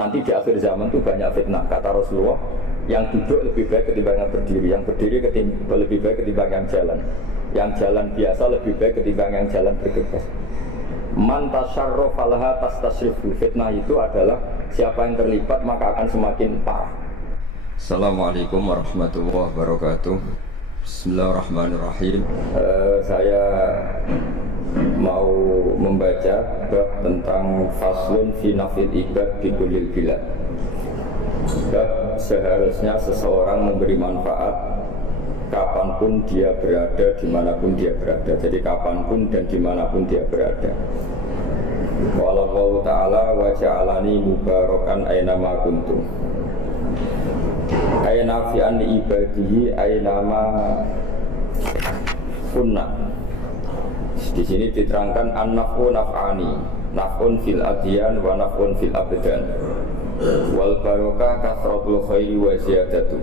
nanti di akhir zaman itu banyak fitnah. Kata Rasulullah, yang duduk lebih baik ketimbang yang berdiri, yang berdiri lebih baik ketimbang yang jalan biasa lebih baik ketimbang yang jalan bergegas. Man tasyarrafa laha tastasrifu. Fitnah itu adalah siapa yang terlibat maka akan semakin parah. Assalamualaikum warahmatullahi wabarakatuh. Bismillahirrahmanirrahim. Saya mau membaca bab tentang faslun fi nafil ibad bi kullil bilad. Bab seharusnya seseorang memberi manfaat kapanpun dia berada, dimanapun dia berada. Jadi kapanpun dan dimanapun dia berada. Wallahu ta'ala wa ja'alani mubarakan aynama kuntum. Aina fi an ibadihi aynama kunna. Di sini diterangkan an-naf'u naf'ani, naf'un fil adyan wa naf'un fil abdan. Wal barakah kasratul khairi wa ziyadatu.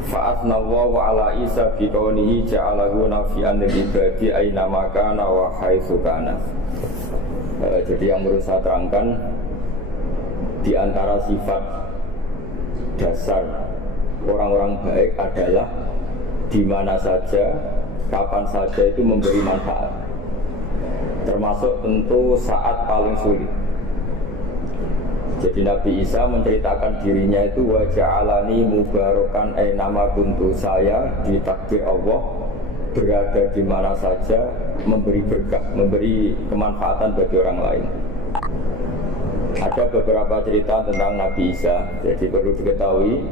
Fa'atna wa ala Isa bi kaunihi ja'alahu nafi'an ibadi aynama kana wa haitsu kana. Jadi yang perlu saya terangkan, di antara sifat dasar orang-orang baik adalah di mana saja, kapan saja itu memberi manfaat. Termasuk tentu saat paling sulit. Jadi Nabi Isa menceritakan dirinya itu wa ja'alani mubarakan aynama kuntu, saya ditakdir Allah berada di mana saja memberi berkah, memberi kemanfaatan bagi orang lain. Ada beberapa cerita tentang Nabi Isa. Jadi perlu diketahui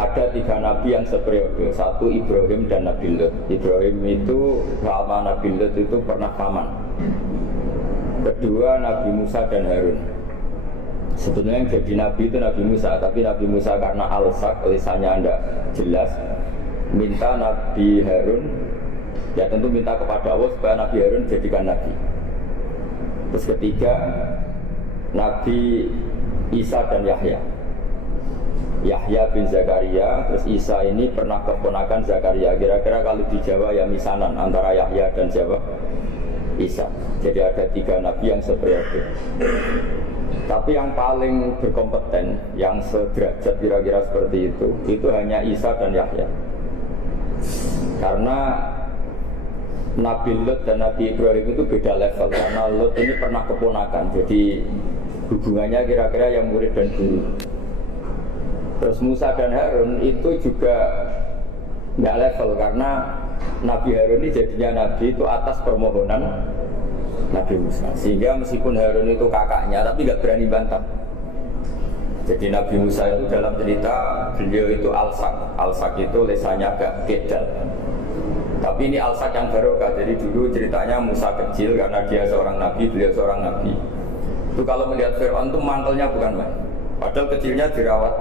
ada 3 nabi yang seperiode. Satu Ibrahim dan Nabi Lut. Ibrahim itu sama Nabi Lut itu pernah paman. Kedua Nabi Musa dan Harun. Sebetulnya yang jadi nabi itu Nabi Musa, tapi Nabi Musa karena alsak, lisannya tidak jelas, minta Nabi Harun, ya tentu minta kepada Allah supaya Nabi Harun jadikan nabi. Terus ketiga Nabi Isa dan Yahya. Yahya bin Zakaria, terus Isa ini pernah keponakan Zakaria. Kira-kira kalau di Jawa ya misanan antara Yahya dan Jawa Isa. Jadi ada 3 nabi yang seperiode. Tapi yang paling berkompeten, yang sederajat kira-kira seperti itu hanya Isa dan Yahya. Karena Nabi Lut dan Nabi Ibrahim itu beda level. Karena Lut ini pernah keponakan, jadi hubungannya kira-kira yang murid dan guru. Terus Musa dan Harun itu juga nggak level, karena Nabi Harun ini jadinya nabi itu atas permohonan Nabi Musa. Sehingga meskipun Harun itu kakaknya, tapi nggak berani bantah. Jadi Nabi Musa itu dalam cerita beliau itu alsak. Alsak itu lesannya agak kedal. Tapi ini alsak yang barokah. Jadi dulu ceritanya Musa kecil karena dia seorang nabi, beliau seorang nabi. Itu kalau melihat Fir'aun itu mantelnya bukan main. Padahal kecilnya dirawat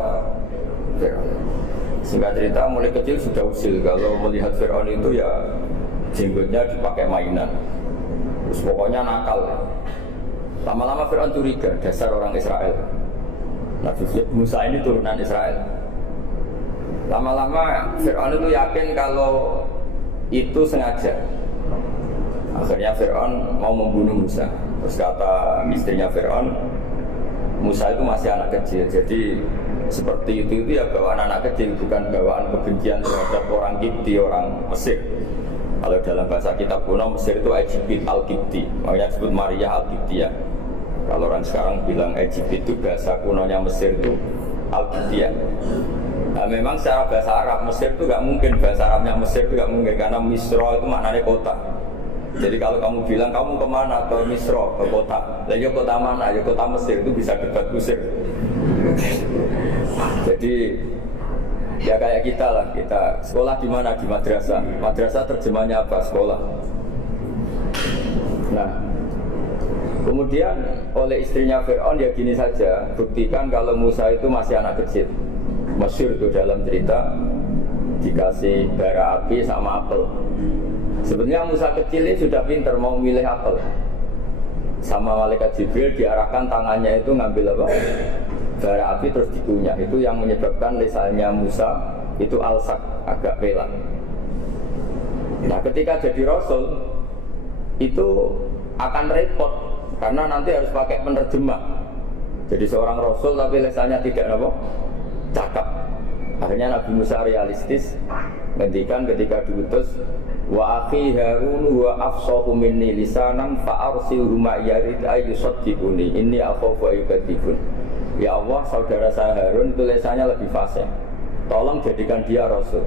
Fir'aun. Singkat cerita mulai kecil sudah usil. Kalau melihat Fir'aun itu ya jenggotnya dipakai mainan. Terus pokoknya nakal. Lama-lama Fir'aun curiga, dasar orang Israel. Nabi Musa ini turunan Israel. Lama-lama Fir'aun itu yakin kalau itu sengaja. Akhirnya Fir'aun mau membunuh Musa. Terus kata istrinya Fir'aun, Musa itu masih anak kecil. Jadi seperti itu ya bawaan anak kecil, bukan bawaan kebencian terhadap orang Kipti, orang Mesir. Kalau dalam bahasa kitab kuno Mesir itu Egypt Al-Kipti, makanya disebut Maria Al-Kiptiyah. Kalau orang sekarang bilang Egypt itu bahasa kunonya Mesir itu Al-Kiptiyah. Nah, memang secara bahasa Arab Mesir itu gak mungkin, bahasa Arabnya Mesir itu gak mungkin, karena Misro itu maknanya kota. Jadi kalau kamu bilang kamu kemana, ke Misro, ke kota, lalu kota mana, ya kota Mesir, itu bisa debat kusir. Jadi ya kayak kita lah, kita sekolah di mana? Di madrasah. Madrasah terjemahnya apa? Sekolah. Nah, kemudian oleh istrinya Fir'aun ya gini saja, buktikan kalau Musa itu masih anak kecil. Masyhur itu dalam cerita dikasih bara api sama apel. Sebenarnya Musa kecil ini sudah pintar mau milih apel. Sama malaikat Jibril diarahkan tangannya itu ngambil apa? Bara api terus dikunyah. Itu yang menyebabkan lisannya Musa itu alsak, agak pelan. Nah ketika jadi Rasul itu akan repot karena nanti harus pakai penerjemah. Jadi seorang rasul tapi lesannya tidak apa? Cakap. Akhirnya Nabi Musa realistis ngendikan ketika diutus, wa akhi Harun wa afsahu minni lisanan fa arsilhu ma yarid ayyusaddiquni inni akhafu ayyukadzibun. Ya Allah, saudara saya Harun itu lesannya lebih fasih. Tolong jadikan dia rasul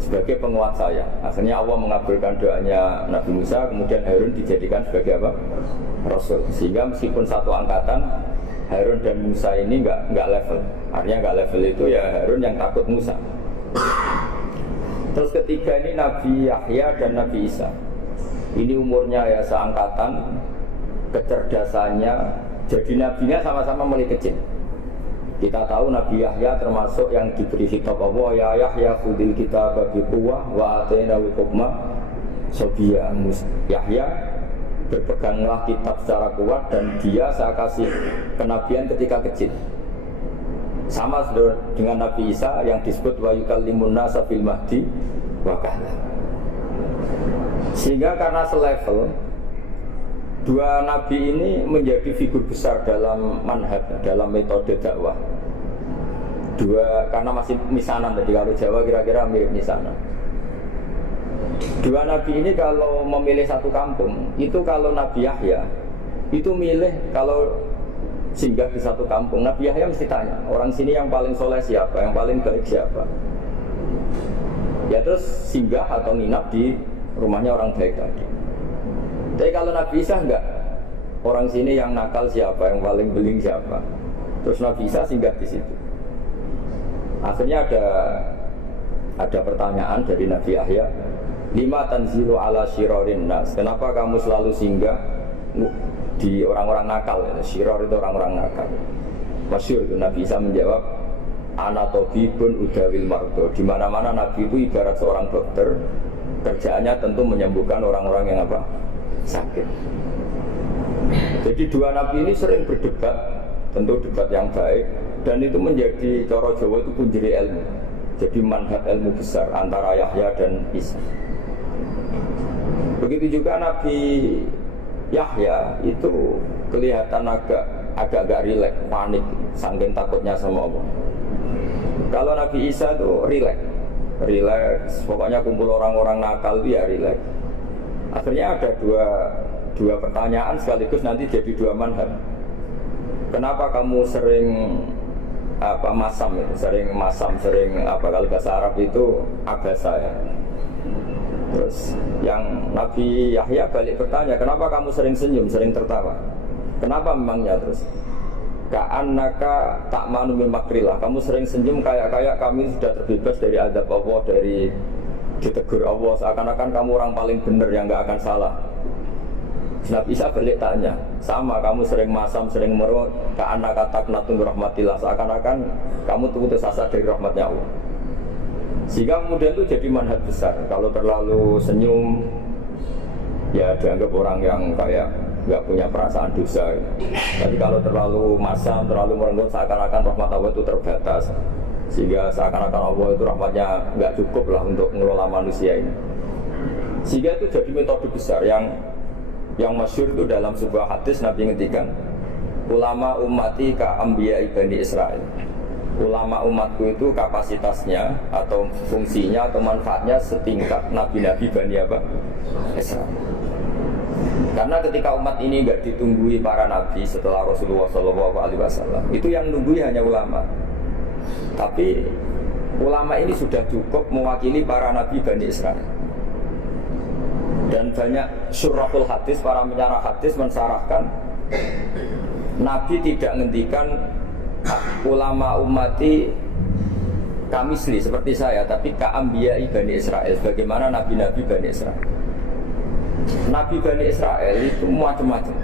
sebagai penguat saya. Akhirnya Allah mengabulkan doanya Nabi Musa, kemudian Harun dijadikan sebagai apa? Rasul. Sehingga meskipun satu angkatan, Harun dan Musa ini enggak level. Artinya enggak level itu ya Harun yang takut Musa. Terus ketiga ini Nabi Yahya dan Nabi Isa. Ini umurnya ya seangkatan, kecerdasannya, jadi nabinya sama-sama mulai kecil. Kita tahu Nabi Yahya termasuk yang diberi kitab Allah, ya Yahya khudil kitaba biquwwah wa atainahu hukma sabiyya. Yahya berpeganglah kitab secara kuat dan dia saya kasih kenabian ketika kecil. Sama dengan Nabi Isa yang disebut wa yukallimun nasa fil mahdi wa kahla. Sehingga karena selevel, dua nabi ini menjadi figur besar dalam manhaj, dalam metode dakwah. Dua, karena masih misanan, jadi kalau Jawa kira-kira mirip misanan. Dua nabi ini kalau memilih satu kampung, itu kalau Nabi Yahya itu milih kalau singgah di satu kampung, Nabi Yahya mesti tanya, orang sini yang paling soleh siapa, yang paling baik siapa. Ya terus singgah atau nginap di rumahnya orang baik tadi. Tapi kalau Nabi Isa enggak, orang sini yang nakal siapa, yang paling beling siapa. Terus Nabi Isa singgah di situ. Akhirnya ada pertanyaan dari Nabi Yahya, lima tanzilu ala syirarin nas. Kenapa kamu selalu singgah di orang-orang nakal? Syiror itu orang-orang nakal. Masyhur itu Nabi Isa menjawab, ana tabibun udawil mardo. Di mana-mana Nabi itu ibarat seorang dokter, kerjaannya tentu menyembuhkan orang-orang yang apa? Sakit. Jadi dua nabi ini sering berdebat, tentu debat yang baik, dan itu menjadi cara Jawa itu punjeri ilmu. Jadi manhaj ilmu besar antara Yahya dan Isa. Begitu juga Nabi Yahya itu kelihatan agak rileks, panik, saking takutnya sama Allah. Kalau Nabi Isa itu rileks, pokoknya kumpul orang-orang nakal dia rileks. Akhirnya ada dua pertanyaan sekaligus nanti jadi dua manhaj. Kenapa kamu sering masam itu, sering kalau bahasa Arab itu abasa ya. Terus yang Nabi Yahya balik bertanya, kenapa kamu sering senyum, sering tertawa? Kenapa memangnya? Terus ka'annaka ta'manu min makrillah, kamu sering senyum kayak kami sudah terbebas dari azab Allah, dari ditegur Allah, seakan-akan kamu orang paling benar yang gak akan salah. Nabi Isa balik tanya, sama kamu sering masam, sering merut, ka'annaka taqnatun rahmatillah, seakan-akan kamu putus asa dari rahmatnya Allah. Sehingga kemudian itu jadi manhaj besar. Kalau terlalu senyum, ya dianggap orang yang kayak gak punya perasaan dosa. Tapi kalau terlalu masam, terlalu merenggut, seakan-akan rahmat Allah itu terbatas. Sehingga seakan-akan Allah itu rahmatnya nggak cukup lah untuk mengelola manusia ini. Sehingga itu jadi metode besar yang masyhur itu dalam sebuah hadis Nabi ngendikan, ulama ummati ka anbiya'i Bani Israil. Ulama umatku itu kapasitasnya atau fungsinya atau manfaatnya setingkat nabi-nabi Bani Israil. Karena ketika umat ini nggak ditunggui para nabi setelah Rasulullah SAW, itu yang nunggui hanya ulama. Tapi ulama ini sudah cukup mewakili para nabi Bani Israil. Dan banyak syurahul hadis, para penyarah hadis mensarahkan, Nabi tidak ngendikan ulama ummati kamisli seperti saya, tapi ka'ambiyai Bani Israil, bagaimana nabi-nabi Bani Israil. Nabi Bani Israil itu macam-macam,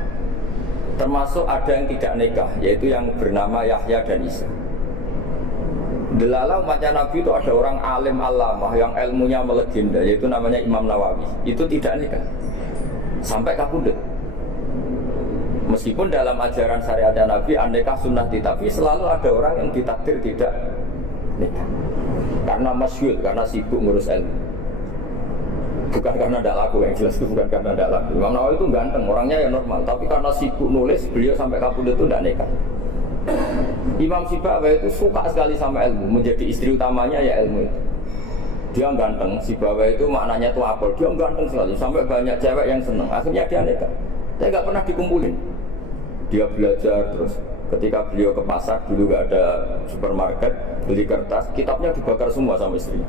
termasuk ada yang tidak nikah, yaitu yang bernama Yahya dan Isa. Delala umatnya Nabi itu ada orang alim alamah yang ilmunya melegenda, yaitu namanya Imam Nawawi. Itu tidak nikah sampai kabudut. Meskipun dalam ajaran syariatnya Nabi an-nikah sunnati, tapi selalu ada orang yang ditakdir tidak nikah karena masyhur, karena sibuk ngurus ilmu. Bukan karena tidak laku, yang jelas itu bukan karena tidak laku. Imam Nawawi itu ganteng, orangnya ya normal. Tapi karena sibuk nulis, beliau sampai kabudut itu tidak nikah. Imam Sibawayh itu suka sekali sama ilmu, menjadi istri utamanya ya ilmu itu. Dia ganteng, Sibawayh itu maknanya itu apel. Dia ganteng sekali, sampai banyak cewek yang senang. Akhirnya dia nikah. Saya nggak pernah dikumpulin. Dia belajar terus. Ketika beliau ke pasar, dulu nggak ada supermarket, beli kertas, kitabnya dibakar semua sama istrinya.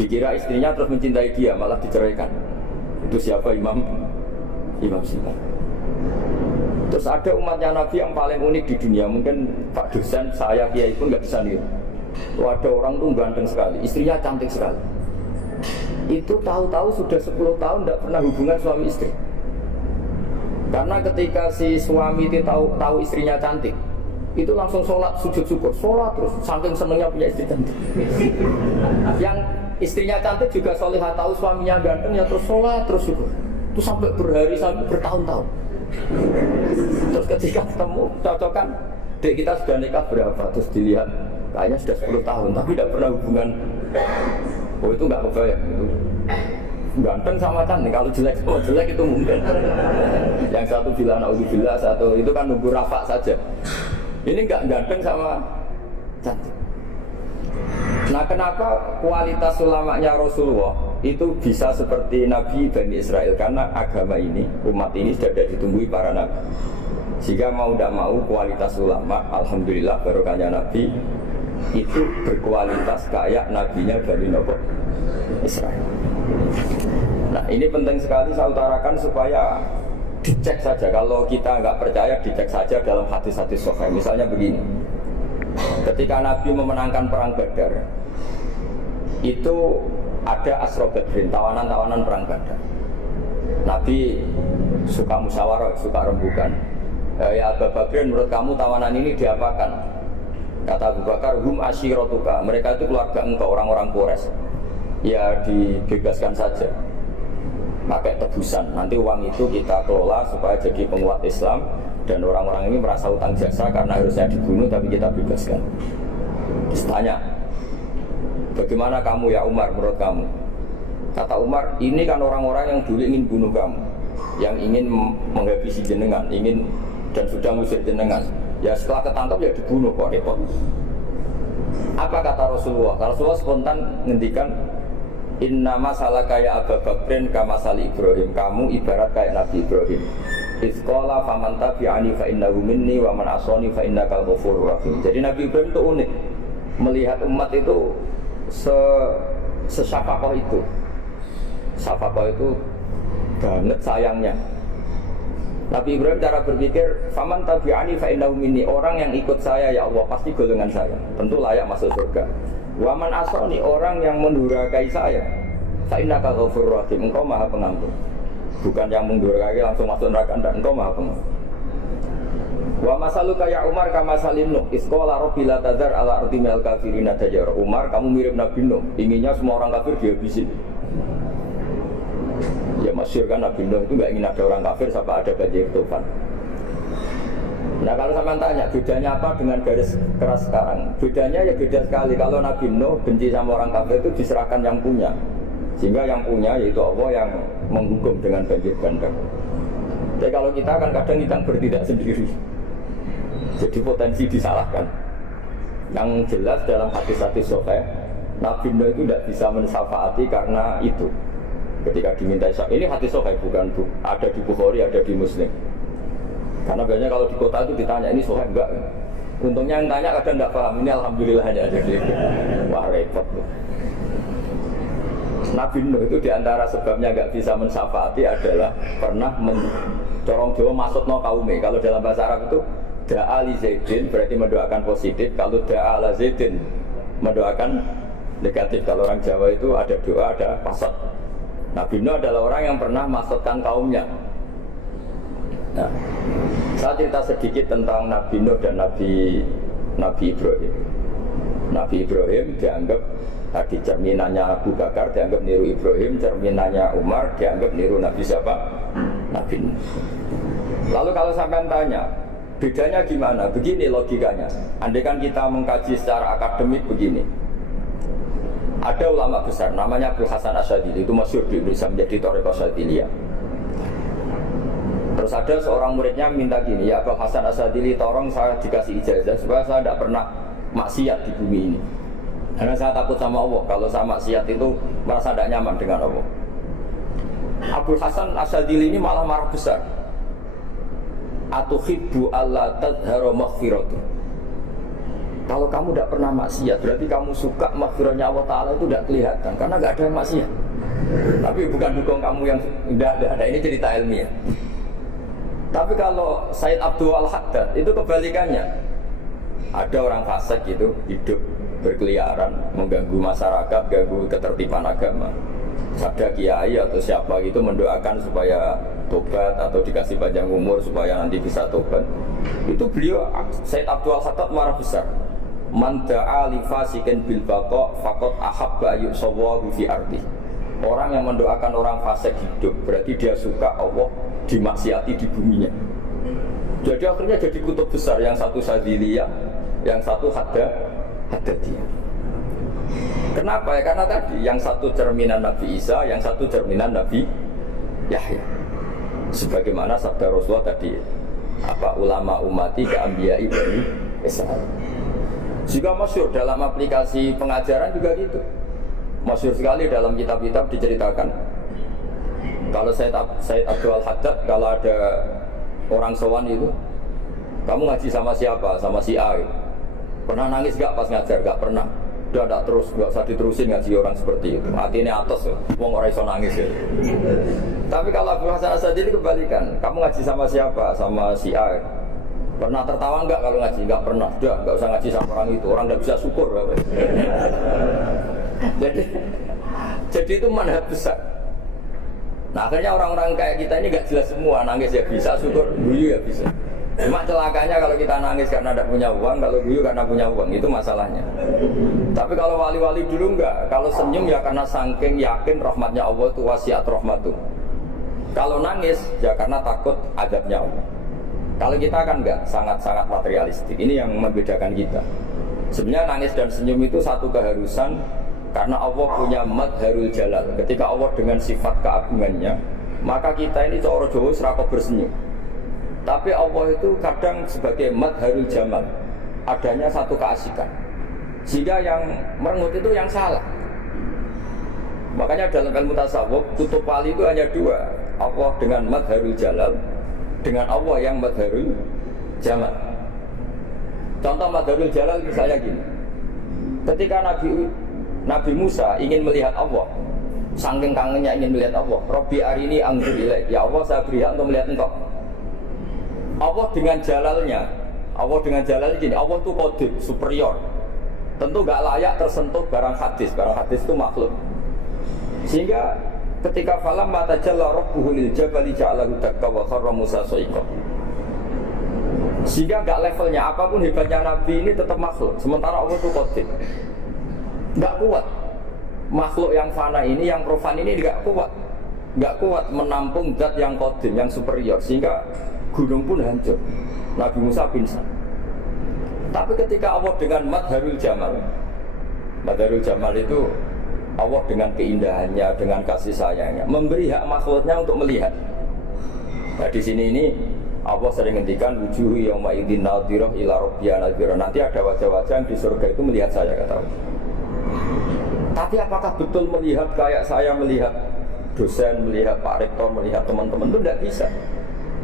Dikira istrinya terus mencintai dia, malah diceraikan. Itu siapa? Imam Sibawayh. Terus ada umatnya Nabi yang paling unik di dunia. Mungkin Pak dosen, saya, kiai pun nggak bisa niru. Ada orang tuh ganteng sekali, istrinya cantik sekali. Itu tahu-tahu sudah 10 tahun tidak pernah hubungan suami istri. Karena ketika si suami itu tahu istrinya cantik, itu langsung sholat sujud syukur, sholat terus, saking senengnya punya istri cantik. Yang istrinya cantik juga solihah, tahu suaminya ganteng ya terus sholat terus syukur. Itu sampai berhari sampai bertahun-tahun. Terus ketika ketemu cocokan, dek kita sudah nikah berapa? Terus dilihat, kayaknya sudah 10 tahun tapi tidak pernah hubungan. Oh itu nggak kebayang itu. Ganteng sama cantik, kalau jelek sama jelek itu mungkin. Yang satu bilang naudzubillah, satu itu kan nunggu rafa saja. Ini nggak ganteng sama cantik. Nah kenapa kualitas ulamanya Rasulullah itu bisa seperti Nabi Bani Israel? Karena agama ini, umat ini sudah ditumbuhi para nabi. Sehingga mau tidak mau kualitas ulama, alhamdulillah barokahnya Nabi itu berkualitas kayak nabinya Bani Israel. Nah ini penting sekali saya utarakan supaya dicek saja. Kalau kita nggak percaya, dicek saja dalam hadis-hadis sahih. Misalnya begini, ketika Nabi memenangkan perang Badar, itu ada Asra Badrin, tawanan-tawanan perang Badar. Nabi suka musyawarah, suka rembukan. Ya Abu Bakrin, menurut kamu tawanan ini diapakan? Kata Abu Bakar, hum asyiratuka, mereka itu keluarga engkau, orang-orang Quraisy. Ya dibebaskan saja, pakai tebusan. Nanti uang itu kita kelola supaya jadi penguat Islam, dan orang-orang ini merasa utang jasa karena harusnya dibunuh tapi kita bebaskan. Terus tanya, bagaimana kamu ya Umar, menurut kamu? Kata Umar, ini kan orang-orang yang dulu ingin bunuh kamu, yang ingin menghabisi jenengan, ingin dan sudah ngusir jenengan. Ya setelah ketangkap ya dibunuh, kok repot. Apa kata Rasulullah? Rasulullah spontan ngendikan, inna masalah kayak Abu Bakrin kamasali Ibrahim, kamu ibarat kayak Nabi Ibrahim. Isqala faman tabi'ani fa innahu minni wa man asani fa innakal ghafurur rahim. Jadi Nabi Ibrahim itu unik, melihat umat itu sesyafakoh itu. Syafakoh itu banget sayangnya. Nabi Ibrahim cara berpikir, faman tabi'ani fa innahu minni, orang yang ikut saya ya Allah pasti golongan saya, tentu layak masuk surga. Wa man asani, orang yang mendurhakai saya, fa innaka ghafurur rahim, engkau maha pengampun. Bukan yang mendurhakai langsung masuk neraka, dan engkau maha pengampun. Wa masaluka ya Umar kama salim Nuh, isqala rabbil la tadzar ala ardi minal kafirin dajjal. Umar, kamu mirip Nabi Nuh, inginnya semua orang kafir dihabisin. Ya masyhur kan Nabi Nuh itu nggak ingin ada orang kafir sampai ada banjir tufan. Nah kalau sama tanya bedanya apa dengan garis keras sekarang? Bedanya ya beda sekali. Kalau Nabi Nuh benci sama orang kafir itu diserahkan yang punya, sehingga yang punya yaitu Allah yang menghukum dengan banjir bandang. Tapi kalau kita kan kadang kita bertindak sendiri, jadi potensi disalahkan. Yang jelas dalam hadis-hadis sahih, Nabi Nuh itu tidak bisa mensyafaati karena itu. Ketika diminta ini hadis sahih, bukan ada di Bukhari, ada di Muslim. Karena biasanya kalau di kota itu ditanya ini sahih enggak. Untungnya yang tanya kadang tidak paham, ini alhamdulillah aja jadi. Wah repot. Nabi Nuh itu diantara sebabnya enggak bisa mensyafaati adalah pernah corong Jawa maksudno kaume. Kalau dalam bahasa Arab itu da'a li Zaidin berarti mendoakan positif, kalau da'a la Zaidin mendoakan negatif. Kalau orang Jawa itu ada doa, ada pasat. Nabi Nuh adalah orang yang pernah maksudkan kaumnya. Nah, saya cerita sedikit tentang Nabi Nuh dan Nabi Ibrahim. Nabi Ibrahim dianggap tadi cerminannya Abu Bakar, dianggap niru Ibrahim, cerminannya Umar, dianggap niru Nabi siapa? Nabi Nuh. Lalu kalau sampai tanya, bedanya gimana? Begini logikanya. Andai kan kita mengkaji secara akademik begini. Ada ulama besar namanya Abdul Hasan Asyadzili, itu masyhur di Indonesia menjadi Thariqah Asyadziliyah. Terus ada seorang muridnya minta gini, ya Abdul Hasan Asyadzili, tolong saya dikasih ijazah supaya saya tidak pernah maksiat di bumi ini. Karena saya takut sama Allah, kalau saya maksiat itu merasa tidak nyaman dengan Allah. Abdul Hasan Asyadzili ini malah marah besar. Atuhibbu alla tadhara maghfiratuh. Kalau kamu tidak pernah maksiat, berarti kamu suka maghfirahnya Allah Ta'ala itu tidak kelihatan, karena nggak ada yang maksiat. Tapi bukan dukung kamu yang tidak ada, ini cerita ilmiah. Tapi kalau Said Abdul Al-Haddad itu kebalikannya. Ada orang fasik gitu, hidup berkeliaran, mengganggu masyarakat, ganggu ketertiban agama. Ada kiai atau siapa gitu mendoakan supaya tobat atau dikasih panjang umur supaya nanti bisa tobat. Itu beliau Said Abdul Al-Haddad marah besar. Man da'a li fasikin bil baqa faqad ahabba yusawahu fi ardi. Orang yang mendoakan orang fasik hidup berarti dia suka Allah dimaksiati di buminya. Jadi akhirnya jadi kutub besar, yang satu Syadziliyah, yang satu Haddadiyah. Kenapa ya? Karena tadi yang satu cerminan Nabi Isa, yang satu cerminan Nabi Yahya. Sebagaimana sabda Rasulullah tadi, apa ulama umati ke anbiya'i bani Israil. Jika masyhur dalam aplikasi pengajaran juga gitu. Masyhur sekali dalam kitab-kitab diceritakan. Kalau Said Abdul Al-Haddad, kalau ada orang sowan itu, kamu ngaji sama siapa? Sama si A. Pernah nangis gak pas ngajar? Gak pernah. Udah gak terus, gak usah diterusin ngaji orang seperti itu. Hatinya atas, wong orang iso nangis ya. Tapi kalau Abdul Hasan Asyadzili kebalikan, kamu ngaji sama siapa? Sama si A. Pernah tertawa enggak kalau ngaji? Enggak pernah. Udah, enggak usah ngaji sama orang itu. Orang enggak bisa syukur. jadi itu manhaj besar. Nah, akhirnya orang-orang kayak kita ini enggak jelas semua. Nangis ya bisa, syukur, guyu ya bisa. Cuma celakanya kalau kita nangis karena tidak punya uang, kalau guyu karena punya uang, itu masalahnya. Tapi kalau wali-wali dulu enggak. Kalau senyum ya karena saking yakin rahmatnya Allah itu wasiat rahmatuh. Kalau nangis ya karena takut azabnya Allah. Kalau kita kan enggak, sangat-sangat materialistik. Ini yang membedakan kita. Sebenarnya nangis dan senyum itu satu keharusan, karena Allah punya madharul jalal. Ketika Allah dengan sifat keagungannya, maka kita ini cara Jawa serako bersenyum. Tapi Allah itu kadang sebagai madharul jamal, adanya satu keasikan. Sehingga yang merengut itu yang salah. Makanya dalam ilmu tasawuf, kutub wali itu hanya dua. Allah dengan madharul jalal, dengan Allah yang madharul jamal. Contoh madharul jalal misalnya gini. Ketika Nabi Musa ingin melihat Allah, saking kangennya ingin melihat Allah, Rabbi arini anzur ilaik, ya Allah saya beri hak untuk melihat engkau. Allah dengan jalalnya gini, Allah itu qadim, superior. Tentu gak layak tersentuh barang hadis itu makhluk. Sehingga ketika falam mata jalla rabbuhu lil jabali ja'alahu dakka wa kharra Musa sa'iqa. Sehingga enggak levelnya, apapun hebatnya Nabi ini tetap makhluk. Sementara Allah itu qadim. Enggak kuat. Makhluk yang fana ini, yang profan ini enggak kuat. Enggak kuat menampung zat yang qadim, yang superior. Sehingga gunung pun hancur. Nabi Musa pingsan. Tapi ketika Allah dengan madharul jamal itu Allah dengan keindahannya, dengan kasih sayangnya, memberi hak makhluknya untuk melihat. Nah di sini ini Allah sering ngendikan wujuhu yauma idzin nadhirah ila rabbiha nadhirah. Nanti ada wajah-wajah yang di surga itu melihat saya, kata Allah. Tapi apakah betul melihat kayak saya melihat dosen, melihat Pak Rektor, melihat teman-teman itu tidak bisa.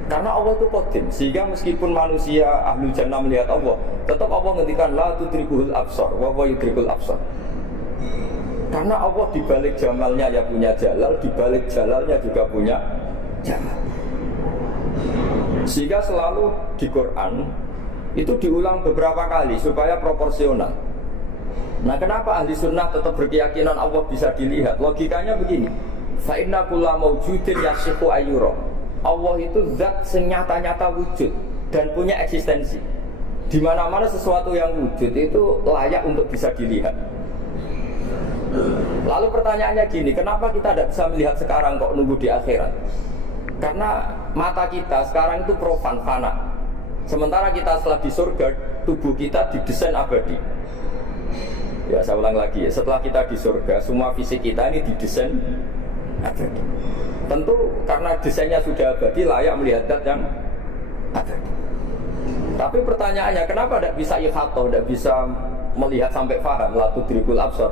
Karena Allah itu qadim, sehingga meskipun manusia ahlul jannah melihat Allah, tetap Allah ngendikan la tudrikuhul absar wa huwa yudrikul absar. Karena Allah dibalik jamalnya ya punya jalal, dibalik jalalnya juga punya jamal. Sehingga selalu di Quran itu diulang beberapa kali supaya proporsional. Nah kenapa ahli sunnah tetap berkeyakinan Allah bisa dilihat? Logikanya begini, fa inna kulla mawjudin yasihu ayyura. Allah itu zat senyata-nyata wujud dan punya eksistensi. Di mana-mana sesuatu yang wujud itu layak untuk bisa dilihat. Lalu pertanyaannya gini, kenapa kita tidak bisa melihat sekarang kok nunggu di akhirat? Karena mata kita sekarang itu profan, fana. Sementara kita setelah di surga, tubuh kita didesain abadi. Ya saya ulang lagi, setelah kita di surga, semua fisik kita ini didesain abadi. Tentu karena desainnya sudah abadi, layak melihat zat yang abadi. Tapi pertanyaannya, kenapa tidak bisa ikhatoh, tidak bisa melihat sampai faham, la tudrikul absar?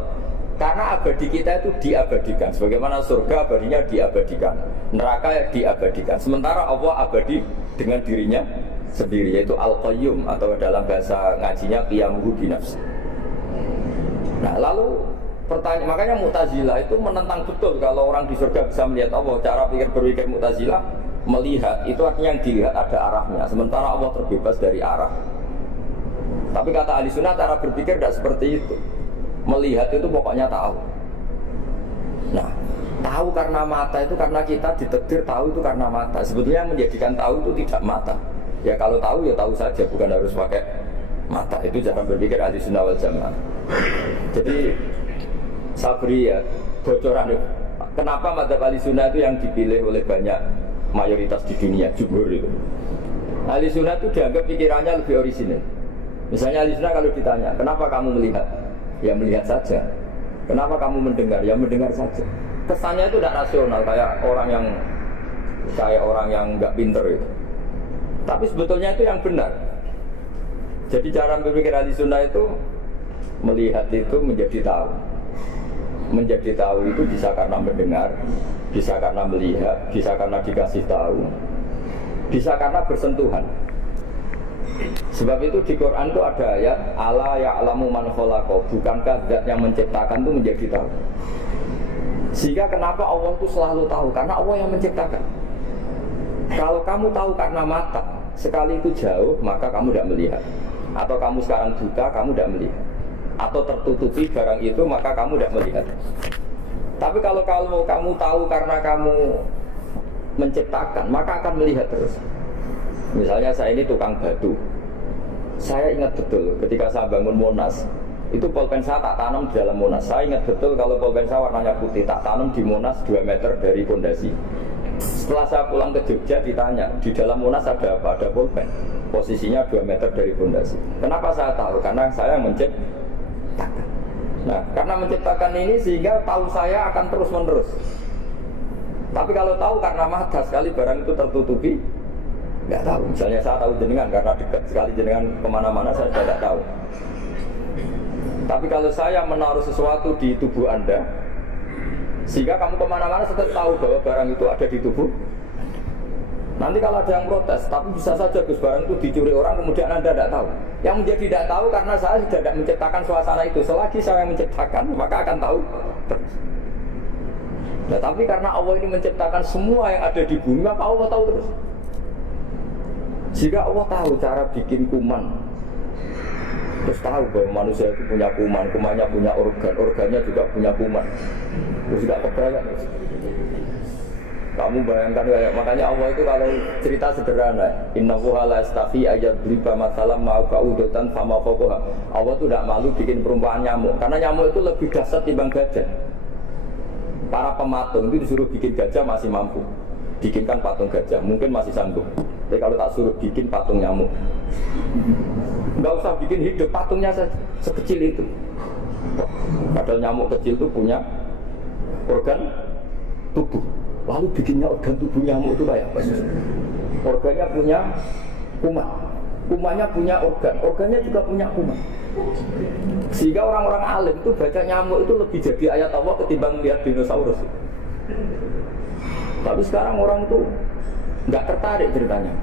Karena abadi kita itu diabadikan. Sebagaimana surga abadinya diabadikan, neraka diabadikan. Sementara Allah abadi dengan dirinya sendiri, yaitu Al-Qayyum, atau dalam bahasa ngajinya qiyamuhu binafsi. Nah lalu pertanyaan, makanya Mu'tazilah itu menentang betul kalau orang di surga bisa melihat Allah. Cara berpikir Mu'tazilah, melihat itu artinya yang dilihat ada arahnya, sementara Allah terbebas dari arah. Tapi kata ahli sunnah, cara berpikir tidak seperti itu. Melihat itu pokoknya tahu. Nah, tahu karena mata itu karena kita ditakdir tahu itu karena mata. Sebetulnya yang menjadikan tahu itu tidak mata. Ya kalau tahu ya tahu saja, bukan harus pakai mata. Itu cara berpikir ahli sunnah wal jamaah. Jadi Sabri ya, bocoran itu. Kenapa madzhab ahli sunnah itu yang dipilih oleh banyak mayoritas di dunia, jumhur itu. Ahli sunnah itu dianggap pikirannya lebih orisinal. Misalnya ahli sunnah kalau ditanya, kenapa kamu melihat? Ya melihat saja. Kenapa kamu mendengar? Ya mendengar saja. Kesannya itu tidak rasional, kayak orang yang nggak pinter itu. Tapi sebetulnya itu yang benar. Jadi cara berpikir ahli sunnah itu melihat itu menjadi tahu. Menjadi tahu itu bisa karena mendengar, bisa karena melihat, bisa karena dikasih tahu, bisa karena bersentuhan. Sebab itu di Quran itu ada ayat ala ya'lamu man khalaqa, bukankah zat yang menciptakan itu menjadi tahu. Sehingga kenapa Allah itu selalu tahu? Karena Allah yang menciptakan. Kalau kamu tahu karena mata, sekali itu jauh, maka kamu tidak melihat. Atau kamu sekarang buta, kamu tidak melihat. Atau tertutupi barang itu, maka kamu tidak melihat. Tapi kalau kamu tahu karena kamu menciptakan, maka akan melihat terus. Misalnya saya ini tukang batu. Saya ingat betul ketika saya bangun Monas, itu pulpen saya tak tanam di dalam Monas. Saya ingat betul kalau pulpen saya warnanya putih, tak tanam di Monas 2 meter dari fondasi. Setelah saya pulang ke Jogja ditanya, di dalam Monas ada apa? Ada pulpen. Posisinya 2 meter dari fondasi. Kenapa saya tahu? Karena saya menciptakan. Nah, karena menciptakan ini sehingga tahu saya akan terus menerus. Tapi kalau tahu karena mata, sekali barang itu tertutupi, nggak tahu. Misalnya saya tahu jenengan karena dekat sekali jenengan kemana-mana, saya sudah tidak tahu. Tapi kalau saya menaruh sesuatu di tubuh Anda, sehingga kamu kemana-mana sudah tahu bahwa barang itu ada di tubuh. Nanti kalau ada yang protes, tapi bisa saja Gus barang itu dicuri orang, kemudian Anda tidak tahu. Yang menjadi tidak tahu karena saya sudah tidak menciptakan suasana itu. Selagi saya yang menciptakan, maka akan tahu terus. Nah, tapi karena Allah ini menciptakan semua yang ada di bumi, maka Allah tahu terus. Jika Allah tahu cara bikin kuman, terus tahu bahwa manusia itu punya kuman, kumannya punya organ, organnya juga punya kuman. Terus tidak kebayang. Kamu bayangkan, makanya Allah itu kalau cerita sederhana, innallaha la yastahi ayyadriba mathalan ma ba'udatan fama fawqaha. Allah itu tidak malu bikin perumpamaan nyamuk, karena nyamuk itu lebih dahsyat timbang gajah. Para pematung itu disuruh bikin gajah masih mampu, bikinkan patung gajah mungkin masih sanggup. Tapi kalau tak suruh bikin patung nyamuk, nggak usah bikin hidup, patungnya sekecil itu. Padahal nyamuk kecil itu punya organ tubuh. Lalu bikinnya organ tubuh nyamuk itu kayak apa sih? Organnya punya kuman, kumannya punya organ, organnya juga punya kuman. Sehingga orang-orang alim itu baca nyamuk itu lebih jadi ayat Allah ketimbang lihat dinosaurus. Tapi sekarang orang itu nggak tertarik ceritanya.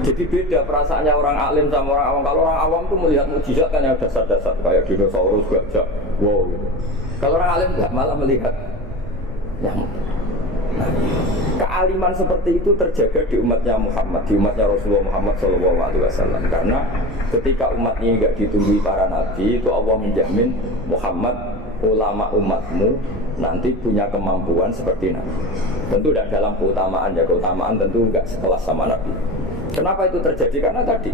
Jadi beda perasaannya orang alim sama orang awam. Kalau orang awam tuh melihat mukjizat kan yang dasar-dasar kayak dinosaurus, gajah, wow. Gitu. Kalau orang alim nggak, malah melihat nyamuk. Nah, kealiman seperti itu terjaga di umatnya Muhammad, di umatnya Rasulullah Muhammad SAW. Karena ketika umat ini nggak ditumbuhi para nabi, itu Allah menjamin Muhammad, ulama umatmu nanti punya kemampuan seperti nabi. Tentu tidak dalam keutamaan, ya keutamaan tentu nggak sekelas sama nabi. Kenapa itu terjadi? Karena tadi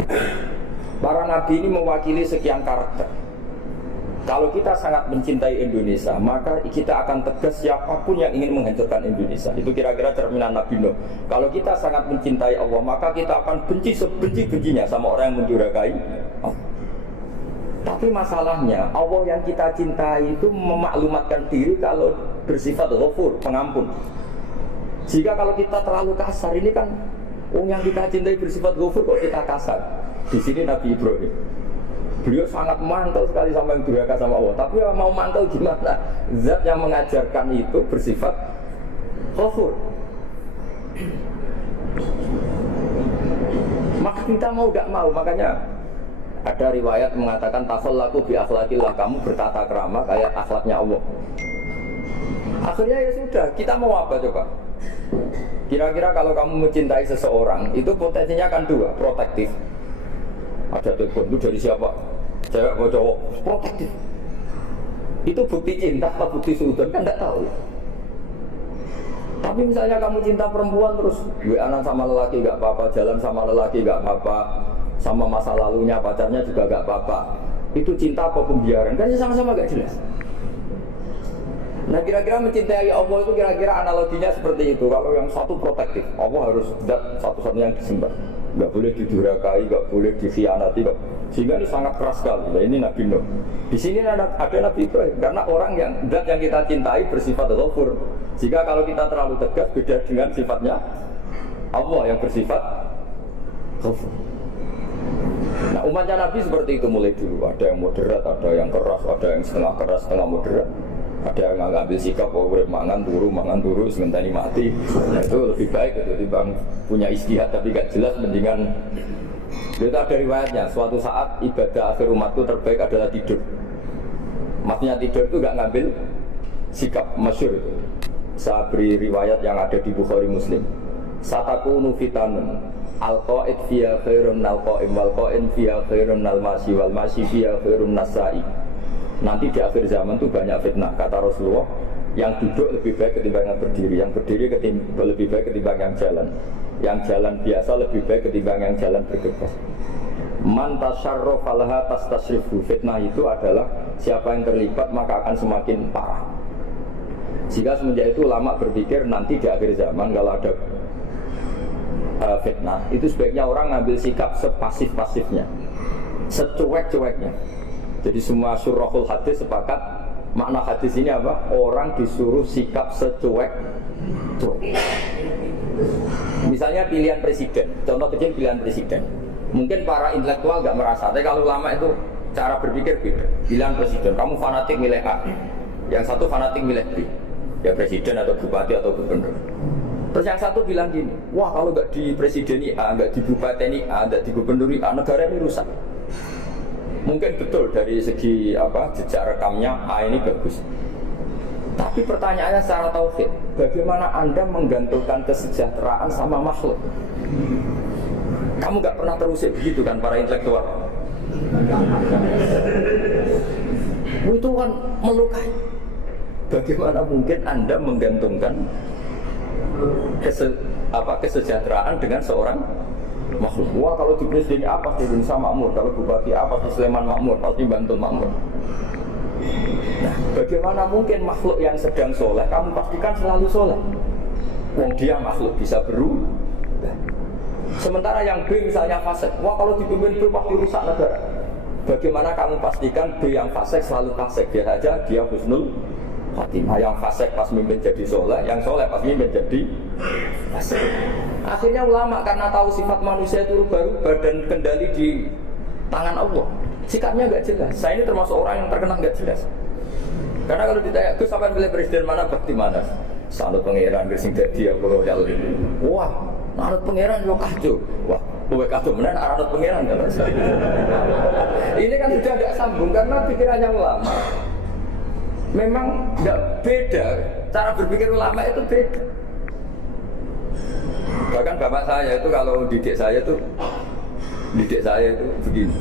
para nabi ini mewakili sekian karakter. Kalau kita sangat mencintai Indonesia, maka kita akan tegas siapapun yang ingin menghancurkan Indonesia. Itu kira-kira cerminan Nabi Nuh. Kalau kita sangat mencintai Allah, maka kita akan benci sebenci-bencinya sama orang yang mendurhakai Allah. Tapi masalahnya Allah yang kita cintai itu memaklumatkan diri kalau bersifat ghafur, pengampun. Jika kalau kita terlalu kasar, ini kan yang kita cintai bersifat ghafur kok kita kasar. Di sini Nabi Ibrahim, beliau sangat mantel sekali sama yang durhaka sama Allah. Tapi mau mantel gimana? Zat yang mengajarkan itu bersifat ghafur. Maka kita mau gak mau, makanya ada riwayat mengatakan tafallaku bi akhlaqillah, kamu bertata krama kayak akhlaknya Allah. Akhirnya ya sudah, kita mau apa coba? Kira-kira kalau kamu mencintai seseorang, itu potensinya kan dua, protektif. Ada telepon itu dari siapa? Cewek atau cowok? Protektif. Itu bukti cinta atau bukti suudon kan tidak tahu. Tapi misalnya kamu cinta perempuan terus WA-an sama lelaki gak apa-apa, jalan sama lelaki gak apa-apa, sama masa lalunya pacarnya juga gak apa-apa. Itu cinta apa pembiaran? Kan sama-sama gak jelas. Nah kira-kira mencintai Allah itu kira-kira analoginya seperti itu. Kalau yang satu protektif, Allah harus zat satu-satunya yang disembah, gak boleh didurhakai, gak boleh dikhianati, sehingga ini sangat keras sekali. Nah, ini Nabi Nuh. Di sini ada Nabi Ibrahim, karena orang yang zat yang kita cintai bersifat ghafur. Jika kalau kita terlalu tegas, beda dengan sifatnya Allah yang bersifat ghafur. Nah umatnya Nabi seperti itu mulai dulu. Ada yang moderat, ada yang keras, ada yang setengah keras, setengah moderat. Ada yang ngambil sikap, mangan turu, sementara mati. Nah, itu lebih baik itu dibanding punya istihad tapi gak jelas, mendingan. Itu ada riwayatnya, suatu saat ibadah akhir umatku terbaik adalah tidur. Maksudnya tidur itu gak ngambil sikap, masyhur itu. Saya beri riwayat yang ada di Bukhari Muslim. Satakunu fitanun al-qa'id fiya khairun al-qa'im wal-qa'in fiya khairun al-masi wal-masi fiya khairun nasai. Nanti di akhir zaman itu banyak fitnah, kata Rasulullah. Yang duduk lebih baik ketimbang yang berdiri, yang berdiri lebih baik ketimbang yang jalan biasa lebih baik ketimbang yang jalan bergegas. Man tasyarraf falaha tastasrifu. Fitnah itu adalah siapa yang terlibat maka akan semakin parah. Jika semenjak itu ulama berpikir nanti di akhir zaman kalau ada fitnah, itu sebaiknya orang ngambil sikap sepasif-pasifnya, secuek-cueknya. Jadi semua syurahul hadis sepakat makna hadis ini apa? Orang disuruh sikap secuek-cuek. Misalnya pilihan presiden, contoh kecil pilihan presiden. Mungkin para intelektual gak merasa, tapi kalau ulama itu cara berpikir beda. Pilihan presiden, kamu fanatik milih A, yang satu fanatik milih B. Ya presiden atau bupati atau gubernur. Terus yang satu bilang gini, wah kalau nggak di presideni A, nggak di bupati A, nggak di gubernuri A, negara ini rusak. Mungkin betul dari segi jejak rekamnya A ini bagus. Tapi pertanyaannya secara tauhid, bagaimana Anda menggantungkan kesejahteraan sama makhluk? Kamu nggak pernah terusik begitu kan para intelektual? Itu kan melukai. Bagaimana mungkin Anda menggantungkan kesejahteraan dengan seorang makhluk? Wah kalau di presiden A pasti Indonesia makmur, kalau bupati A pasti Sleman makmur, pasti Bantul makmur. Nah, bagaimana mungkin makhluk yang sedang soleh kamu pastikan selalu soleh? Wong dia makhluk bisa berubah. Sementara yang B misalnya fasik, wah kalau dipimpin B pasti rusak negara. Bagaimana kamu pastikan B yang fasik selalu fasik? Biar aja dia husnul Fatimah, yang fasik pas mimpin jadi soleh, yang soleh pas mimpin jadi fasik. Akhirnya ulama karena tahu sifat manusia itu rubah-rubah dan kendali di tangan Allah, sikapnya nggak jelas. Saya ini termasuk orang yang terkenal nggak jelas. Karena kalau ditanya, Gus sampai pilih presiden mana, bakti mana? Sanut pangeran gersing dadi aku loyal. Wah, anut pangeran yo kacau. Wah, kowe kacau menan anut pangeran kan. Ini kan sudah tidak sambung karena pikirannya ulama. Memang tidak beda, cara berpikir ulama itu beda. Bahkan bapak saya itu kalau didik saya itu begini.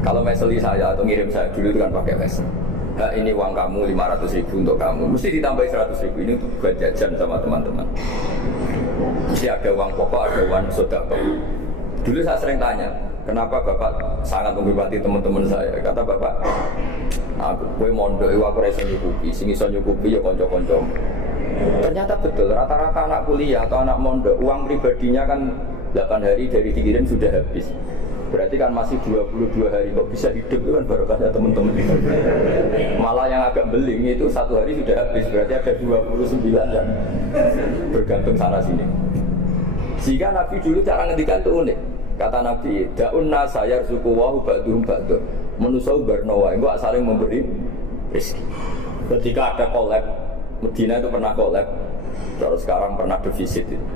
Kalau meseli saya atau ngirim saya dulu itu kan pakai mesel. Nah, ini uang kamu 500.000 untuk kamu, mesti ditambahi 100.000 ini untuk buat jajan sama teman-teman. Mesti ada uang pokok, ada uang sedekah. Dulu saya sering tanya, kenapa bapak sangat menghormati teman-teman saya? Kata bapak, aku mondok, aku rasa nyukupi, sing iso nyukupi ya konco-konco. Ternyata betul, rata-rata anak kuliah atau anak mondok, uang pribadinya kan 8 hari dari dikirim sudah habis. Berarti kan masih 22 hari kok bisa hidup, itu kan barokahnya teman-teman. Malah yang agak beling itu 1 hari sudah habis, berarti ada 29 yang bergantung sana sini. Sehingga Nabi dulu cara ngendikan itu unik. Kata Nabi, da'un nasa yarzuqu wahu ba'duhum ba'duh. Manusia barnawa, itu saling memberi rezeki. Ketika ada collab, Medina itu pernah collab, terus sekarang pernah defisit itu.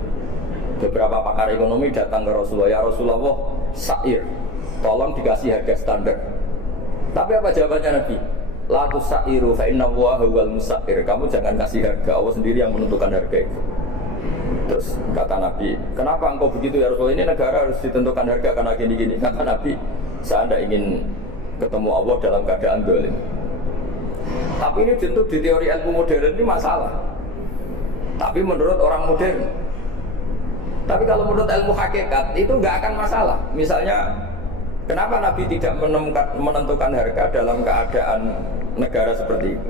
Beberapa pakar ekonomi datang ke Rasulullah, ya Rasulullah, sa'ir, tolong dikasih harga standar. Tapi apa jawabannya Nabi? La tusa'iru fa inna Allaha huwal musa'ir. Kamu jangan kasih harga, Allah sendiri yang menentukan harga itu. Terus kata Nabi, kenapa engkau begitu ya Rasulullah? Ini negara harus ditentukan harga karena gini-gini. Kata Nabi, saya tidak ingin ketemu Allah dalam keadaan zalim. Tapi ini tentu di teori ilmu modern ini masalah. Tapi menurut orang modern. Tapi kalau menurut ilmu hakikat itu nggak akan masalah. Misalnya, kenapa Nabi tidak menentukan harga dalam keadaan negara seperti itu?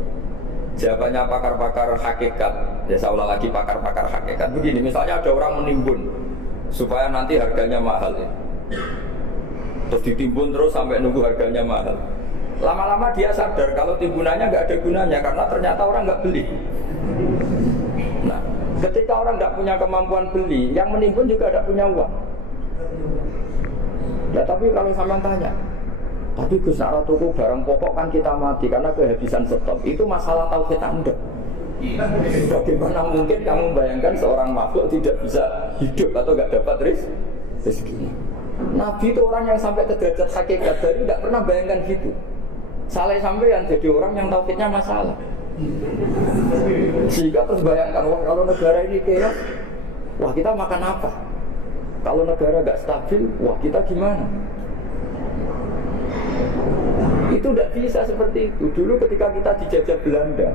Jawabannya pakar-pakar hakikat. Ya saya ulang lagi pakar-pakar hakikat. Begini, misalnya ada orang menimbun supaya nanti harganya mahal ya. Terus ditimbun terus sampai nunggu harganya mahal. Lama-lama dia sadar kalau timbunannya nggak ada gunanya karena ternyata orang nggak beli. Nah, ketika orang nggak punya kemampuan beli, yang menimbun juga tidak punya uang. Ya tapi kalau sampean tanya, tapi Gus Nara toko barang pokok kan kita mati karena kehabisan stok. Itu masalah tauhid Anda. Bagaimana mungkin kamu bayangkan seorang makhluk tidak bisa hidup atau nggak dapat rezeki? Nabi itu orang yang sampai ke derajat hakikat, dari tidak pernah bayangkan gitu. Saleh sampean jadi orang yang tauhidnya masalah. Sehingga terus bayangkan, wah kalau negara ini chaos, wah kita makan apa? Kalau negara nggak stabil, wah kita gimana? Itu tidak bisa seperti itu. Dulu ketika kita dijajah Belanda,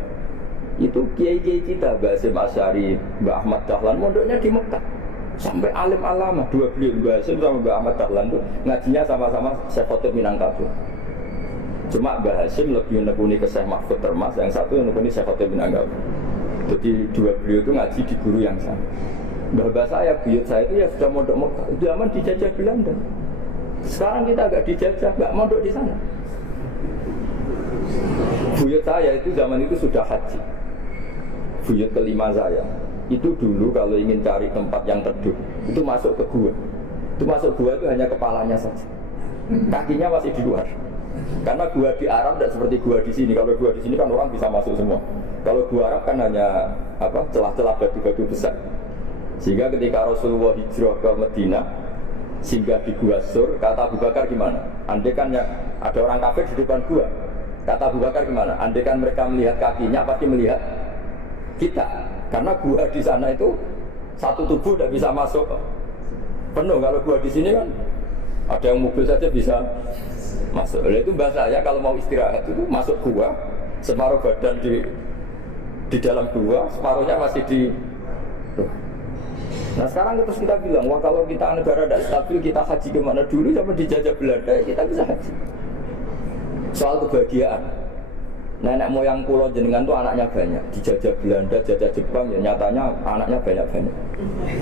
itu kiai-kiai kita, Mbak Hasyim Asy'ari, Mbak Ahmad Dahlan, mondoknya di Mekah. Sampai alim alama, 2 beliau, Mbak Hasyim sama Mbak Ahmad Dahlan itu ngajinya sama-sama Syekh Khotib Minangkabau. Cuma Mbak Hasyim lebih menekuni ke Syekh Mahfud Termas, yang satu menekuni Syekh Khotib Minangkabau. Jadi 2 beliau itu ngaji di guru yang sama. Mbah saya, buyut saya itu ya sudah mondok Mekah, zaman dijajah Belanda. Sekarang kita agak dijajah, nggak mondok di sana. Buyut saya itu zaman itu sudah haji. Buyut kelima saya itu dulu kalau ingin cari tempat yang teduh itu masuk ke gua. Itu masuk gua itu hanya kepalanya saja, kakinya masih di luar. Karena gua di Arab tidak seperti gua di sini. Kalau gua di sini kan orang bisa masuk semua. Kalau gua Arab kan hanya celah-celah batu-batu besar. Sehingga ketika Rasulullah hijrah ke Medina, singgah di Gua Sur, kata Abu Bakar gimana? Andai kan ya, ada orang kafir di depan gua, kata Abu Bakar gimana? Andai kan mereka melihat kakinya, pasti melihat kita. Karena gua di sana itu satu tubuh tidak bisa masuk penuh. Kalau gua di sini kan ada yang mobil saja bisa masuk. Oleh itu bahasa saya kalau mau istirahat itu masuk gua, separuh badan di dalam gua, separuhnya masih di. Nah sekarang terus kita bilang, wah kalau kita negara tidak stabil, kita haji kemana dulu? Sama dijajah Belanda, kita bisa haji. Soal kebahagiaan, nenek moyang pulau jenengan tuh anaknya banyak. Dijajah Belanda, jajah Jepang, ya nyatanya anaknya banyak-banyak.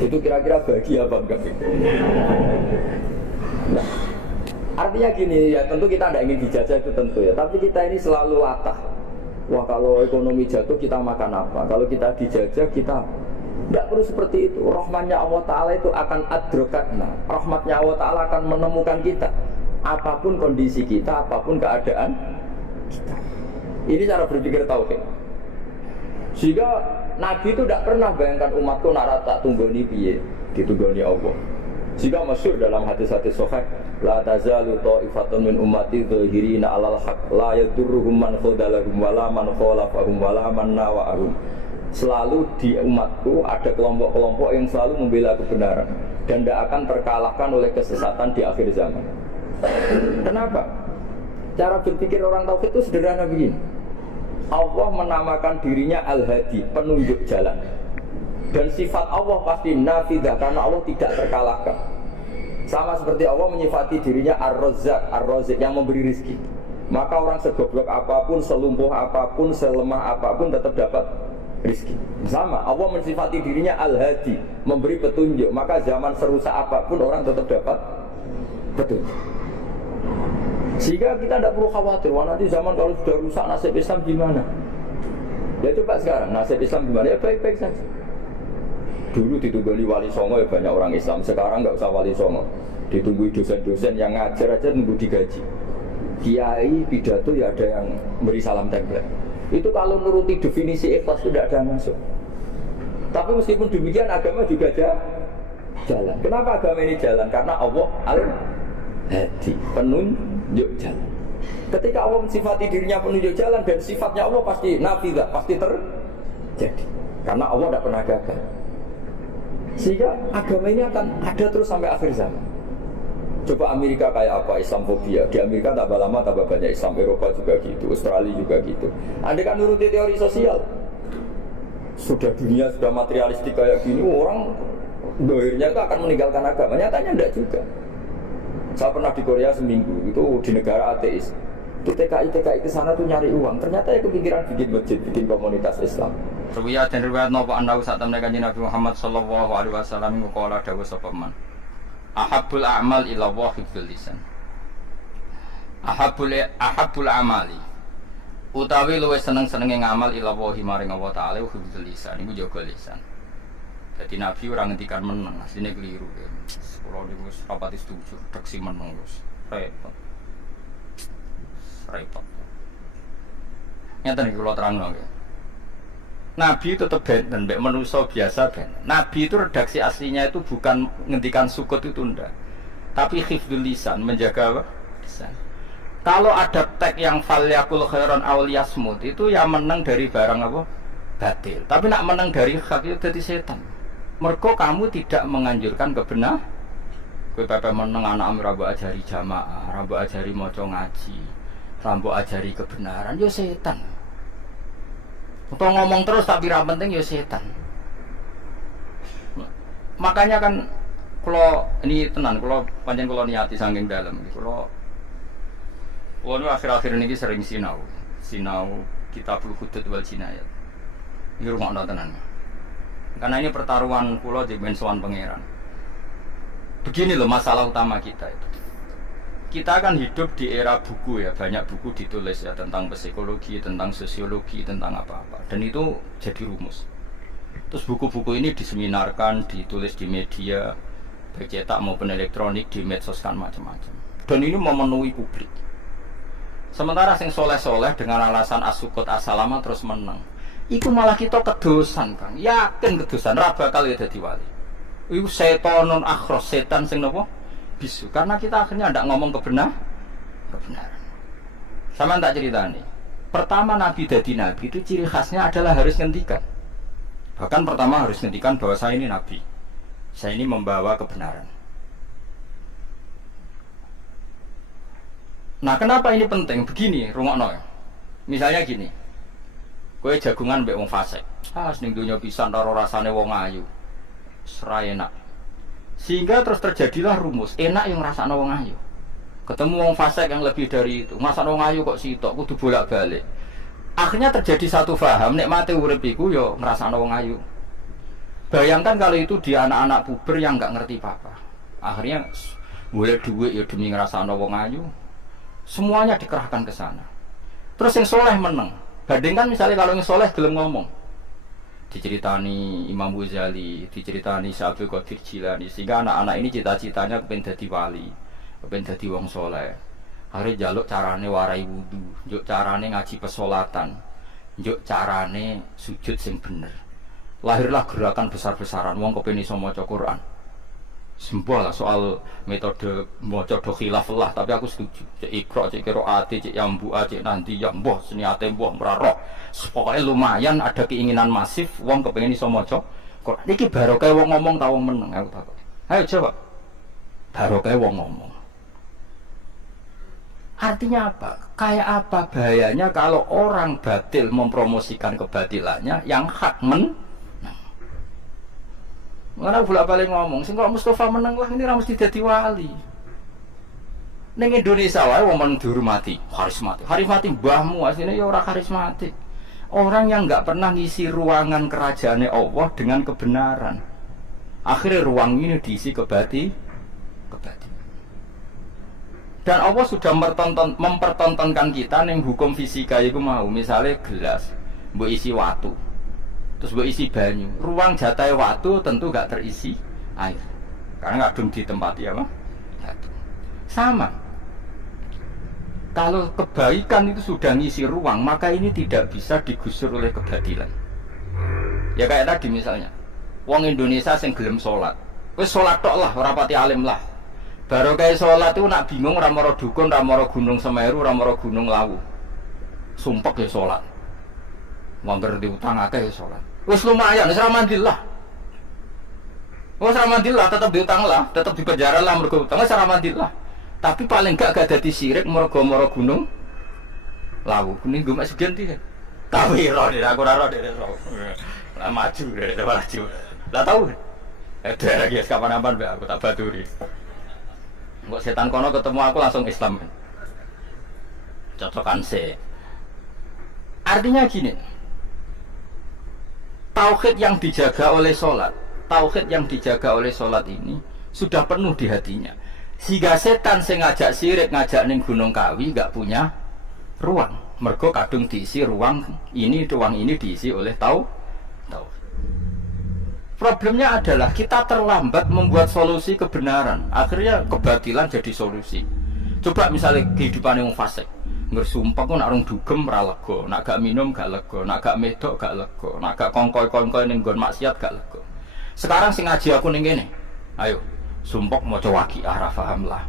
Itu kira-kira bahagia apa enggak? Nah, artinya gini ya, tentu kita tidak ingin dijajah itu tentu ya. Tapi kita ini selalu latah. Wah kalau ekonomi jatuh kita makan apa? Kalau kita dijajah kita tidak perlu seperti itu. Rahmatnya Allah Ta'ala itu akan adrokatna. Rahmatnya Allah Ta'ala akan menemukan kita. Apapun kondisi kita, apapun keadaan kita. Ini cara berpikir tauhid. Sehingga Nabi itu tidak pernah bayangkan umatku nak tak tunggoni piye, ditunggoni Allah. Sehingga masyhur dalam hadis-hadis sahih, la tazalu ta'ifatun min ummati dzahirina 'alal haqq la yadurruhum man khadalahum wala man khalafahum wala man nawa'ahum. Selalu di umatku ada kelompok-kelompok yang selalu membela kebenaran dan tidak akan terkalahkan oleh kesesatan di akhir zaman. Kenapa? Cara berpikir orang tauhid itu sederhana begini. Allah menamakan dirinya Al-Hadi, penunjuk jalan. Dan sifat Allah pasti nafidah karena Allah tidak terkalahkan. Sama seperti Allah menyifati dirinya Ar-Razzaq, Ar-Razzaq yang memberi rezeki. Maka orang segoblok apapun, selumpuh apapun, selemah apapun tetap dapat rezeki. Sama, Allah mensifati dirinya Al-Hadi, memberi petunjuk. Maka zaman serusak apapun orang tetap dapat Betul. Sehingga kita tidak perlu khawatir, wah nanti zaman kalau sudah rusak nasib Islam gimana? Ya coba sekarang nasib Islam gimana? Ya baik-baik saja. Dulu ditungguli wali songo ya banyak orang Islam, sekarang nggak usah wali songo. Ditunggu dosen-dosen yang ngajar aja nunggu digaji. Kiai pidato ya ada yang beri salam tempel. Itu kalau nuruti definisi ikhlas itu tidak ada yang masuk. Tapi meskipun demikian agama juga jalan. Kenapa agama ini jalan? Karena Allah al-hadi, penunjuk jalan. Ketika Allah mensifati dirinya penunjuk jalan dan sifatnya Allah pasti nafidah, pasti terjadi. Karena Allah tidak pernah gagal. Sehingga agama ini akan ada terus sampai akhir zaman. Coba Amerika kayak apa, Islamofobia. Di Amerika tambah lama tambah banyak Islam, Eropa juga gitu, Australia juga gitu. Anda kan nuruti teori sosial. Sudah dunia sudah materialistik kayak gini, orang dohirnya itu akan meninggalkan agama. Nyatanya enggak juga. Saya pernah di Korea seminggu, itu di negara ateis. Itu TKI ke sana tuh nyari uang. Ternyata ya kepikiran bikin masjid, bikin komunitas Islam. Riwayat dan riwayat napa anda saat temne kanjeng Nabi Muhammad sallallahu alaihi wasallam qala dawuh sapa man. Ahabbul a'mal ila Allah hifdzul lisan. Ahabbul amali. Utawi luwih seneng-senenge ngamal ila Allah maring Allah taala hifdzul lisan iku jaga lisan. Jadi Nabi ora ngendikan meneng, asline keliru. Kula niku rapati setuju, teksi meneng wis. Repot. Nyata nih kula terangno nggih. Nabi itu tetap benten, mbek manusia biasa benten. Nabi itu redaksi aslinya itu bukan ngendikan sukut itu ndak, tapi hifdzul lisan, menjaga apa? Lisan. Kalau ada teks yang falyakul khairan aw liyasmut itu ya menang dari barang apa? Batil. Tapi nak menang dari hak itu jadi setan. Mergo kamu tidak menganjurkan kebenaran. Kowe pepe meneng anak amrabu ajari jamaah, rambu ajari maca ngaji, rambu ajari kebenaran, yo setan. Atau ngomong terus tapi ra penting ya setan. Makanya kan kalau ini tenan, kalau panjang kalau niati saking dalam, kalau akhir-akhir ini sering sinau Kitabul Hudud wal Jinayat. Ini rumah tenan. Karena ini pertaruhan pulau di mensuan pangeran. Begini loh masalah utama kita itu. Kita akan hidup di era buku ya, banyak buku ditulis ya tentang psikologi, tentang sosiologi, tentang apa-apa. Dan itu jadi rumus. Terus buku-buku ini diseminarkan, ditulis di media, baik cetak maupun elektronik, di medsos kan macam-macam. Dan ini memenuhi publik. Sementara sing soleh-soleh dengan alasan asukut asalama terus menang. Iku malah kita kedosan kan, yakin kedosan, ra bakal ya dadi wali. Iku setonun akhros, setan sing nopo? Bisu, karena kita akhirnya tidak ngomong kebenaran. Sama tak cerita nih. Pertama Nabi jadi Nabi itu ciri khasnya adalah harus ngendikan. Bahkan pertama harus ngendikan bahwa saya ini Nabi. Saya ini membawa kebenaran. Nah kenapa ini penting? Begini, rungokno ya. Misalnya gini. Kowe jagungan mbek wong fasik. Ning donya pisan karo rasane wong ayu. Serai enak. Sehingga terus terjadilah rumus enak yang ngrasakno wong ayu. Ketemu wong fasik yang lebih dari itu. Ngrasakno wong ayu kok sitok kudu bolak-balik. Akhirnya terjadi satu paham nek mate urip iku ya ngrasakno wong ayu. Bayangkan kalau itu di anak-anak puber yang enggak ngerti apa-apa. Akhirnya boleh duit ya demi ngrasakno wong ayu. Semuanya dikerahkan ke sana. Terus yang soleh menang. Bandingkan misalnya kalau yang soleh gelem ngomong. Diceritani Imam Ghazali, diceritani Syaikhul Qadir Jilani, sehingga anak-anak ini cita-citanya kepen dadi wali, kepen dadi wong soleh. Akhirnya jaluk carane warai wudu, njuk carane ngaji pesolatan, njuk carane sujud sing bener. Lahirlah gerakan besar-besaran wong kepen iso maca Quran. Sembah lah soal metode maca do khilaf lah, tapi aku setuju. Cek ikra, cek qiraat, cek yambu'a, cek nanti yambuh, seniate mbuh merarok. Pokoknya lumayan ada keinginan masif wong kepengin iso maca Quran. Iki barokah wong ngomong ta wong meneng aku takut. Ayo coba. Barokah wong ngomong. Artinya apa? Kayak apa bahayanya kalau orang batil mempromosikan kebatilannya yang hak Mana bolak-balik ngomong, sing kok Mustafa menang lah ini ra mesti dadi wali. Ning Indonesia wae wong men dihormati, karismatik. Karismatik mbahmu asline ya ora karismatik. Orang yang enggak pernah ngisi ruangan kerajaane Allah dengan kebenaran. Akhirnya ruang ini diisi kebatilan. Dan Allah sudah mempertontonkan kita ning hukum fisika iku mau, misalnya gelas mbok isi watu. Terus mbok isi banyu. Ruang jatahe watu tentu gak terisi air. Karena kadung ditempati apa? Watu. Sama. Kalau kebaikan itu sudah ngisi ruang, maka ini tidak bisa digusur oleh kebatilan. Ya kayak tadi misalnya, wong Indonesia sing gelem salat. Wis salat tok lah, ora pati alim lah. Baru kayak sholat itu nak bingung ramoro dukun, ramoro gunung Semeru, ramoro gunung Lawu. Sumpek ya sholat. Wangger diutang akeh ya sholat. Wes lumayan, wes ramandillah. Wes ramandillah, tetap diutang lah, tetap di penjara lah mergo utang, wes ramandillah. Tapi paling gak dadi sirik mergo gunung Lawu. Kuning gue masih ganti kan. Kawiro deh, aku raro deh. Lah maju deh, maju. Lah tahu. Ada lagi kapan-kapan aku tak baturi. Kok setan kono ketemu aku langsung Islam. Cocokan sih. Artinya gini. Tauhid yang dijaga oleh sholat, tauhid yang dijaga oleh sholat ini sudah penuh di hatinya. Sehingga setan sing ngajak sirik, ngajak ning Gunung Kawi gak punya ruang. Mergo kadung diisi ruang ini diisi oleh tauhid. Problemnya adalah kita terlambat membuat solusi kebenaran. Akhirnya kebatilan jadi solusi. Coba misalnya kehidupan yang fasik, ngersumpah kok nak rong dugem ra lega, nak gak minum gak lega, nak gak medok gak lega, nak gak kongkoi-kongkoi ning nggon maksiat gak lega. Sekarang sing ngaji aku ning kene. Ayo, sumpah maca waqiah ra paham lah.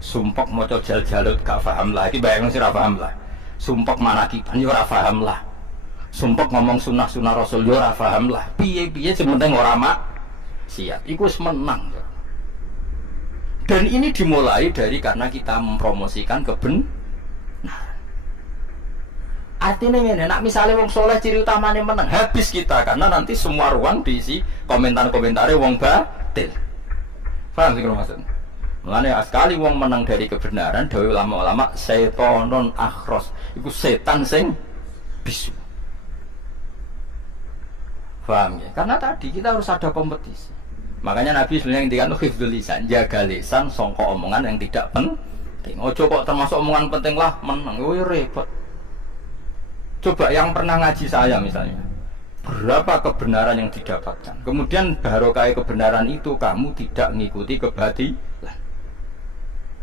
Sumpah maca jal-jalut gak paham lah. Iki bayangno sira paham lah. Sumpah manakiban yo ora paham lah. Sumpah ngomong sunah-sunah Rasul yo ora paham lah. Piye-piye sementing ora maksiat. Iku wis menang. Dan ini dimulai dari karena kita mempromosikan kebenaran. Artinya ngene, nak misalnya wong soleh ciri utamanya menang, habis kita karena nanti semua ruang diisi komentar-komentarnya wong batil. Paham sih kalau maksud? Mulane sekali wong menang dari kebenaran, dawuh ulama-ulama setonun akhros. Iku setan sing bisu. Paham ya? Karena tadi kita harus ada kompetisi. Makanya Nabi sebenarnya ngendikan hifdzul lisan, jaga lisan sangka omongan yang tidak penting. Ojo kok termasuk omongan penting lah menang, yo repot. Coba yang pernah ngaji saya misalnya, berapa kebenaran yang didapatkan. Kemudian barokah kebenaran itu kamu tidak mengikuti kebatilan.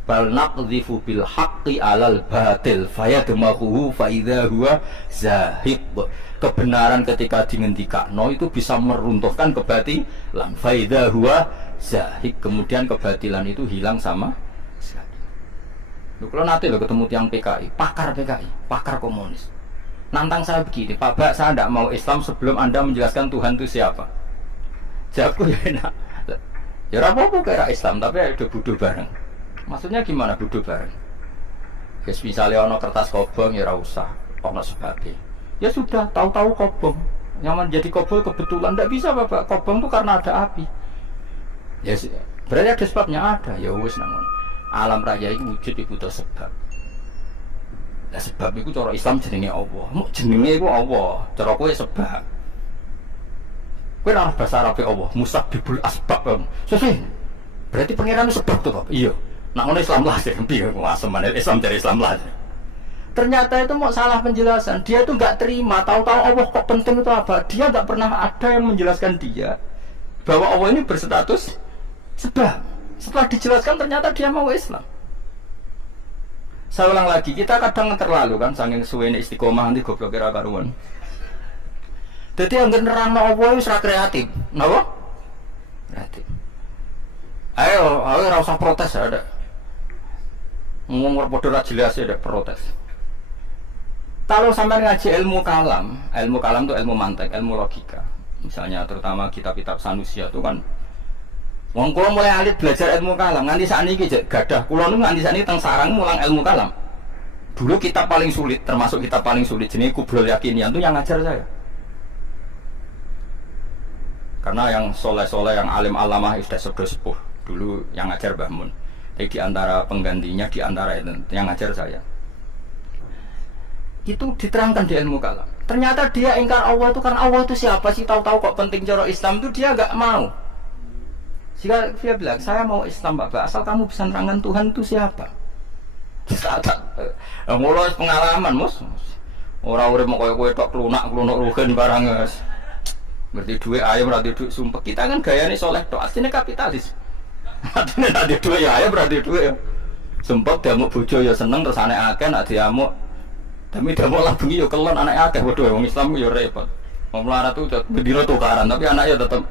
Bal naqdhifu bil haqqi 'alal batil fayadmaghuhu fa idza huwa zahiq. Kebenaran ketika dingendikakno itu bisa meruntuhkan kebatilan. Fa idza huwa zahiq. Kemudian kebatilan itu hilang sama sekali. Lho kalau nanti lo ketemu tiang PKI, pakar komunis. Nantang saya begini, Pak Bak, saya tidak mau Islam sebelum Anda menjelaskan Tuhan itu siapa. Jawabku ya enak. Ya apa-apa kayak Islam, tapi ada bodoh bareng. Maksudnya gimana bodoh bareng? Ya misalnya ono kertas kobong ya usah, ono sebabnya. Ya sudah, tahu-tahu kobong. Yang menjadi kobong kebetulan tidak bisa Bapak. Kobong itu karena ada api. Ya berarti ada sebabnya ada. Ya wis namun alam raya itu wujud itu butuh sebab. Nah sebab itu cara Islam jenenge Allah. Mau jenenge itu Allah. Cara kowe sebab. Kowe ora bahasa Arab Allah, musabbibul asbab. Sesuai. Berarti pangeran sebab tuh Pak. Iya. Nak ngono Islam lah sih, piye aseman Islam dari Islam lah. Ternyata itu mau salah penjelasan. Dia itu nggak terima. Tahu-tahu Allah kok penting itu apa? Dia nggak pernah ada yang menjelaskan dia bahwa Allah ini berstatus sebab. Setelah dijelaskan ternyata dia mau Islam. Saya ulang lagi, kita kadang terlalu kan saking suwene istiqomah nanti goblok kira karuan. Jadi yang nerangno Allah wis ra kreatif. Napa? Kreatif. Ayo ora usah protes ada. Ngomong padha ra jelas ada protes. Kalau sampai ngaji ilmu kalam itu ilmu mantek, ilmu logika. Misalnya terutama kitab-kitab Sanusi itu kan wong kula mulai alit belajar ilmu kalam nganti sakniki gadah kula nu nganti sakniki teng sarang mulang ilmu kalam. Dulu kitab paling sulit, termasuk kitab paling sulit jenenge Kubrul Yakinian itu yang ngajar saya. Karena yang soleh-soleh yang alim alamah sudah sepuh dulu yang ngajar Mbah Mun. Jadi di antara penggantinya di antara itu yang ngajar saya. Itu diterangkan di ilmu kalam. Ternyata dia ingkar Allah itu karena Allah itu siapa sih, tahu-tahu kok penting cara Islam itu dia enggak mau. Jika dia bilang, saya mau Islam Bapak, asal kamu bisa nerangkan Tuhan itu siapa. Mulai pengalaman mus. Orang urip mau koyo tok klunak rugen barang guys. Berarti duit ayam berarti duit sumpah. Kita kan gayanya soleh tok, aslinya kapitalis. Artinya nanti duit ya ayam berarti duit ya. Sumpah dia mau bojo ya seneng terus anak akeh nak diamuk. Tapi dia mau lah bengi ya kelon anak akeh waduh wong Islam ya repot. Wong melarat tuh berdiri tukaran tapi anaknya tetap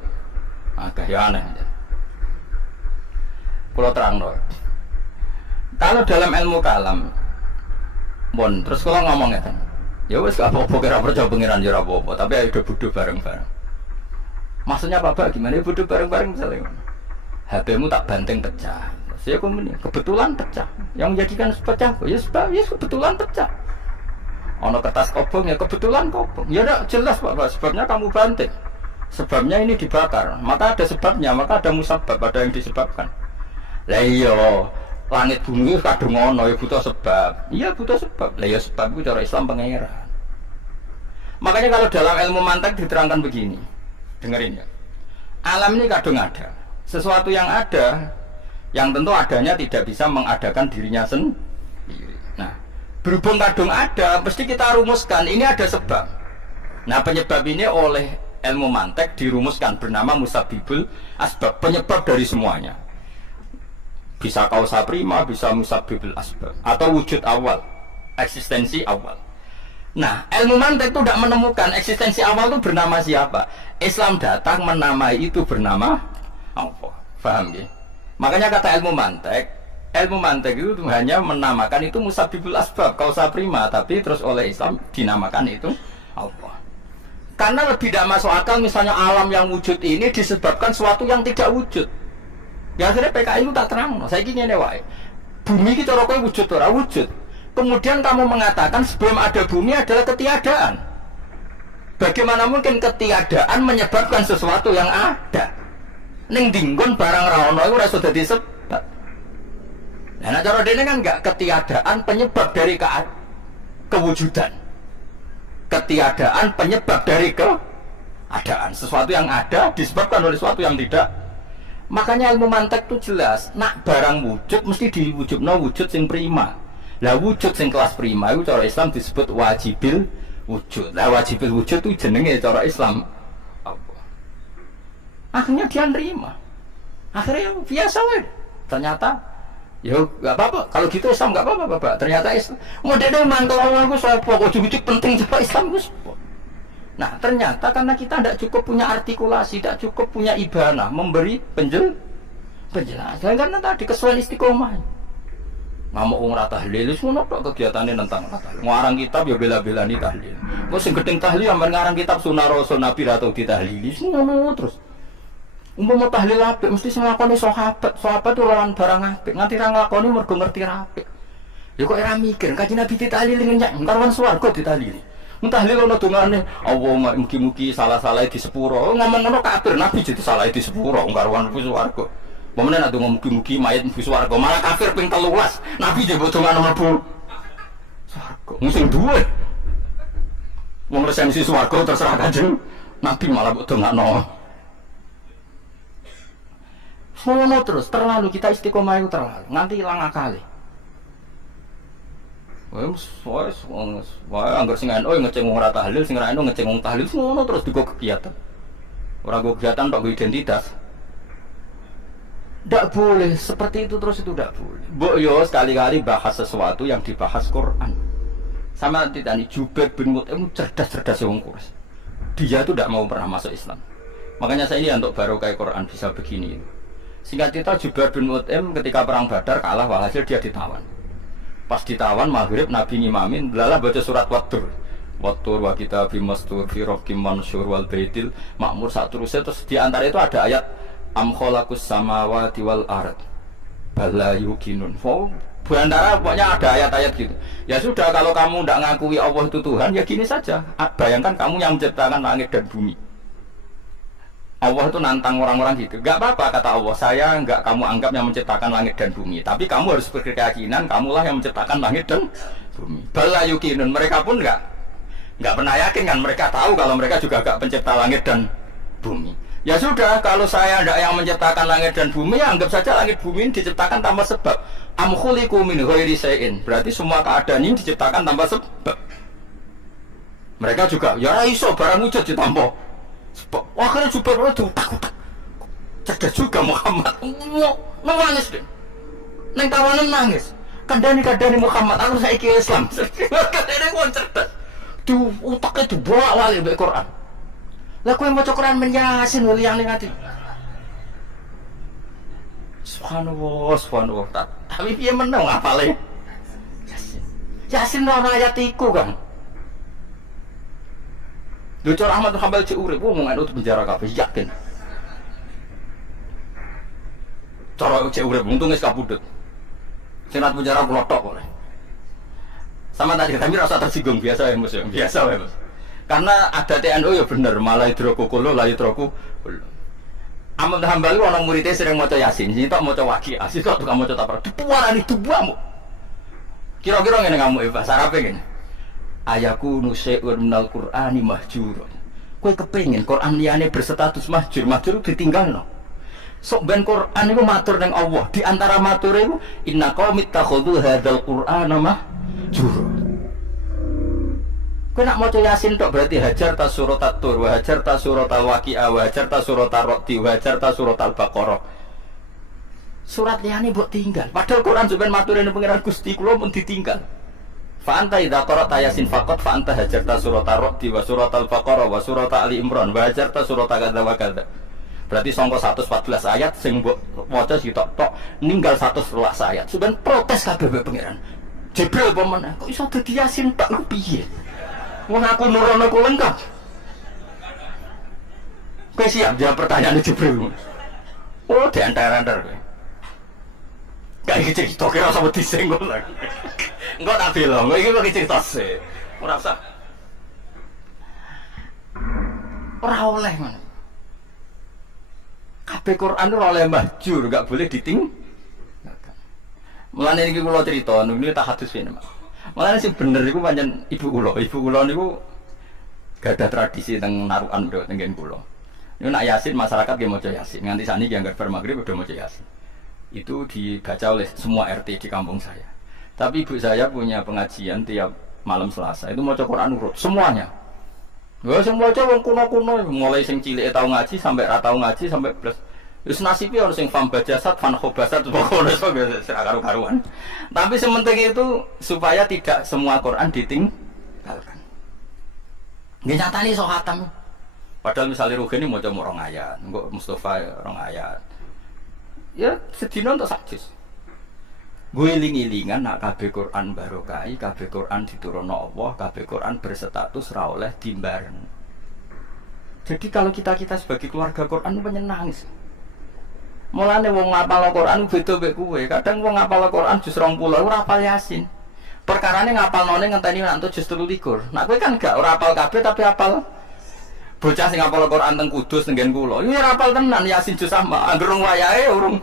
akeh ya aneh aja. Kalau terang loh. Kalau dalam ilmu kalam, bon terus kalau ngomong ya wes gak apa-apa kira percaya pengiran ya apa-apa tapi ayo bodoh bareng-bareng. Maksudnya apa gimana ya bodoh bareng-bareng misalnya HP-mu tak banting pecah saya kebetulan pecah yang menjadikan pecah ya sebab ya kebetulan pecah ono kertas kobong ya kebetulan kobong ya udah jelas Pak sebabnya kamu banting sebabnya ini dibakar maka ada sebabnya maka ada musabab ada yang disebabkan lah iya langit bumi itu kadung ono ya butuh sebab. Iya butuh sebab. Lah ya sebab itu cara Islam pangeran. Makanya kalau dalam ilmu mantek diterangkan begini. Dengerin ya. Alam ini kadung ada. Sesuatu yang ada yang tentu adanya tidak bisa mengadakan dirinya sendiri. Nah, berhubung kadung ada, mesti kita rumuskan ini ada sebab. Nah, penyebab ini oleh ilmu mantek dirumuskan bernama musabibul asbab, penyebab dari semuanya. Bisa kausa prima, bisa musabibul asbab atau wujud awal, eksistensi awal. Nah, ilmu mantek itu tidak menemukan eksistensi awal itu bernama siapa. Islam datang menamai itu bernama Allah. Paham ya? Makanya kata ilmu mantek itu hanya menamakan itu musabibul asbab, kausa prima, tapi terus oleh Islam dinamakan itu Allah. Karena lebih tidak masuk akal misalnya alam yang wujud ini disebabkan sesuatu yang tidak wujud. Ya akhirnya PKI itu tak terang, saya ingin wae. Bumi kita rokok wujud ora wujud. Kemudian kamu mengatakan sebelum ada bumi adalah ketiadaan. Bagaimana mungkin ketiadaan menyebabkan sesuatu yang ada? Ning dinggon barang ra ono iku ora iso dadi sebab. Nah, cara dene kan enggak ketiadaan penyebab dari kewujudan. Ketiadaan penyebab dari keadaan. Sesuatu yang ada disebabkan oleh sesuatu yang tidak. Makanya ilmu mantek itu jelas, nak barang wujud mesti diwujudno wujud sing prima. Lah wujud sing kelas prima itu cara Islam disebut wajibil wujud. Lah wajibil wujud itu jenenge cara Islam apa? Akhirnya dia nerima. Akhirnya biasa wae. Ternyata ya enggak apa-apa. Kalau gitu Islam enggak apa-apa, Bapak. Ternyata Islam modele mantel aku sapa kok wujud penting coba Islam Gus. Nah ternyata karena kita tidak cukup punya artikulasi, tidak cukup punya ibanah memberi penjelasan karena tadi kesulitan istiqomah. Ngamuk wong ra tahlil, semua tok kegiatane tentang tahlil. Ngarang kitab ya bela-belani tahlil. Kok sing gedeng tahlil amben ngarang kitab sunah rasul nabi ra tau ditahlili, ngono terus. Umpama tahlil apik mesti sing nglakoni sahabat. Sahabat itu lawan barang apik, nganti ra nglakoni mergo ngerti ra apik. Ya kok ora mikir, kanjeng Nabi ditahlili ngenyak, karuan swarga ditahlili. Tahlil ono dongane, Allah mugi-mugi salah-salah di sepuro. Ngomong ngono kafir, Nabi jadi salah di sepuro, karuan mlebu swarga. Pemene nek donga mugi-mugi mayit mlebu swarga, malah kafir ping 13. Nabi jebot dongane mlebu swarga. Musim duwe. Wong resensi swarga terserah Kanjeng Nabi malah mbok dongano. Ngono terus, terlalu kita istiqomah itu terlalu, nganti ilang akale. Wah, anggar sing NU ngeceng wong ora tahlil, sing ora NU ngeceng wong tahlil, ngono terus digo kegiatan. Ora go kegiatan tok go identitas. Ndak boleh seperti itu terus, itu ndak boleh. Mbok yo sekali-kali bahas sesuatu yang dibahas Quran. Sama ditani Jubair bin Mut'im cerdas-cerdas wong Quraisy. Dia tuh ndak mau pernah masuk Islam. Makanya saya ini untuk barokah Quran bisa begini. Singkat cerita Jubair bin Mut'im ketika perang Badar kalah, walhasil dia ditawan. Pas ditawan maghrib Nabi ngimamin lalah baca surat Wattur wa kitabim mastur fi raqqim mansur wal baitil makmur saterusnya. Terus di antara itu ada ayat am khalaqus samawati wal ard bala yuqinun. Bandara pokoknya ada ayat-ayat gitu. Ya sudah, kalau kamu tidak ngakui Allah itu Tuhan ya gini saja. Bayangkan kamu yang menciptakan langit dan bumi. Allah itu nantang orang-orang gitu. Gak apa-apa kata Allah, saya enggak kamu anggap yang menciptakan langit dan bumi, tapi kamu harus berkeyakinan kamulah yang menciptakan langit dan bumi. Bala yuqinun, mereka pun enggak pernah yakin kan, mereka tahu kalau mereka juga enggak pencipta langit dan bumi. Ya sudah, kalau saya enggak yang menciptakan langit dan bumi, ya anggap saja langit bumi ini diciptakan tanpa sebab. Am khuliqu min ghairi syai'in. Berarti semua keadaan ini diciptakan tanpa sebab. Mereka juga ya iso barang wujud ditampa. Sebab akhirnya juga takut. Cerdas juga Muhammad. Nangis deh. Neng tawanan nangis. Kandani Muhammad aku saiki Islam. Kadane wong cerdas. Tuh utaknya tuh bolak-balik mbek Quran. Lah kowe maca Quran men Yasin liyane ngati. Subhanallah. Tapi piye meneng apale? Yasin ora ayat iku kan. Dr. Ahmad Hambal cek urip ngomong anu penjara kabeh yakin. Cara cek urip untung wis kabudut. Senat penjara klothok kok. Sama tadi kami rasa tersinggung biasa ya Mas. Biasa ya Mas. Karena ada TNU ya bener malah hidrokukulo la hidroku. Ahmad Hambal ana muridé sering maca Yasin, sing tok maca Waqiah, sing tok tukang maca Tabarok. Dipuarani dubamu. Kira-kira ngene kamu bahasa Arab ngene. Ayaku nusyai'un minal Qur'ani mahjur. Kowe kepengin Quran liyane berstatus mahjur ditinggalno. Sok ben Quran iku matur ning Allah, di antara mature iku inna qaumit takhudhu hadzal Qur'ana mahjur. Kau nak maca Yasin tok berarti hajar ta surat At-Tur, wa hajar ta surat Al-Waqiah, wa hajar ta surat Ar-Ra'd, wa hajar ta surat Al-Baqarah. Surat liyane mbok tinggal. Padahal Quran sampeyan maturane pangeran Gusti kula pun ditinggal. Fa anta idza qara'ta Yasin faqat fa anta hajar ta surat Ar-Ra'd, wa surat Al-Baqarah, wa surat Ali Imran, wa hajar ta surat kadza wa kadza. Berarti sangka 114 ayat sing mbok maca sitok-tok ninggal 111 ayat. Sampeyan protes kabeh mbek pangeran. Jibril pemenang, kok iso dadi Yasin tok piye? Wong aku nurono ku lengkap. Kowe siap jawab pertanyaan Jibril. Oh, diantar-antar kowe. Kayak cerita kira sama disenggol lagi. Enggak tak bilang, kowe iki kok cerita sih. Ora usah. Ora oleh ngono. Kabeh Quran ora oleh mahjur, enggak boleh diting. Mulane iki kula cerita, niku tak hadis ini, Mas. Malah sih bener itu pancen ibu kulo niku gak ada tradisi teng narukan bro tenggen kulo. Niku nak Yasin masyarakat ge maca Yasin. Nganti saniki yang bar maghrib udah maca Yasin. Itu dibaca oleh semua RT di kampung saya. Tapi ibu saya punya pengajian tiap malam Selasa. Itu maca Quran urut semuanya. Gak sing maca wong kuno-kuno mulai sing cilik tau ngaji sampai ra tau ngaji sampai plus. Wis nasibe ono sing fam bajasat fan khobasat pokoke iso karu-karuan. Tapi sementing itu supaya tidak semua Quran ditinggalkan. Nggih nyatane iso khatam. Padahal misalnya Rugen ini maca 2 ayat, engko Mustafa 2 ayat. Ya sedina entuk sak juz. Gue eling-elingan nak kabeh Quran barokah, kabeh Quran diturunno Allah, kabeh Quran berstatus ra oleh dimbareng. Jadi kalau kita sebagai keluarga Quran menyenangis. Mulane wong ngapal Al-Qur'an beda mek kowe. Kadang wong ngapal Al-Qur'an jus 20 ora hafal Yasin. Perkarane ngapalnone ngenteni ngantuk jus 23. Nek kowe kan gak ora hafal kabeh tapi hafal. Bocah sing ngapal Al-Qur'an teng Kudus tenggen kula. Iki ora hafal tenan Yasin jus sama. Angger urung wayahe urung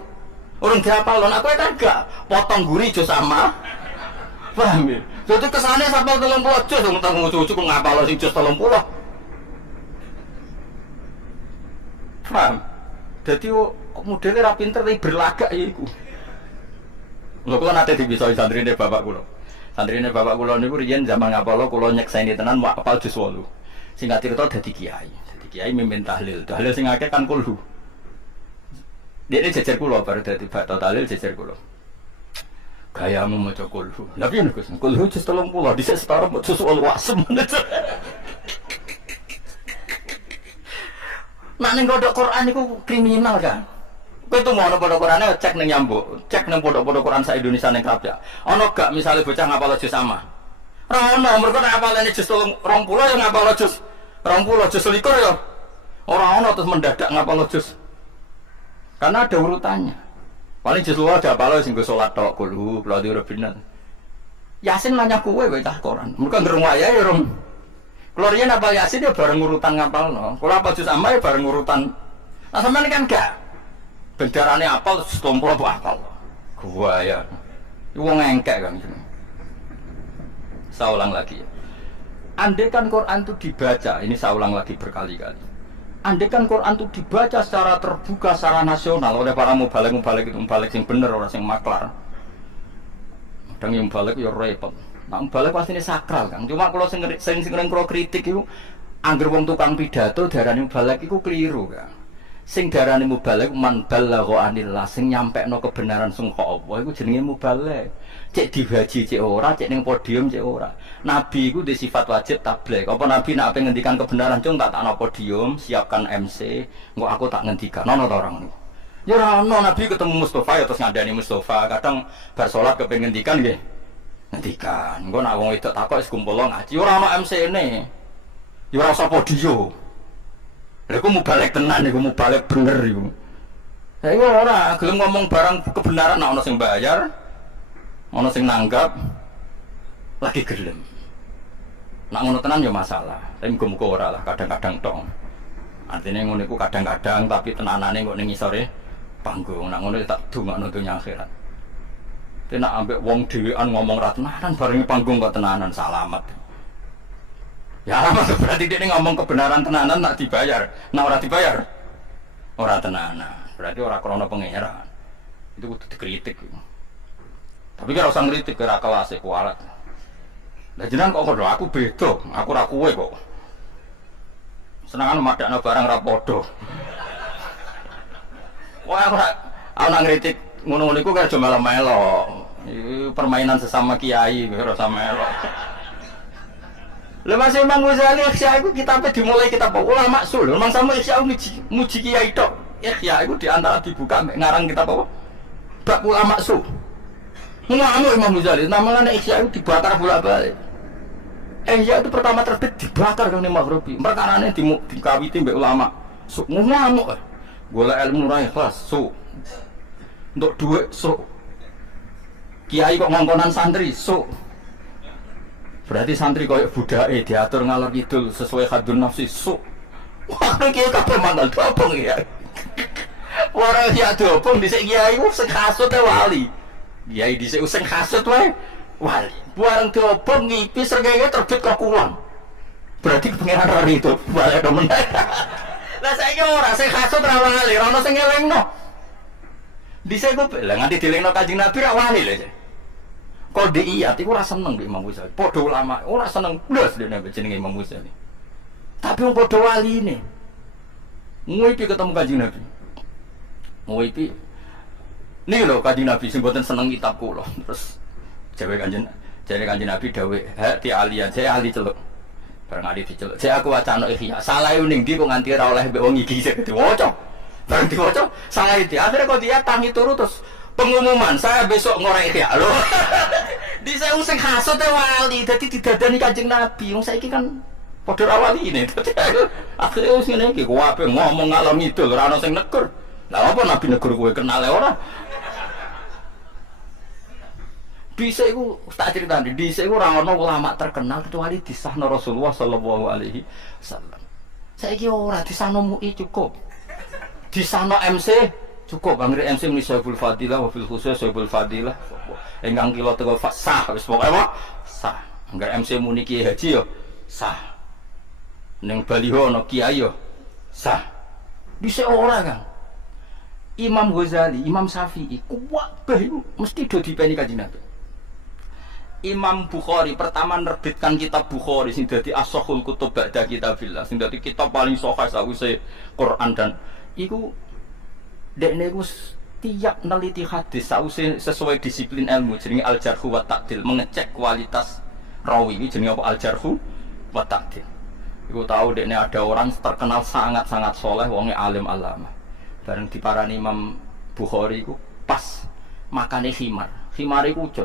dihafal. Nek kowe kan gak potong guri jus sama. Paham ya? Dadi kesane hafal 30 jus wong teng cucu ngapal sing jus 30. Paham? Dadi modelnya ra pinter tapi berlagak ya iku. Lho kula nate dibisoi santrine bapak kula. Santrine bapak kula niku riyen zaman ngapalo kula nyekseni tenan apal juz 8. Singkat cerita dadi kiai. Dadi kiai mimpin tahlil. Tahlil sing akeh kan kulhu. Dene jejer kula baru dadi bapak tahlil jejer kula. Gayamu maca kulhu. Lah piye Gus? Kulhu juz 30 dhisik setara juz 8 asem. Nek ning kodhok Quran iku kriminal kan. Kowe tuh mau pondok Qurane cek ning nyambuk, cek ning pondok-pondok Quran sak Indonesia ning Kabeh. Ana gak misale bocah ngapal juz sama? Ora ono, mergo nek apalane juz 20 ya ngapal juz 20, juz 21 ya. Ora ono terus mendadak ngapal juz. Karena ada urutannya. Paling juz luar aja apal sing go salat tok kulhu, pelati rabbina. Yasin nanya kowe cah Quran. Mergo ngerung wayahe ya rong. Kulo riyen apal Yasin ya bareng urutan ngapalno. Kulo apal juz sama ya bareng urutan. Nah sampean kan gak bendarane apal setompo apa apal. Gua ya. Wong engkek kan. Saya ulang lagi ya. Andai kan Quran itu dibaca, ini saya ulang lagi berkali-kali. Andai kan Quran itu dibaca secara terbuka, secara nasional oleh para mubalik itu, mubalik yang bener, orang yang maklar. Kadang yang balik ya repot. Nah, balik pasti ini sakral kan. Cuma kalau sering kalau kritik itu, angger wong tukang pidato darani balik itu keliru kan. Sing darani balik man balagha anillah, sing nyampekno kebenaran sangka Allah iku jenenge mubalik. Cek dihaji cek ora, cek ning podium cek ora. Nabi iku di sifat wajib tabligh. Apa Nabi nek ape ngendikan kebenaran cung tak takno podium, siapkan MC, engko aku tak ngendikan. Ono ta orang niku. Ya ora ono Nabi ketemu Mustafa ya terus ngandani Mustafa. Kadang bar salat kepengin ngendikan nggih. Ngendikan. Engko nek wong wedok takok wis kumpul ngaji ora ono MC-ne. Ya ora usah podium. Lha iku mubalik tenan iku mubalik bener iku. Ha iku ora gelem ngomong barang kebenaran nek ono sing bayar, ono sing nanggap lagi gelem. Nek ngono tenan ya masalah. Tapi muga-muga ora lah kadang-kadang tok. Artinya ngono iku kadang-kadang tapi tenanane kok ning ngisore panggung. Nek ngono tak dongakno donya akhirat. Tapi nek ambek wong dhewean ngomong ra tenanan bareng panggung kok tenanan salamat. Ya berarti dia ngomong kebenaran tenanan tak dibayar. Nah ora dibayar, ora tenanan. Berarti ora krana pangeran. Itu kudu dikritik. Tapi kira usah ngritik kira kelas kualat. Lah jenengan kok kodo aku beda, aku ora kowe kok. Senengan madakno barang ra padha. Wah aku nak ngritik ngono-ngono iku kaya aja melo-melo. Iki permainan sesama kiai ora usah melo. Lha Mas Imam Ghazali Ihya iku kitabe dimulai kitab ulama sul. Memang sama Ihya muji kiai tok. Ihya iku diantara dibuka ngarang kitab apa? Bab ulama sul. Ngono Imam Ghazali namanya Ihya itu dibakar bolak-balik. Ihya itu pertama terbit dibakar kang Maghribi. Perkarane dikawiti mbek ulama. Sul ngamuk. Golek ilmu ra ikhlas sul. Untuk dhuwit sul. Kiai kok ngongkonan santri sul. Berarti santri koyo budake diatur ngalor kidul sesuai hadun nafsi sul. Wah iki kabeh mangal dobong ya. Ora ya dobong dhisik kiai ku sing hasud wali. Kiai dhisik sing hasud wae wali. Bareng dobong ngipi srengenge terbit kok kulon. Berarti pengenan ra itu balik temen. Lah saiki ora sing hasud ra wali, ora ono sing ngelingno. Dhisik ku lha nganti dilingno Kanjeng Nabi ra wali lho. Kok diiyat iku ora seneng mbek Imam Ghazali. Padha ulama ora seneng blas dene jenenge Imam Ghazali. Tapi wong padha waline. Nguipi ketemu Kanjeng Nabi. Nguipi. Niki lho Kanjeng Nabi sing mboten seneng kitab kula. Terus jawe Kanjeng Nabi dawuh, "Ha ti alian, saya ahli celuk." Bareng ahli diceluk. "Saya aku wacana Ihya. Salah ning ndi kok nganti ora oleh mbek wong iki sik diwaca." Bareng diwaca, salah iki. Akhire kok dia tangi turu terus pengumuman saya besok ngorek ya lho. Di saya sing hasud wali dadi didadani Kanjeng Nabi. Wong saiki kan padha ra wali ne. Akhire wis ngene iki kuwabe ngomong ngalor ngidul ora ono sing negur. Lah apa Nabi negur kowe kenal ora? Dhisik iku tak critani, dhisik iku ora ono ulama terkenal kecuali disahno Rasulullah sallallahu alaihi wasallam. Saiki ora disahno MUI cukup. Disahno MC cukup anggere MC muni Syaibul Fadilah wa fil khusus Syaibul Fadilah. Enggang kilo teko sah wis pokoke apa? Sah. Anggere MC muni Kiai Haji yo sah. Ning baliho ana kiai yo sah. Dhisik ora kan. Imam Ghazali, Imam Syafi'i kuwabeh mesti do dipeni Kanjeng Nabi. Imam Bukhari pertama nerbitkan kitab Bukhari sing dadi as-sahhul kutub ba'da kitabillah, sing dadi kitab paling sahih sawise Quran dan iku dekne iku tiap neliti hadis sause sesuai disiplin ilmu jenenge al-jarh wa ta'dil, mengecek kualitas rawi iki jenenge apa al-jarh wa ta'dil. Iku tahu dekne ada orang terkenal sangat-sangat soleh wonge alim alama. Bareng diparani Imam Bukhari iku pas makane khimar. Khimar iku ucul.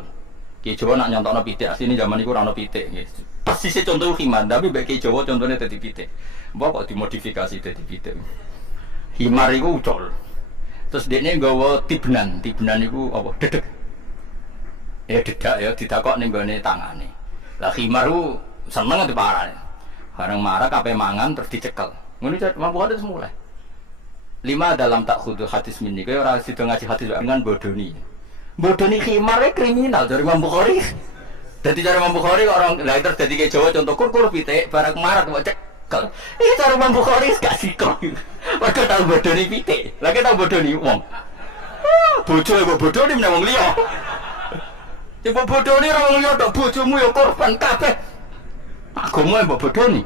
Ki Jawa nak nyontokno pitik, asline zaman iku ora ono pitik nggih. Persise contoh khimar, tapi mbek Ki Jawa contone dadi pitik. Mbok kok dimodifikasi dadi pitik. Khimar iku ucul. Terus dekne nggawa tibnan iku apa? Dedeg. Ya dedak ya ditakok ning gone tangane. Lah khimar ku seneng diparani. Bareng marah kape mangan terus dicekel. Ngono mampu ada semula. 5 dalam tak khudu hadis minni. Kaya ora sida ngaji hadis dengan bodoni. Bodoni khimare kriminal dari Imam Bukhari. Dadi cara Imam Bukhari orang lha terus dadi ke Jawa contoh kur pitik bareng marah kok cekel. Iki cara Imam Bukhari gak siko. Mergo tau bodoni pitik. Lah kita bodoni wong. Bojo kok bodoni meneng wong liya. Sing mbok bodoni ora wong liya tok, bojomu ya korban kabeh. Agama mbok bodoni.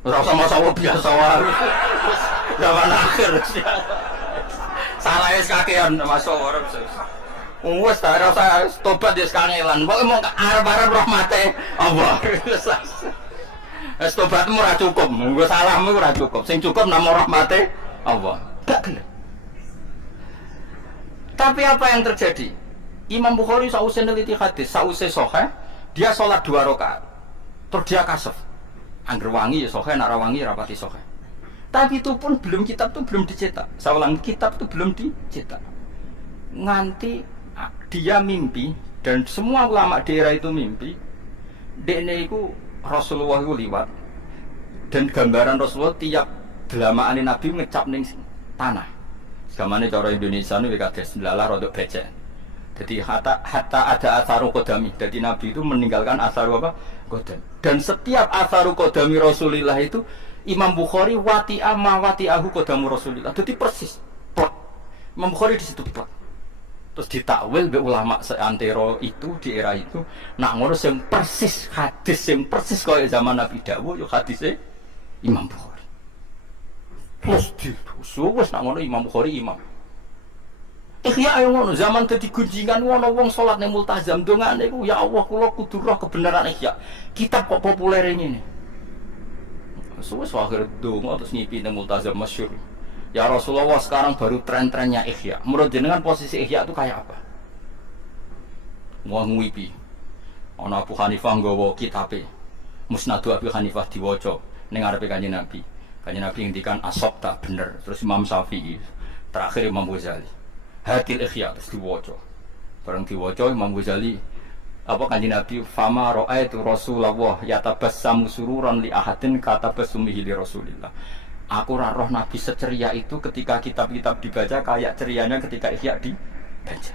Ora sama-sama biasa wae. Zaman akhir. Salah wis kakean masuk orang wis ta rasa tobat wis kangelan. Pokoke mau arep-arep rahmate Allah. Wis tobatmu ora cukup. Nggo salahmu ora cukup. Sing cukup namung rahmate Allah. Gak gelem. Tapi apa yang terjadi? Imam Bukhari sausé neliti hadis, sausé sahih, dia sholat 2 rakaat. Terus dia kasef. Angger wangi ya sahih, nek ora wangi rapati sahih. Tapi itu pun kitab itu belum dicetak. Saya ulang, kitab itu belum dicetak. Nganti dia mimpi dan semua ulama daerah itu mimpi. Dekne iku Rasulullah itu liwat dan gambaran Rasulullah tiap delamaane Nabi ngecap ning tanah. Zamane cara Indonesia niku kados lalah rodok becek. Jadi hatta ada atharu qadami. Jadi Nabi itu meninggalkan atharu apa? Qadam. Dan setiap atharu qadami Rasulullah itu Imam Bukhari wati'a ma wati'ahu qadamu Rasulillah. Jadi persis. Plak. Imam Bukhari di situ plak. Terus ditakwil be ulama seantero itu di era itu nak ngono sing persis hadis sing persis kaya zaman Nabi dawuh yo hadise Imam Bukhari. Terus wis nak ngono Imam Bukhari imam. Ihya ayo ngono zaman dadi gunjingan ono wong salat ning multazam dongane iku ya Allah kula kudu roh kebenaran ihya. Kitab kok populer ngene. Suwes akhir donga terus ngipi nang multazam masyhur. Ya Rasulullah sekarang baru tren-trennya ihya. Menurut jenengan posisi ihya itu kayak apa? Mau ngipi. Ana Abu Hanifah nggawa kitabe. Musnadu Abu Hanifah diwaca ning ngarepe Kanjeng Nabi. Kanjeng Nabi ngendikan asabta bener. Terus Imam Syafi'i, terakhir Imam Ghazali. Hadil ihya terus diwaca. Bareng diwaca Imam Ghazali apa Kanjeng Nabi fama ra'aitu Rasulullah yatabassamu sururan li ahadin katabassumihi li Rasulillah. Aku ora roh Nabi seceria itu ketika kitab-kitab dibaca kayak cerianya ketika ihya dibaca.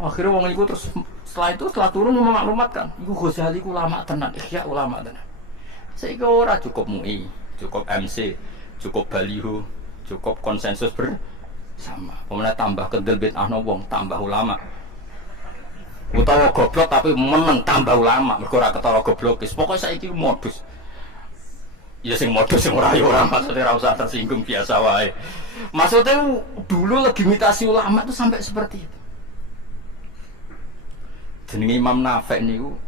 Akhirnya wong iku terus setelah turun memaklumatkan, iku Ghazali ku ulama tenan, ihya ulama tenan. Saiki ora cukup MUI, cukup MC, cukup baliho, cukup konsensus bersama. Pemenang tambah kendel bid'ah wong, tambah ulama. Utawa goblok tapi meneng tambah ulama mergo ora ketara goblokis. Pokoke saiki modus. Ya sing modus sing ora ya ora maksudnya ora usah tersinggung biasa wae. Maksudnya dulu legitimasi ulama itu sampai seperti itu. Jenenge Imam Nafi' niku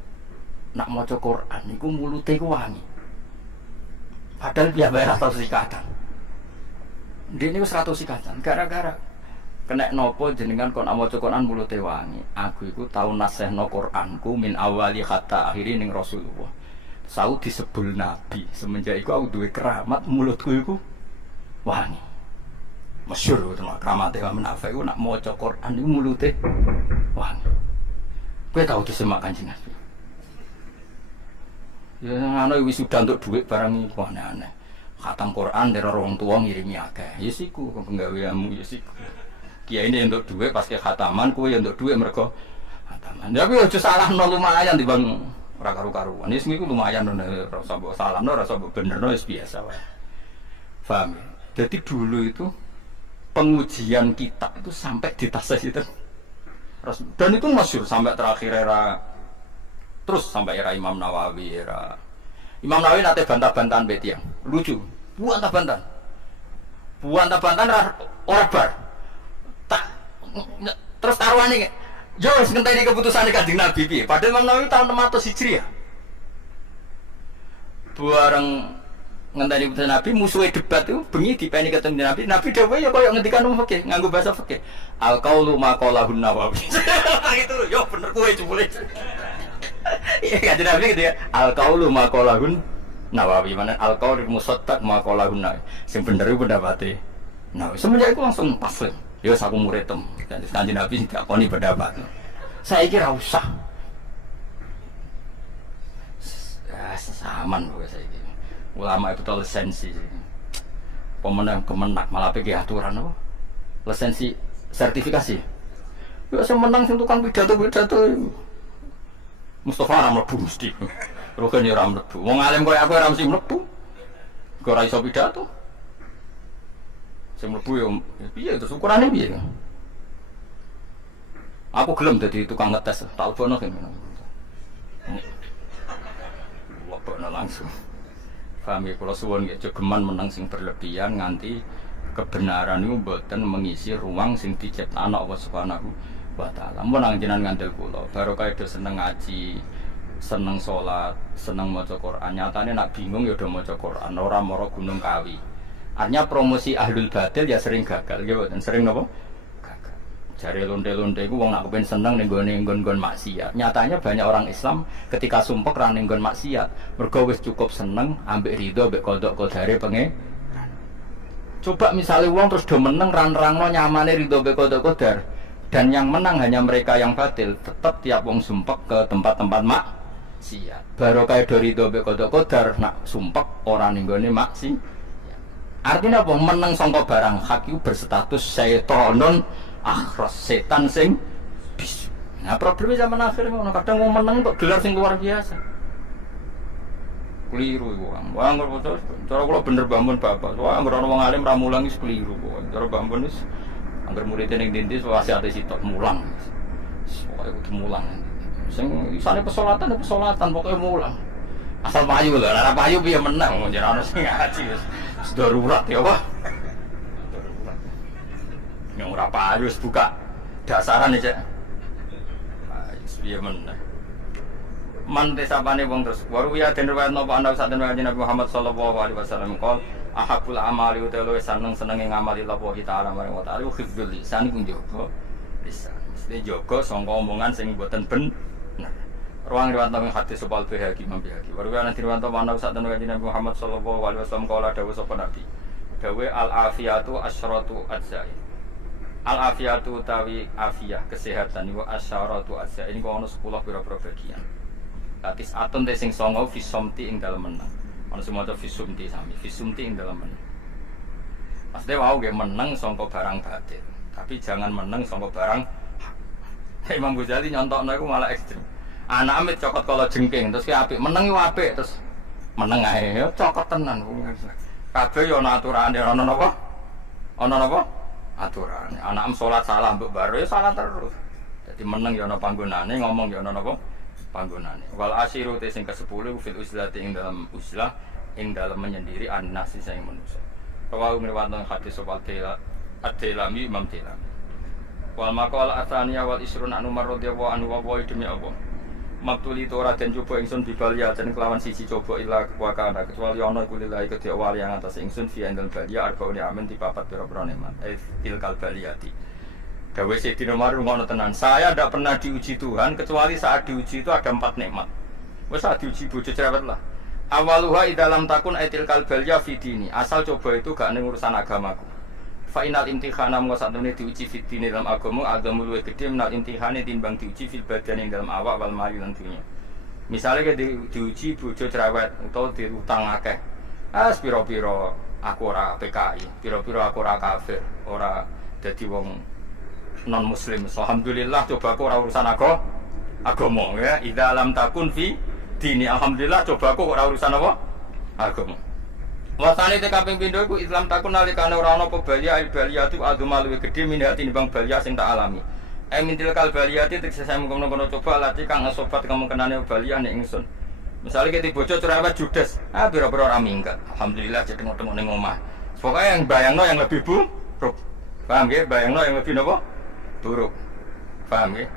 nak maca Quran niku mulute ku wangi. Padahal dia bayar atau sikatan. Dia niku 100 sikatan gara-gara kena nopo jenengan kon maca Quran mulute wangi. Aku iku tau nasehno Quranku min awali hatta akhiri ning Rasulullah. Sau disebul Nabi. Semenjak iku aku duwe keramat mulutku iku wangi. Masyhur itu kramate Imam Nafi' iku nak maca Quran iku mulute wangi. Kowe tau disemak Kanjeng Nabi. Ya ngono wisuda untuk dhuwit barang iku aneh-aneh. Khatam Quran dari orang tua ngirimi akeh. Ya siku penggaweanmu ya siku. Kiai ini untuk duit pas ke khataman, kue untuk duit mereka khataman. Tapi aja salah no lumayan di bang ora karu-karuan. Ini semua lumayan no rasa mbok salam no rasa mbok bener no biasa wae. Paham? Jadi dulu itu pengujian kitab itu sampai di tasih itu. Dan itu masyhur sampai terakhir era terus sampai era Imam Nawawi era Imam Nawawi nate bantah-bantahan betiang. Lucu. Bantah-bantahan. Bantah-bantahan ora bar. Terus taruhannya yo wis ngenteni keputusane Kanjeng Nabi piye. Padahal Imam Nawawi tahun 600 Hijriah. Bareng ngenteni keputusan Nabi musuhe debat itu bengi dipeni ketemu Nabi. Nabi dhewe ya koyo ngendikan wong fikih nganggo bahasa fikih. Al qaulu ma qalahun Nawawi. Gitu yo bener kowe jebule. Iya Kanjeng Nabi gitu ya. Al qaulu ma qalahun Nawawi mana al qaul musaddaq ma qalahun Nawawi. Sing bener iku pendapate. Nah, semenjak itu langsung taslim. Ya aku murid tem, Kanjeng Nabi tidak koni pendapat. Saya kira usah. Saman pokoknya saya kira. Ulama itu tahu lisensi. Pemenang kemenak malah pergi aturan apa? Lisensi sertifikasi. Ya saya menang sing tukang pidato. Mustafa ora mlebu mesti. Roken ya ora mlebu. Wong alim koyo aku ora mesti mlebu. Kok ora iso pidato. Sing mlebu yo piye terus ukurane piye? Aku gelem dadi tukang ngetes, tak lebono sing ngono. Lebono langsung. Paham ya, kula suwun nggih jogeman meneng sing berlebihan nganti kebenaran itu mboten mengisi ruang sing diciptakno Allah Subhanahu wa taala. Mun nang jenengan ngandel kula, barokah do seneng ngaji, seneng salat, seneng maca Quran. Nyatane nak bingung ya do maca Quran, ora mara Gunung Kawi. Artinya promosi ahlul batil ya sering gagal, nggih mboten sering napa? Gagal. Jare lonte-lonte iku wong nak kepen seneng ning nggon-nggon maksiat. Nyatanya banyak orang Islam ketika sumpek ra ning nggon maksiat, mergo wis cukup seneng ambek ridho ambek kodok kodare pengen. Coba misalnya wong terus do meneng ran-rangno nyamane ridho ambek kodok kodar. Dan yang menang hanya mereka yang batil, tetap tiap wong sumpek ke tempat-tempat maksiat. Barokah do ridho ambek kodok kodar nak sumpek ora ning nggone maksiat. Artinya apa? Menang sangka barang hak itu berstatus syaitonun akhras, setan sing bisu. Nah problemnya zaman akhir ngono, kadang mau menang untuk gelar sing luar biasa. Keliru iku Kang. Wah ngerti cara kula bener bangun bapak. Wah anggere ana wong alim ra mulang wis keliru kok. Cara bangun wis anggere muridé ning dindi wasiate sitok mulang. Pokoke kudu mulang. Sing isane pesolatan pokoke mulang. Asal payu lho, ora payu piye menang njen ana sing ngaji wis darurat ya apa? Darurat. Yang ora payu wis buka dasaran aja. Wis piye menang. Man desapane wong terus waru ya den riwayatno Pak Anda saten Nabi Muhammad sallallahu alaihi wasallam qol ahabul amali utawa seneng-senenge ngamali Allah taala marang wa taala hifdzul lisan iku njogo lisan. Mesti njogo sangka omongan sing mboten bener. Ruang riwayat nang hadis sebal Baihaqi Imam Baihaqi. Waru ana riwayat Pak Anda saten Nabi Muhammad sallallahu alaihi wasallam qala dawuh sapa nabi. Dawe al afiyatu asyratu ajzai. Al afiyatu tawi afiyah kesehatan iku asyratu ajzai. Ini kok ana 10 pira-pira bagian. Latis atun te sing songo fisomti ing dalem menang. Ana sing maca fisumti sami, fisumti ing dalem menang. Maksudnya wau nggih menang sangka barang batil, tapi jangan menang sangka barang hak. Imam Ghazali nyontokno iku malah ekstrem. Anak amit cokot kala jengking terus ki apik, meneng yo apik terus meneng ae yo cokot tenan. Kabeh yo ana aturane, ana napa? Ana napa? Aturane. Anak am salat salah mbok baro yo salah terus. Dadi meneng yo ana panggonane, ngomong yo ana napa? Panggonane. Wal asyiru te sing ke-10 fil uslati ing dalam uslah ing dalam menyendiri an-nasi sing manusa. Rawahu mirwatan hadis soal Ad-Dailami Imam Dailami. Wal maqal atsaniya wal isrun anu radhiyallahu anhu wa demi Allah. Mabtuli ora den coba ingsun bibalia den kelawan sisi coba ila wakana kecuali ana iku lillahi kedhi wali yang atas ingsun fi andal balia arbaune amen dipapat pira-pira nikmat. Tilkal baliyati. Dawe Sayyidina Umar ngono tenan. Saya tidak pernah diuji Tuhan kecuali saat diuji itu ada 4 nikmat. Wes saat diuji bojo cerewet lah. Awaluha idalam takun aitil kalbalya fidini. Asal coba itu gak ning urusan agamaku. Fa inal imtihana mung satune diuji fidini dalam agama luwih gedhe menal imtihane timbang diuji fil badan ing dalam awak wal mali lan dunya. Misale ke diuji bojo cerewet utawa diutang akeh. Pira-pira aku ora PKI, pira-pira aku ora kafir, ora dadi wong non muslim. Alhamdulillah coba aku ora urusan agama ya. Idza lam takun fi dini alhamdulillah coba aku ora urusan apa? Agama. Wasane te kaping pindho iku Islam takun nalikane ora ana apa balia baliyatu aduma luwih gedhe minati nimbang balia sing tak alami. Mintil kal baliyati tekse saya mengkono-kono coba lati kang sobat kamu kenane balia nek ingsun. Misale ke bojo cerewet judes, pira-pira ora minggat. Alhamdulillah cek temu-temu ning omah. Pokoke yang bayangno yang lebih buruk. Paham nggih? Bayangno yang lebih napa? Buruk. Paham nggih?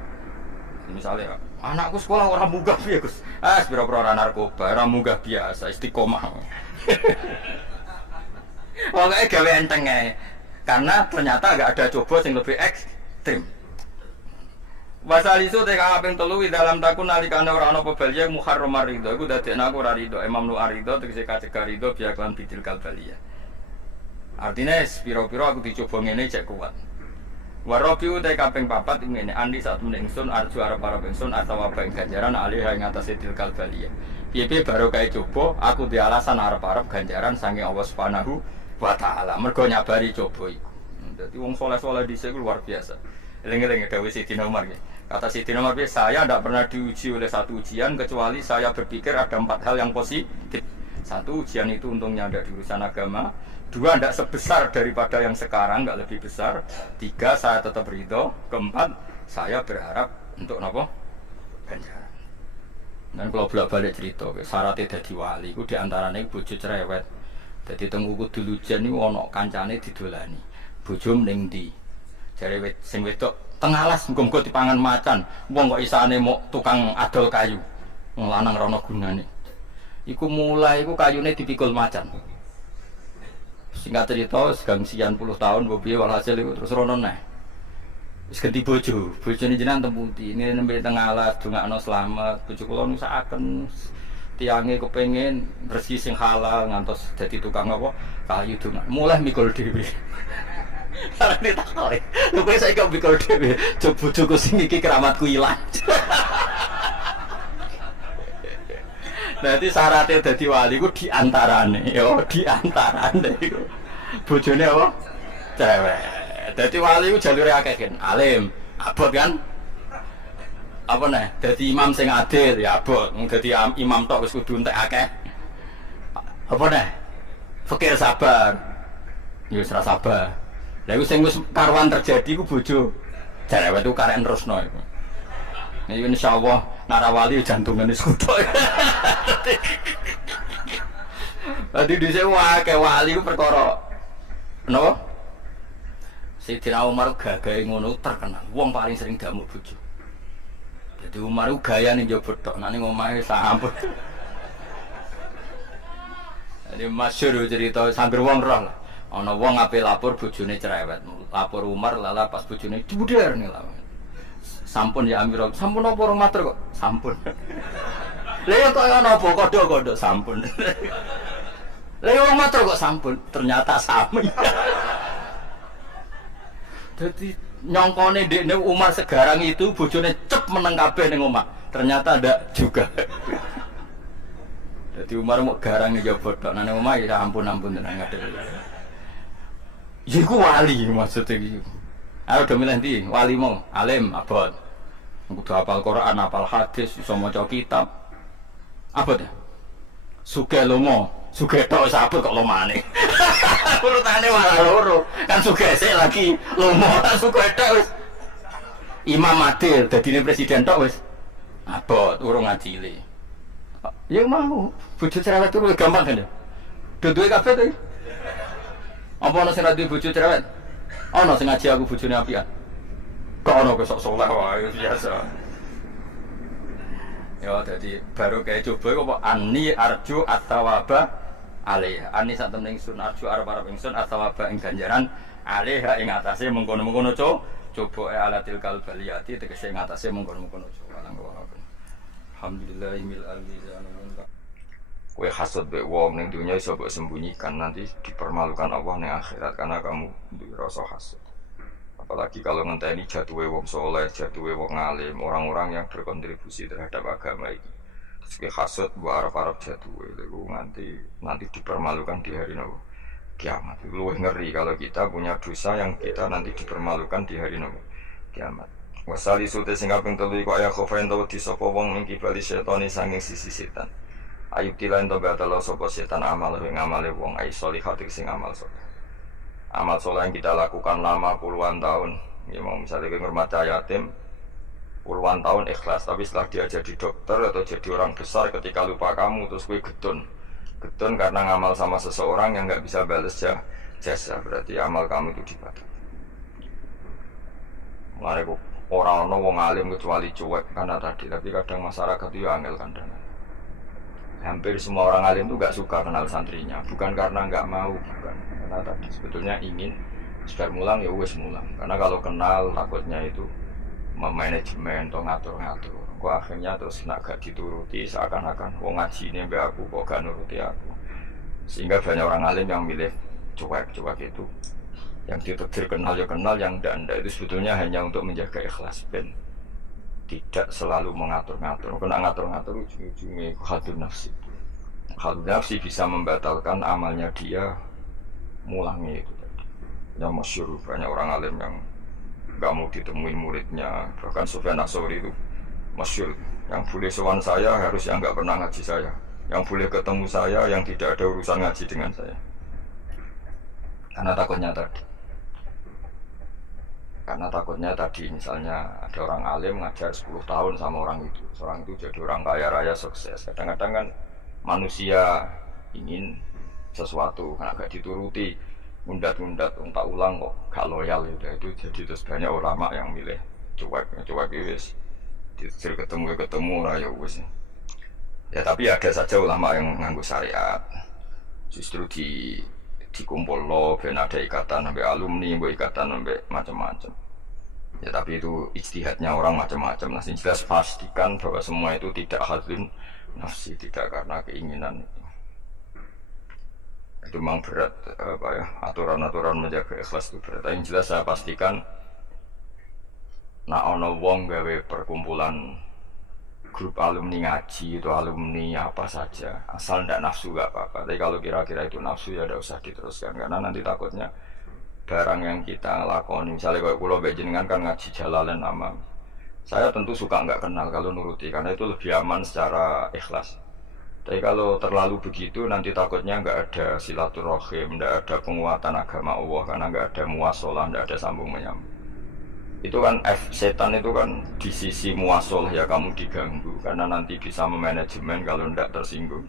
Misalnya anakku sekolah orang munggah piye, Gus? Pira-pira ora narkoba, ora munggah biasa, istiqomah. Pokoke gawe enteng ae. Karena ternyata enggak ada coba yang lebih ekstrim. Wasalisu te kang kaping 3 dalam takun nalikane ora ana pebalya muharramar ridho iku dadekna aku ora ridho. Imam Nu arido tegese kacegah ridho biaklan bidil kalbalia. Artinya pira-pira aku dicoba ngene cek kuat. Warabiu te kaping 4 ngene andi sak temene ingsun arju arep-arep ingsun atawa bae ganjaran alih ing atase tilkal balia. Piye-piye baru kae coba aku di alasan arep-arep ganjaran saking Allah Subhanahu wa taala. Mergo nyabari coba iku. Dadi wong saleh-saleh dhisik luar biasa. Eling-eling dawuh Sayyidina Umar nggih. Kata Sayyidina Umar, saya tidak pernah diuji oleh satu ujian kecuali saya berpikir ada 4 hal yang positif. 1, ujian itu untungnya ada di urusan agama. 2, tidak sebesar daripada yang sekarang, tidak lebih besar. 3, saya tetap ridho. 4, Saya berharap untuk nopo ganjaran. Dan kalau bolak-balik cerita, syaratnya dadi wali, itu diantaranya bojo cerewet. Jadi teng Kudu Lujan niku ana kancane didolani. Bojo ning ndi? Jare sing wedok teng alas muga-muga dipangan macan. Wong kok isane mok tukang adol kayu. Wong lanang ra ono gunane. Iku mulai iku kayune dipikul macan. Singkat cerita, gangsian puluh tahun piye walhasil iku terus rono neh. Wis ganti bojo, bojone jenengan teng pundi? Ini nembe teng alas dongakno slamet. Bojo kula nusakaken tiange kepengin rezeki sing halal ngantos dadi tukang apa kayu dongan. Mulai mikul dhewe. Arep takok. Lho kowe saiki kok mikul dhewe, coba bojoku sing iki keramatku ilang. Dadi syaratnya dadi wali ku diantarane, yo diantarane iku. Bojone apa? Cewek. Dadi wali ku jalure akeh kan. Alim, abot kan? Apa nih? Dadi imam sing adil ya abot. Mung dadi imam tok wis kudu entek akeh. Apa nih? Fakir sabar. Ya wis ra sabar. Lha iku sing wis karuan terjadi ku bojo. Cewek itu karek nerusno iku. Nek insyaallah narawali jantungane skutok. Tadi dhisik wae wali ku perkara napa? Sayyidina Umar gagahe ngono terkenal. Wong paling sering damuk bojo. Jadi Umar ku gayane njaba tok, nek ning omahe sampun. Jadi masyhur cerita sambil wong roh lah. Ana wong ape lapor bojone cerewet. Lapor Umar lala pas bojone dibuder nih lah. Sampun ya Amirah, sampun apa orang matur kok? Sampun. Lha ya kok ana apa kodho-kodho sampun. Lha ya orang matur kok sampun, ternyata sami. Dadi nyongkone ndekne Umar segarang itu bojone cep meneng kabeh ning omah. Ternyata ndak juga. Dadi Umar mau garang njaba tok nang omah ya ampun-ampun tenan ngadeg. Ya iku wali maksudnya iki. Ayo do milih ndi? Wali mau alim abot. Kudu hafal Quran, hafal hadis, iso maca kitab. Abot ya? Sugih lomo, sugih tok sabut kok lomane. Urutane malah loro. Kan sugih sik lagi lomo, sugih tok wis. Imam adil dadine presiden tok wis. Abot urung adile. Ya mau, bojo cerewet turu gampang kan ya. Duwe kabeh to. Apa ana sing ra duwe bojo cerewet? Ana sing ngaji aku bojone apian. Kok ana kok sok saleh wae biasa. Ya dadi baru kayak coba apa ani arju atawaba alih. Ani sak temen ingsun arju arep-arep ingsun atawaba ing ganjaran alih ing atase mengkono-mengkono coba alatil kalbaliyati tegese ing atase mengkono-mengkono coba. Alhamdulillahil adzan. Kowe hasud mbek wong ning dunya iso mbok sembunyikan, nanti dipermalukan Allah ning akhirat karena kamu duwe rasa hasud. Apalagi kalau ngenteni jatuhe wong soleh, jatuhe wong alim, orang-orang yang berkontribusi terhadap agama ini. Terus kowe hasud mbok arep-arep jatuhe iku nanti dipermalukan di hari kiamat. Luwih ngeri kalau kita punya dosa yang kita nanti dipermalukan di hari kiamat. Wasali sute sing kaping 3 iku aya khofen to di sapa wong ing kibali setane sanging sisi setan. Ayub tilain to batalo sapa setan amal ing amale wong ai sholihat sing amal saleh. Amal saleh yang kita lakukan lama puluhan tahun. Ya mau misalnya kowe ngurmati yatim puluhan tahun ikhlas, tapi setelah dia jadi dokter atau jadi orang besar ketika lupa kamu terus kowe gedun. Gedun karena ngamal sama seseorang yang enggak bisa balas jasa, berarti amal kamu itu dibatal. Mulane kok ora ana wong alim kecuali cuek karena tadi, tapi kadang masyarakat itu angel kandang. Hampir semua orang alim itu gak suka kenal santrinya, bukan karena gak mau, bukan karena tadi sebetulnya ingin sekedar mulang ya wes mulang. Karena kalau kenal takutnya itu memanajemen atau ngatur-ngatur. Kok akhirnya terus nak gak dituruti seakan-akan wong ngaji ini mbak aku kok gak nuruti aku. Sehingga banyak orang alim yang milih cuek-cuek itu. Yang ditakdir kenal ya kenal, yang ndak itu sebetulnya hanya untuk menjaga ikhlas ben tidak selalu mengatur-ngatur. Kena ngatur-ngatur ujung-ujungnya khadun nafsi. Khadun nafsi bisa membatalkan amalnya dia mulangnya itu tadi. Yang masyhur banyak orang alim yang nggak mau ditemuin muridnya. Bahkan Sufyan Ats-Tsauri itu masyhur. Yang boleh sowan saya harus yang nggak pernah ngaji saya. Yang boleh ketemu saya yang tidak ada urusan ngaji dengan saya. Karena takutnya tadi. Karena takutnya tadi misalnya ada orang alim ngajar 10 tahun sama orang itu jadi orang kaya raya sukses. Kadang-kadang kan manusia ingin sesuatu karena gak dituruti, ngundat-ngundat, tak ulang kok gak loyal itu jadi terus banyak ulama yang milih cuek wis disuruh ketemu lah ya wis. Ya tapi ada saja ulama yang nganggo syariat justru dikumpul lo ben ada ikatan sampai alumni, ikatan sampai macam-macam. Ya tapi itu ijtihadnya orang macam-macam. Nah, jelas pastikan bahwa semua itu tidak hadzun nafsi, tidak karena keinginan. Itu memang berat aturan-aturan menjaga ikhlas itu berat. Yang jelas saya pastikan nak ono wong gawe perkumpulan grup alumni ngaji itu alumni apa saja asal ndak nafsu gak apa-apa. Tapi kalau kira-kira itu nafsu ya ndak usah diteruskan karena nanti takutnya barang yang kita lakoni misalnya kalau pulau bejengan kan ngaji Jalalain Amam. Saya tentu suka nggak kenal kalau nuruti karena itu lebih aman secara ikhlas. Tapi kalau terlalu begitu nanti takutnya nggak ada silaturahim, nggak ada penguatan agama Allah karena nggak ada muasalah, nggak ada sambung menyambung. Itu kan setan itu kan di sisi muasalah ya kamu diganggu karena nanti bisa memanajemen kalau nggak tersinggung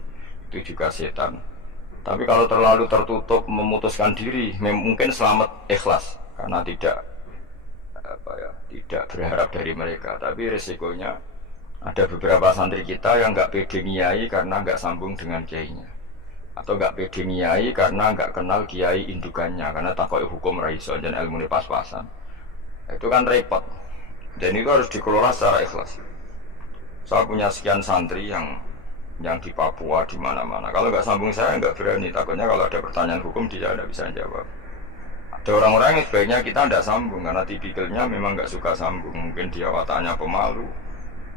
itu juga setan. Tapi kalau terlalu tertutup memutuskan diri mungkin selamat ikhlas karena tidak berharap dari mereka. Tapi resikonya ada beberapa santri kita yang nggak pede ngiyai karena nggak sambung dengan kiainya, atau nggak pede ngiyai karena nggak kenal kiai indukannya karena takut hukum raiso dan ilmu pas-pasan. Itu kan repot. Dan itu harus dikelola secara ikhlas. Saya punya sekian santri yang di Papua di mana-mana. Kalau nggak sambung saya nggak berani. Takutnya kalau ada pertanyaan hukum dia tidak bisa jawab. Ada orang-orang yang sebaiknya kita tidak sambung karena tipikalnya memang nggak suka sambung. Mungkin dia wataknya pemalu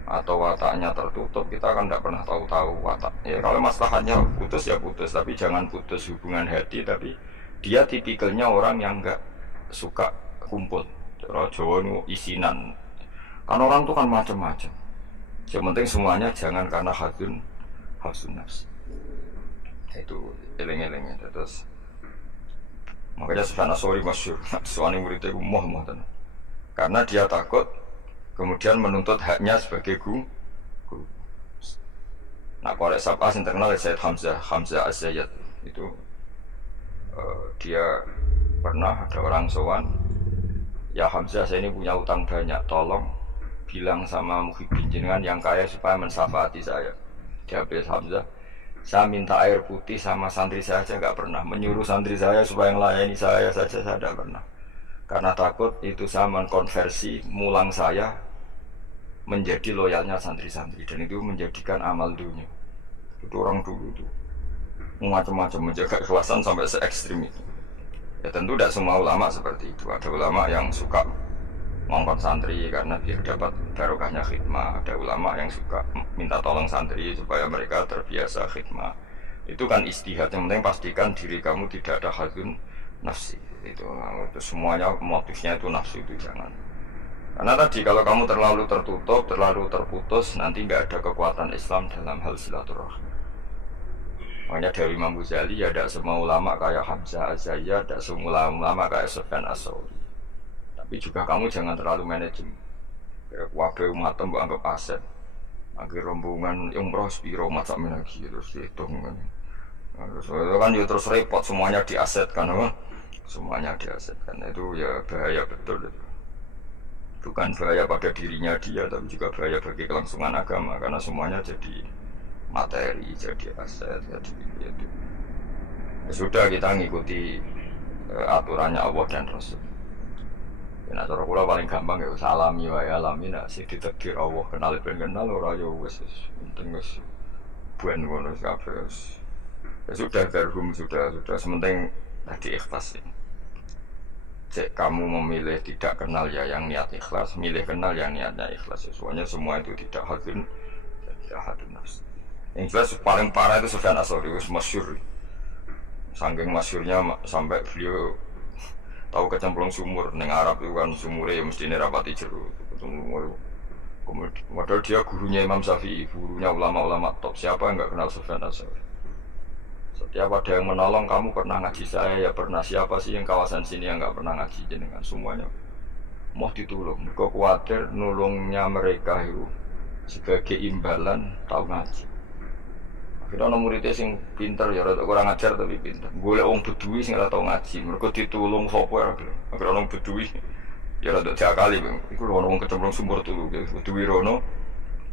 atau wataknya tertutup. Kita kan tidak pernah tahu watak. Ya kalau masalahnya putus ya putus, tapi jangan putus hubungan hati. Tapi dia tipikalnya orang yang nggak suka kumpul. Jawa itu isinan. Kan orang itu kan macam-macam. Yang penting semuanya jangan karena hadzun nafsi. Itu eleng-elengnya terus. Makanya Sufyan Ats-Tsauri masyhur, suami muridnya muah tenan. Karena dia takut kemudian menuntut haknya sebagai guru. Nah, korek sapa sing terkenal Sayyid Hamzah Az-Zayyad itu dia pernah ada orang sowan, ya Hamzah saya ini punya utang banyak, tolong bilang sama Muhyiddin jenengan yang kaya supaya mensyafaati saya. Jawab Hamzah, saya minta air putih sama santri saya aja nggak pernah, menyuruh santri saya supaya melayani saya saja saya tidak pernah. Karena takut itu saya mengkonversi mulang saya menjadi loyalnya santri-santri dan itu menjadikan amal dunia. Itu orang dulu itu macam-macam menjaga keikhlasan sampai se ekstrim itu. Ya tentu tidak semua ulama seperti itu. Ada ulama yang suka ngongkon santri karena biar dapat barokahnya khidmah. Ada ulama yang suka minta tolong santri supaya mereka terbiasa khidmah. Itu kan istihad. Yang penting pastikan diri kamu tidak ada hadzun nafsi. Itu semuanya motifnya itu nafsi itu jangan. Karena tadi kalau kamu terlalu tertutup, terlalu terputus, nanti nggak ada kekuatan Islam dalam hal silaturahmi. Makanya dari Imam Ghazali ya tidak semua ulama kayak Hamzah Az-Zayyad, tidak semua ulama kayak Sufyan Ats-Tsauri. Tapi juga kamu jangan terlalu manajemen. Wabe umatem mbok anggap aset. Akhir rombongan umroh spiro macam lagi terus dihitung kan. Terus kan ya terus repot semuanya diasetkan apa? Semuanya diasetkan. Itu ya bahaya betul itu. Bukan bahaya pada dirinya dia tapi juga bahaya bagi kelangsungan agama karena semuanya jadi materi, jadi aset, jadi itu. Ya sudah kita ngikuti aturannya Allah dan Rasul. Ya cara kula paling gampang ya salami wae alami nek sing ditakdir Allah kenal ben kenal ora ya wis penting wis buen ngono kabeh. Ya sudah garhum sudah sementing tadi ikhlas. Cek kamu memilih tidak kenal ya yang niat ikhlas, milih kenal yang niatnya ikhlas. Semuanya semua itu tidak hadzun nafs. Yang jelas paling parah itu Sufyan Ats-Tsauri wis masyhur. Saking masyhurnya sampai beliau tahu kecemplung sumur neng Arab itu kan sumurnya mesti nerapati jeruk. Padahal dia gurunya Imam Syafi'i, gurunya ulama-ulama top. Siapa yang nggak kenal Sufyan Ats-Tsauri? Setiap ada yang menolong kamu pernah ngaji saya ya pernah. Siapa sih yang kawasan sini yang nggak pernah ngaji jenengan semuanya. mau ditulung. Kok khawatir nulungnya mereka itu sebagai imbalan tahu ngaji. Akhirnya ana muridé sing pinter ya rada kurang ajar tapi pinter. Golek wong bedui sing ora tau ngaji, mergo ditulung sapa ya. Akhirnya ana bedui ya rada diakali. Iku lho ana wong kecemplung sumur tulu, bedui rono.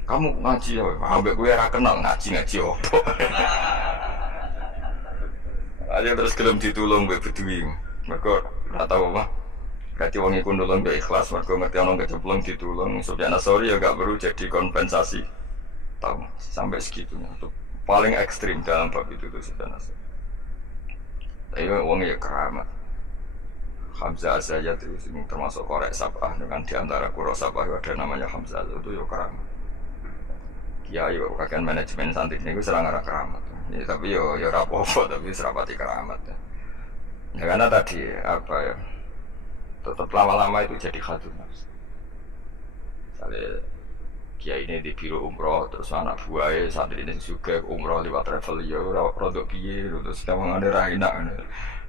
Kamu ngaji ya, ambek kowe ora kenal ngaji opo. Aja terus gelem ditulung mbek bedui. Mergo ora tau apa. Berarti wong iku nulung mbek ikhlas, mergo ngerti ana kecemplung ditulung. Sufyan Ats-Tsauri ya gak perlu jadi kompensasi. Tahu sampai segitunya. Paling ekstrim dalam bab itu tuh sebenarnya. Tapi wongnya ya keramat. Hamzah Az-Zayyat itu termasuk korek sabah dengan diantara kuro sabah ada namanya Hamzah itu ya keramat. Kiai kok kakek manajemen santri ini gue serang arah keramat. Ya, tapi yo rapopo tapi serapati keramat. Ya karena tadi apa ya tetap lama-lama itu jadi khadun nafs. Misalnya Kiai ini di biro umroh, terus anak buahnya santri ini juga umroh lewat travel ya, produk piye, terus kita mengenai enak.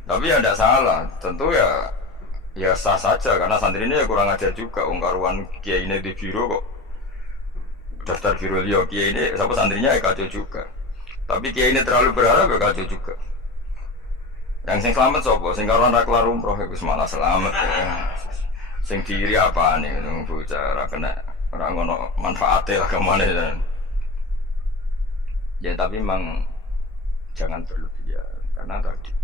Tapi ya tidak salah, tentu ya sah saja karena santri ini ya kurang ajar juga. Karuan Kiai ini di biro kok daftar biro liya Kiai ini, siapa santrinya ya kacau juga. Tapi Kiai ini terlalu berharap ya kacau juga. Yang sing selamat sopo, sing karuan kelar umroh itu malah selamat. Ya. Sing diri apa nih, bocah kena. Orang ngono manfaatnya lah kemana dan ya tapi memang jangan berlebihan karena tadi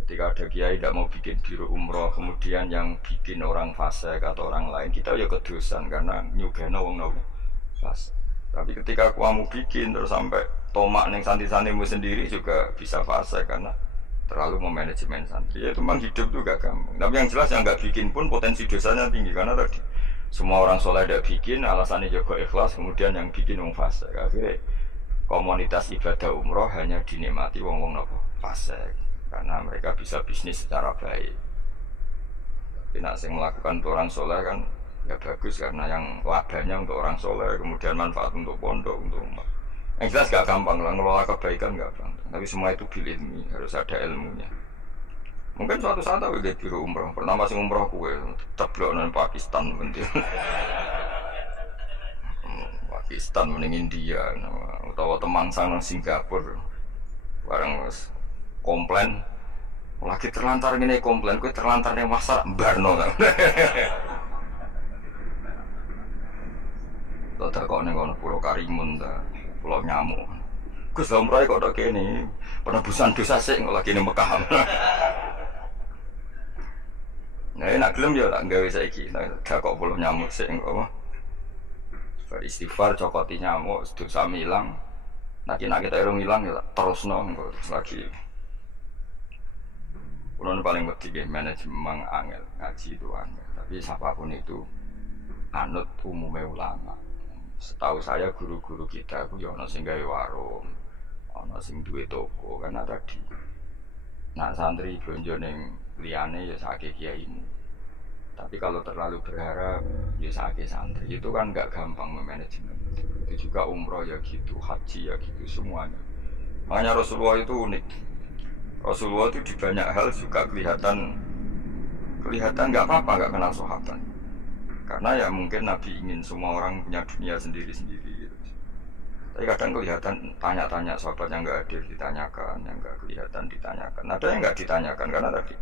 ketika ada kiai tidak mau bikin biro umroh kemudian yang bikin orang fasik atau orang lain kita ya kedosan karena nyugeno wong nopo fasik. Tapi ketika kamu bikin terus sampai tomak neng santri-santrimu sendiri juga bisa fasik karena terlalu memanajemen santri. Ya itu memang hidup tuh gak gampang. Tapi yang jelas yang nggak bikin pun potensi dosanya tinggi karena tadi semua orang soleh tidak bikin, alasannya juga ikhlas, kemudian yang bikin wong fasik. Akhirnya komunitas ibadah umroh hanya dinikmati wong-wong nopo fasik, karena mereka bisa bisnis secara baik. Tapi nak sing melakukan untuk orang soleh kan ya bagus karena yang wadahnya untuk orang soleh, kemudian manfaat untuk pondok, untuk umat. Yang jelas gak gampang lah, ngelola kebaikan gak gampang. Tapi semua itu bil ilmi, harus ada ilmunya. Mungkin suatu saat aku di biro umroh, pertama sing umroh kue ceblok nang Pakistan penting. Pakistan mending India, utawa Temangsang nang Singapura. Barang wis komplain, lagi terlantar ngene komplain, kue terlantar nang pasar Barno. Tak kok ning kono Pulau Karimun ta, Pulau Nyamuk. Gus umroh kok tok kene, penebusan dosa sik lagi ning Mekah. Nah, nak gelem ya tak gawe saiki. Nek gak kok belum nyamuk sik engko apa. Beristighfar cokoti nyamuk dosa milang. Nek kita irung ilang ya terusno engko lagi. Kulo paling wedi nggih manajemen angel ngaji itu angel. Tapi siapapun itu anut umume ulama. Setahu saya guru-guru kita ku ya ana sing gawe warung, ana sing duwe toko karena tadi. Nah, santri blonjo ning liyane ya sakit kiaimu. Tapi kalau terlalu berharap ya sakit santri itu kan nggak gampang memanajemen. Itu juga umroh ya gitu, haji ya gitu semuanya. Makanya Rasulullah itu unik. Rasulullah itu di banyak hal juga kelihatan nggak apa-apa nggak kenal sahabat. Karena ya mungkin Nabi ingin semua orang punya dunia sendiri-sendiri. Gitu. Tapi kadang kelihatan tanya-tanya sahabat yang nggak hadir ditanyakan, yang nggak kelihatan ditanyakan. Ada yang nggak ditanyakan karena tadi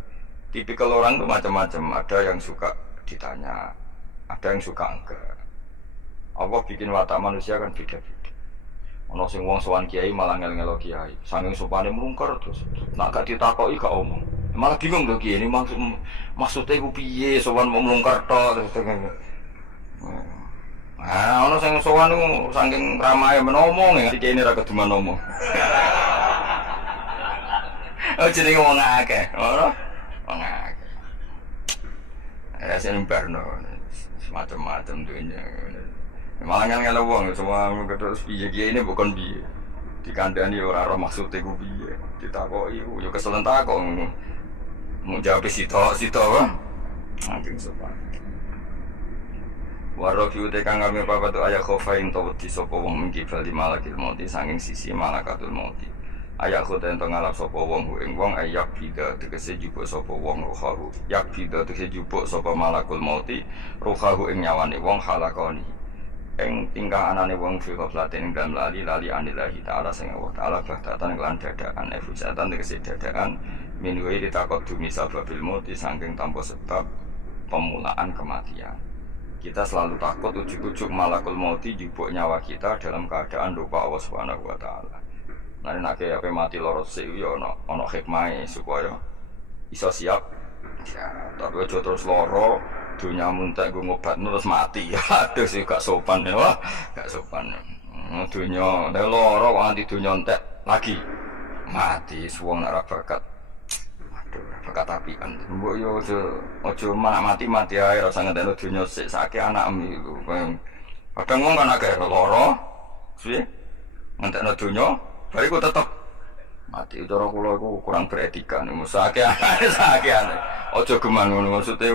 tipikal orang itu macam-macam. Ada yang suka ditanya, ada yang suka enggak. Allah bikin watak manusia kan beda-beda. Ono sing wong sowan kiai malah ngel-ngelo kiai, saking sopane mlungker terus nak gak ditakoki gak omong. Malah bingung lho kiai ini maksudnya iku piye sowan mau mlungker tok terus. Nah, ono sing sowan niku saking ramahe menomong ya kiai ini ra keduman omong. Oh jenenge wong akeh, ora? Wong akeh. Ya sing barno semacam-macam dunya. Malah ngel wong semua terus piye ini bukan piye. Dikandani ora roh maksude ku piye. Ditakoki yo keselen takok. Mau jawab sitok wae. Angking sopan. Warafi uti kang kami papat ayat khofain to wedi sapa wong mingki bali malakil mauti sanging sisi malakatul mauti. Ayak khoten to ngalap sapa wong ing wong ayak bida tegese jupuk sapa wong rohahu yak bida tegese jupuk sapa malakul mauti rohahu ing nyawane wong halakoni ing tingkah anane wong fi ghaflatin ing dalem lali anillahi taala sing Allah taala bahtatan lan dadakan efusatan tegese dadakan min ghairi taqaddumi sababil mauti saking tanpa sebab pemulaan kematian. Kita selalu takut ujuk-ujuk malakul mauti jupuk nyawa kita dalam keadaan lupa Allah Subhanahu wa taala. Nah nek ape mati loro sik yo ana hikmahe supaya iso siap. Ya, tapi aja terus loro dunia muntek gue ngobatno terus mati. Aduh sih gak sopan ya, wah, gak sopan. Dunia nek loro kok nganti dunia entek lagi mati suwung nek ora bakat. Aduh, bakat apian. Mbok yo aja mati ae ora usah ngentekno dunia sik sakake anakmu iku. Kadang wong kan agak loro, sih ngentekno dunia bariku tetep mati. Cara kula iku kurang beretika niku. Sakake anake. Aja geman ngono maksude.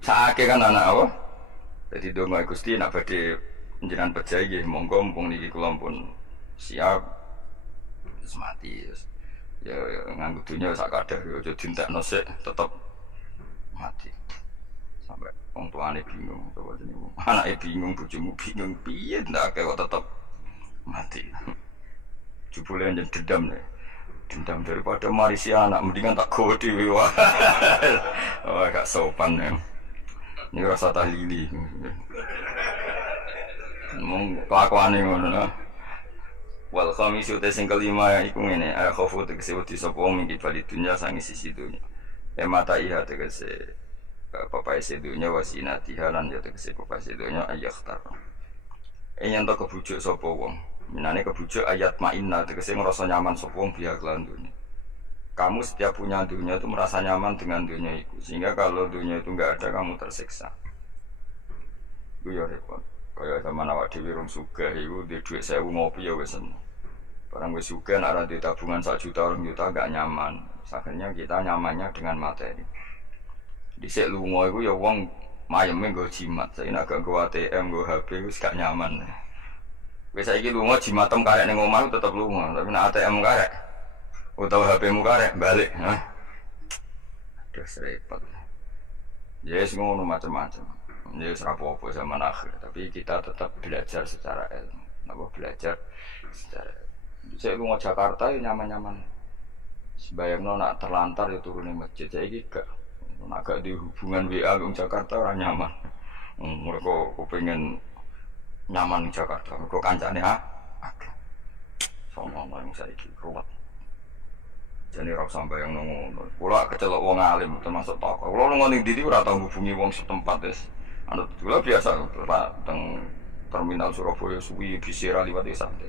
Sakake kan anak apa? Dadi donga Gusti nek badhe njenengan percaya nggih monggo mumpung niki kula pun siap wis mati. Ya nganggo dunya sak kadar aja dintekno sik tetep mati. Sampai wong tuane bingung coba jenenge. Anake bingung, bojomu bingung piye ndak kok tetep mati. Jupule njen dendam nih. Dendam daripada marisi anak mendingan tak gowo dhewe wae. Oh gak sopan ya. Ini rasa tahlili. Mung kelakuane ngono lho. Wal khamisu te sing kelima iku ngene, khofu tegese wedi sapa wong iki bali dunya sangi sisi dunya. Mata iya tegese papai sedunya wasinati halan ya tegese papai sedunya ayakhtar. Yen to kebujuk sapa wong. Minane kebujuk ayat ma'inna tegese ngrasa nyaman sapa wong biak lan dunya. Kamu setiap punya dunia itu merasa nyaman dengan dunia itu, sehingga kalau dunia itu enggak ada kamu tersiksa. Itu ya repot. Kayak zaman awak dhewe rong sugih iku di dhuwit 1000 ngopi ya wis seneng. Barang wis sugih nek ora di tabungan 1 juta 2 juta enggak nyaman. Akhirnya kita nyamannya dengan materi. Dhisik lunga iku ya wong mayeme nggo jimat, saiki nek gak nggo ATM, nggo HP wis gak nyaman. Wis saiki lunga jimatem karek ning omah tetep lunga, tapi nek ATM karek utawa HP-mu karek balik, aduh repot. Ya wis ngono macam-macam. Ya wis ora apa-apa zaman akhir, tapi kita tetap belajar secara ilmu. Napa belajar secara. Saya lunga Jakarta ya nyaman-nyaman. Sebayangno nak terlantar ya turun ning masjid. Saiki gak nak gak di hubungan WA wong Jakarta ora nyaman. Mereka kepengin nyaman di Jakarta, mereka kancane akeh. Sono nang saiki ruwet. Jane ora sampai yang ngono. Kula kecelok wong alim termasuk tokoh. Kula lunga ning ndi ora tau hubungi wong setempat wis. Anut kula biasa teng terminal Surabaya suwi bisira liwat santai.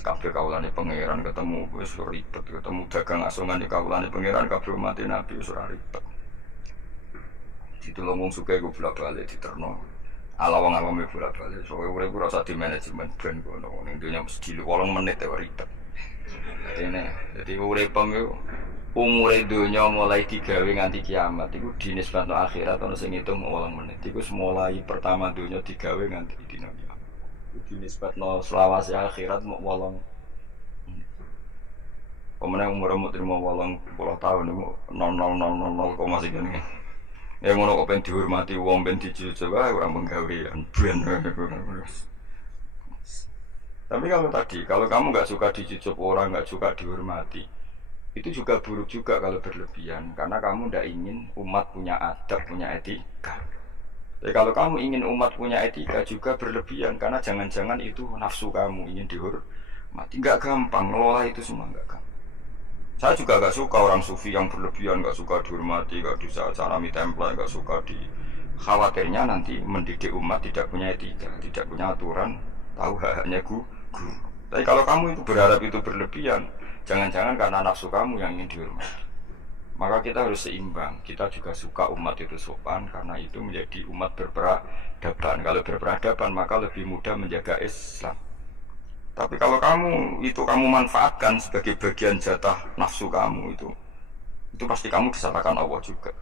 Kabeh kawulane pangeran ketemu wis ribet, ketemu dagang asongan di kawulane pangeran kabeh mati nabi wis ora ribet. Ditulung wong sugih ku bolak-balik diterno. Ala wong awame bolak-balik. Soale urip ora usah di manajemen ben kono ning dunya mesti 8 menit ya ribet. Jadi uripem iku umure donya mulai digawe nganti kiamat iku dinisbatno akhirat ana sing ngitung 8 menit. Iku mulai pertama donya digawe nganti dina kiamat. Dinisbatno selawase akhirat mok 8 menit. Pemenang umur terima 80 tahun niku 0000 sekian. Ya ngono kok ben dihormati wong ben dijujuk wae ora menggawean ben. Tapi kalau kamu nggak suka dijujuk orang, nggak suka dihormati, itu juga buruk juga kalau berlebihan. Karena kamu tidak ingin umat punya adab, punya etika. Tapi kalau kamu ingin umat punya etika juga berlebihan, karena jangan-jangan itu nafsu kamu ingin dihormati. Nggak gampang, ngelola itu semua nggak gampang. Saya juga nggak suka orang sufi yang berlebihan, nggak suka dihormati, nggak bisa salami tempel, nggak suka di. Khawatirnya nanti mendidik umat tidak punya etika, tidak punya aturan, tahu hak-haknya guru. Tapi kalau kamu itu berharap itu berlebihan, jangan-jangan karena nafsu kamu yang ingin dihormati. Maka kita harus seimbang. Kita juga suka umat itu sopan karena itu menjadi umat berperadaban. Kalau berperadaban maka lebih mudah menjaga Islam. Tapi kalau kamu manfaatkan sebagai bagian jatah nafsu kamu itu pasti kamu disalahkan Allah juga.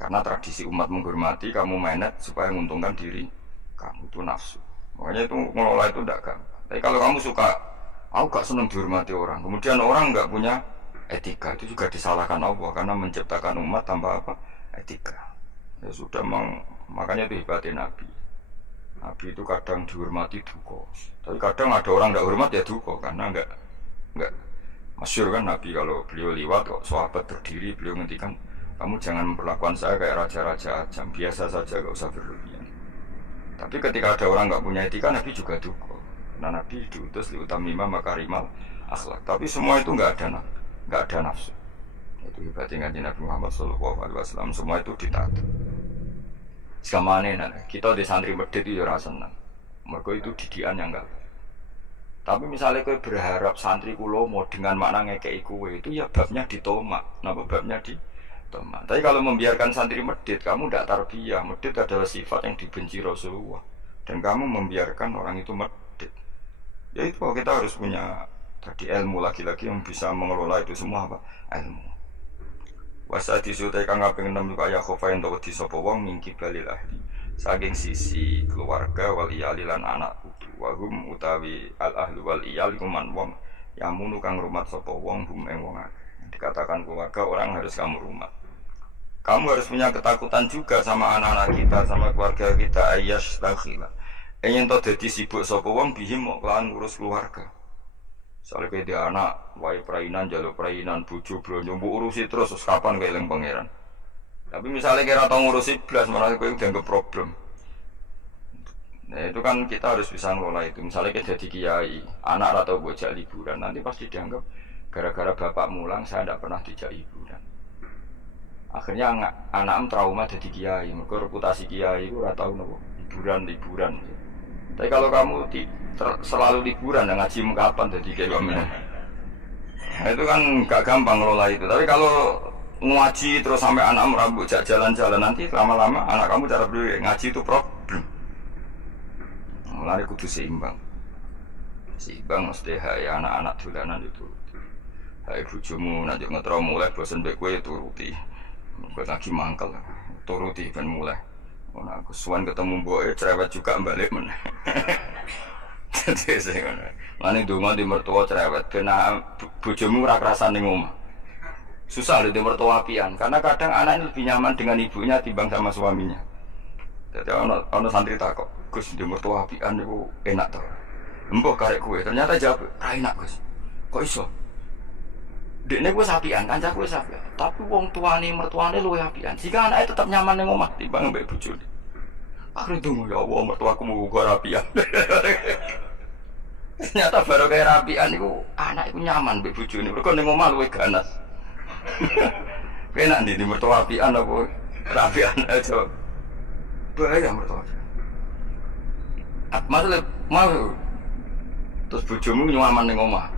Karena tradisi umat menghormati, kamu manage supaya menguntungkan diri kamu, itu nafsu. Makanya itu ngelola itu tidak gampang. Tapi kalau kamu suka Aku gak seneng dihormati orang. Kemudian orang nggak punya etika, itu juga disalahkan Allah karena menciptakan umat tanpa apa? Etika. Ya sudah makanya itu hebatnya Nabi. Nabi itu kadang dihormati duka. Tapi kadang ada orang tidak hormat ya duka karena enggak masyhur kan Nabi kalau beliau liwat kok sahabat berdiri beliau ngendikan kamu jangan memperlakukan saya kayak raja-raja ajam, biasa saja gak usah berlebihan. Tapi ketika ada orang nggak punya etika Nabi juga duka. Nah Nabi diutus liutamima makarimal akhlak. Tapi semua itu nggak ada nafsu. Itu hebatnya Nabi Muhammad SAW. Semua itu ditata. Sekamane kita di santri medit itu rasa senang. Mereka itu didikan yang enggak. Tapi misalnya kau berharap santri kulo mau dengan makna ngekei kue itu ya babnya ditomak. Napa babnya ditomak. Tapi kalau membiarkan santri medit, kamu tidak tarbiyah. Medit adalah sifat yang dibenci Rasulullah. Dan kamu membiarkan orang itu medit. Ya itu kita harus punya tadi ilmu lagi-lagi yang bisa mengelola itu semua apa? Ilmu. Wasa disutai kang kaping 6 juga ya khofain to wedi sapa wong mingki balil ahli. Saking sisi keluarga wal iyali lan anak putu. Wa hum utawi al ahli wal iyali kuman wong yang munu kang rumat sapa wong hum ing wong akeh. Dikatakan keluarga orang harus kamu rumat. Kamu harus punya ketakutan juga sama anak-anak kita, sama keluarga kita ayyash takhila. Ingin to dadi sibuk sapa wong bihim mok lan ngurus keluarga. Soale kowe dia anak, wae prainan jaluk prainan bojo blonjo mbok urusi terus kapan kowe eling pangeran. Tapi misalnya kira tau ngurusi blas malah kowe dianggap problem. Nah itu kan kita harus bisa ngelola itu. Misalnya kita jadi kiai, anak atau bocah liburan nanti pasti dianggap gara-gara bapak mulang saya tidak pernah dijak liburan. Akhirnya anak trauma jadi kiai, mergo reputasi kiai itu ora tau nopo liburan. Tapi kalau kamu selalu liburan dan ngaji kapan jadi kiai kamu. Nah, itu kan gak gampang ngelola itu. Tapi kalau ngaji terus sampai anak merambut jalan-jalan nanti lama-lama anak kamu cara beli ngaji itu problem. Mulai kudu seimbang mesti hai anak-anak dolanan itu. Hai bojomu nanti ngetro mulai bosen mbek kowe turuti. Mbok lagi mangkel turuti ben mulai. Ono aku suwan ketemu mboke cerewet juga balik meneh. Jadi saya ngono. Mane donga di mertua cerewet kena bojomu ora kerasan ning omah. Susah lho di mertua apian karena kadang anak ini lebih nyaman dengan ibunya timbang sama suaminya. Jadi ono santri takok, "Gus, di mertua apian niku enak to?" Mbok karek kowe. Ternyata jawab, "Ra enak, Gus." Kok iso? Dekne wis apian, kancaku wis apian. Tapi wong tuane mertuane luwih apian. Jika anake tetap nyaman ning omah timbang mbek bojone. Akhire ndonga ya Allah mertuaku muga rapian. Ternyata baru kayak rapian iku anak iku nyaman mbek bojone. Mergo ning omah luwih ganas. Enak ndi mertua apian apa rapian aja. Bahaya mertua. Masalah mau terus bojomu nyaman ning omah.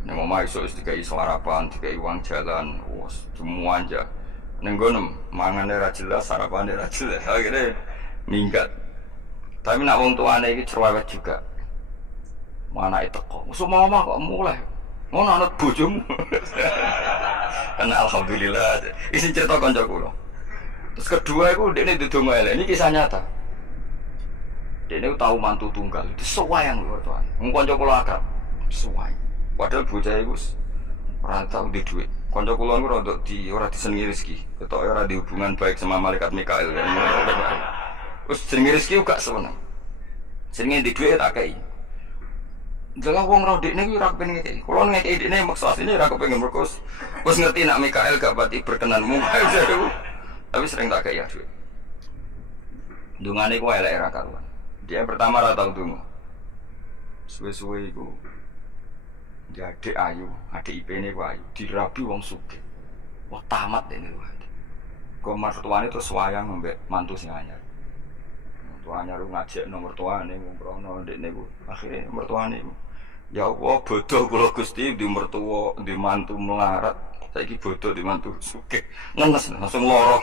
Ning omah iso dikai sarapan, dikai uang jalan, wes semua aja. Ning gono mangane ra jelas, sarapane ra jelas. Akhire minggat. Tapi nak wong tuane iki cerewet juga. Mana itu kok? Musuh mama kok mulai. Ngono anak bojomu. Karena alhamdulillah. Isi cerita kanca kula. Terus kedua iku dekne didonga elek. Ini kisah nyata. Dekne tahu mantu tunggal. Itu sewayang lho tuan. Wong kanca kula akrab. Sewayang. Padahal bocah iku ora tau di dhuwit. Kanca kula niku ora disenengi rezeki. Ketok ora di hubungan baik sama malaikat Mikail. Terus jenenge rezeki gak seneng. Jenenge di dhuwit tak kei. Jelas wong roh dekne iki ora kepengin ngekeki. Kula ngekeki dekne maksud asline ora kepengin mergo wis ngerti nak Mikail gak pati berkenanmu. Tapi sering tak kei ya dhuwit. Dungane ku elek ra karuan. Dia pertama ra tau donga. Suwe-suwe iku dia adik ayu, adik IP-ne ku ayu, dirabi wong sugih. Wah tamat dene lho. Kok mertuane terus wayang mbek mantu sing anyar. Mertuane ru ngajekno mertuane ngombrono ndekne ku. Akhire mertuane ya Allah bodoh kula Gusti di mertua di mantu melarat. Saiki bodoh di mantu sugih. Ngenes langsung loro.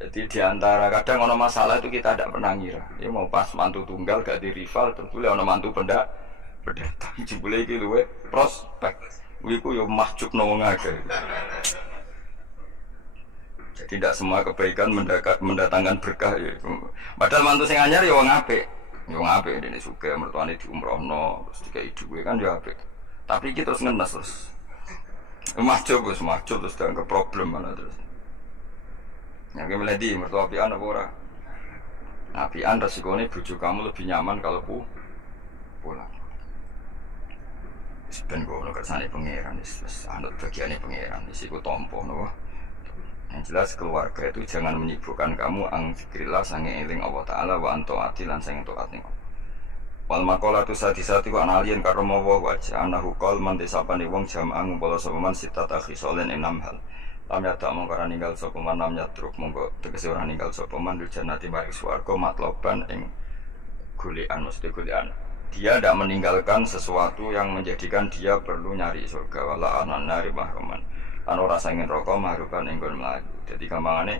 Jadi diantara kadang ono masalah itu kita tidak pernah ngira. Ya mau pas mantu tunggal gak di rival terus boleh ono mantu pendata jebule iki luwe prospek. Iku yo mahjubno wong akeh. Jadi tidak semua kebaikan mendatangkan berkah ya. Padahal mantu sing anyar ya wong apik. Yo ngapik dene sugih mertuane diumrohno terus dikai dhuwit kan yo apik. Tapi iki terus ngenes terus. Maju terus dianggap problem mana terus. Yang mulai di mertua apian apa ora? Apian resikonya bojo kamu lebih nyaman kalau pulang. Ben gono kersane pangeran wis anut bagiane pangeran wis iku tampa napa. Yang jelas keluarga itu jangan menyibukkan kamu zikrillah sange eling Allah taala wa anto atilan sange taat ning Allah. Wal maqala tu sati-sati wa analien karo mawa wajah anahu qol man desapane wong jamaah ngumpul sapa man sitata khisolen enam hal. Lam yata mongko ninggal sapa man lam yatruk mongko tegese ora ninggal sapa man di jannati maring swarga matloban ing golekan mesti golekan. Dia tidak meninggalkan sesuatu yang menjadikan dia perlu nyari surga wala anannari mahruman. Anu rasa ingin rokok mahrukan enggon melayu. Jadi gampangannya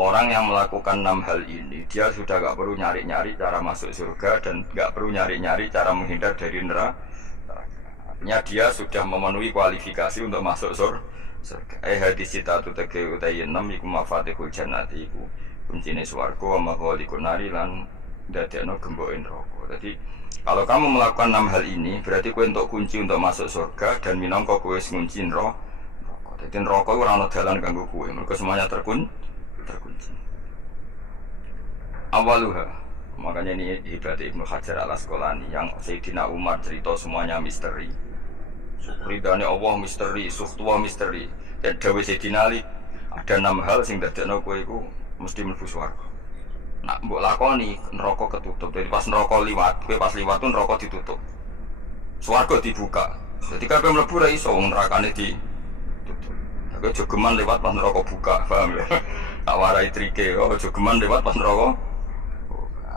orang yang melakukan 6 hal ini dia sudah gak perlu nyari-nyari cara masuk surga dan gak perlu nyari-nyari cara menghindar dari neraka. Artinya dia sudah memenuhi kualifikasi untuk masuk surga. Hadis cita tu tege utai 6 iku mafatihul jannati iku kuncine swarga wa maghaliqun nari lan dadekno gemboke neraka. Jadi kalau kamu melakukan 6 hal ini berarti kowe untuk kunci untuk masuk surga dan minangka kowe wis ngunci neraka. Jadi neraka ora ana dalan kanggo kowe, mergo semuanya terkunci. Awaluha, makanya ini hebat Ibnu Hajar Al-Asqalani yang Sayyidina Umar cerita semuanya misteri. Ridane Allah misteri, sukhtuwa misteri. Dan dawuh Sayyidina Ali ada 6 hal sing dadekno kowe iku mesti mlebu swarga. Nak mbok lakoni neraka ketutup. Jadi pas neraka liwat, kowe pas liwat tuh neraka ditutup. Swarga dibuka. Jadi kabeh mlebu ra iso nerakane ditutup. Kowe jogeman lewat pas neraka buka, paham ya? Tak warai trike, oh jogeman lewat pas neraka.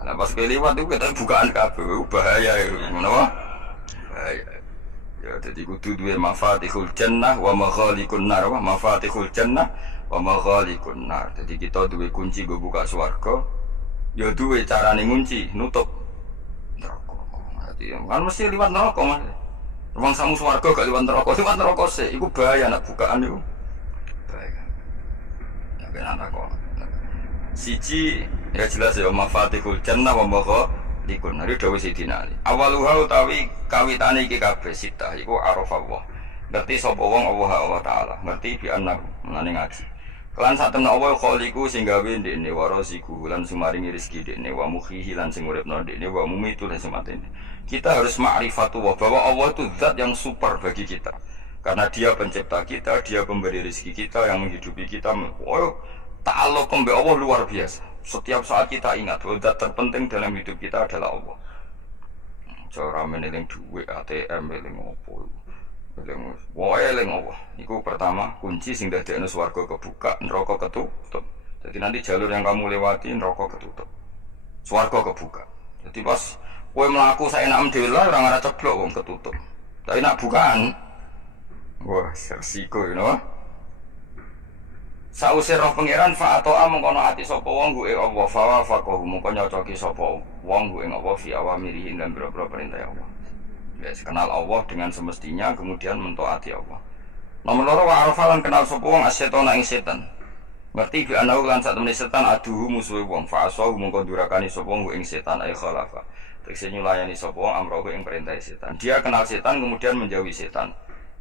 Nah pas kowe liwat itu kita bukaan kabeh, bahaya itu, ngono. Bahaya. Ya jadi kudu duwe mafatihul jannah wa maghaliqun nar, wa mafatihul jannah wa maghaliqun nar. Jadi kita duwe kunci go buka swarga. Ya duwe carane ngunci, nutup neraka. Jadi kan mesti liwat neraka, Mas. Wong samu swarga gak liwat neraka sih, iku bahaya nek bukaan iku. Bahaya. Ya ben ana kok. Siji ya jelas ya mafatihul jannah wa maghaliqun nar dawuh Sayyidina Ali. Awaluha utawi kawitane iki kabeh sitah iku arafallah. Ngerti sapa wong Allah taala, ngerti bi annahu menane ngaji. Kelan sak temne Allah khaliqu sing gawe ndekne wa raziqu lan sumaringi rezeki ndekne wa mukhihi lan sing uripno ndekne wa mumitu lan sing matene. Kita harus ma'rifatullah bahwa Allah itu zat yang super bagi kita. Karena dia pencipta kita, dia pemberi rezeki kita, yang menghidupi kita. Oh, ta'alluq be Allah luar biasa. Setiap saat kita ingat bahwa zat terpenting dalam hidup kita adalah Allah. Cara meneling duit ATM eling opo. Eling Allah. Iku pertama kunci sing dadekno swarga kebuka, neraka ketutup. Jadi nanti jalur yang kamu lewati neraka ketutup. Swarga kebuka. Jadi pas kowe mlaku saenak dhewe lah ora ngarep ceblok wong ketutup. Tapi nak bukaan wah resiko you know. Sause roh pangeran fa atoa mengkono ati sapa wong kuwi Allah fa faqahu mengko nyocoki sapa wong kuwi Allah fi awamirihi dan boro-boro perintah Allah. Wis kenal Allah dengan semestinya kemudian mentaati Allah. Nomor loro wa arafalan kenal sapa wong asyaiton ing setan. Ngerti bi ana lan sak temene setan aduhu musuhe wong fa asahu mengko durakani sapa wong ing setan ay khalafa. Tekse nyulayani sapa wong amrohu ing perintah setan. Dia kenal setan kemudian menjauhi setan.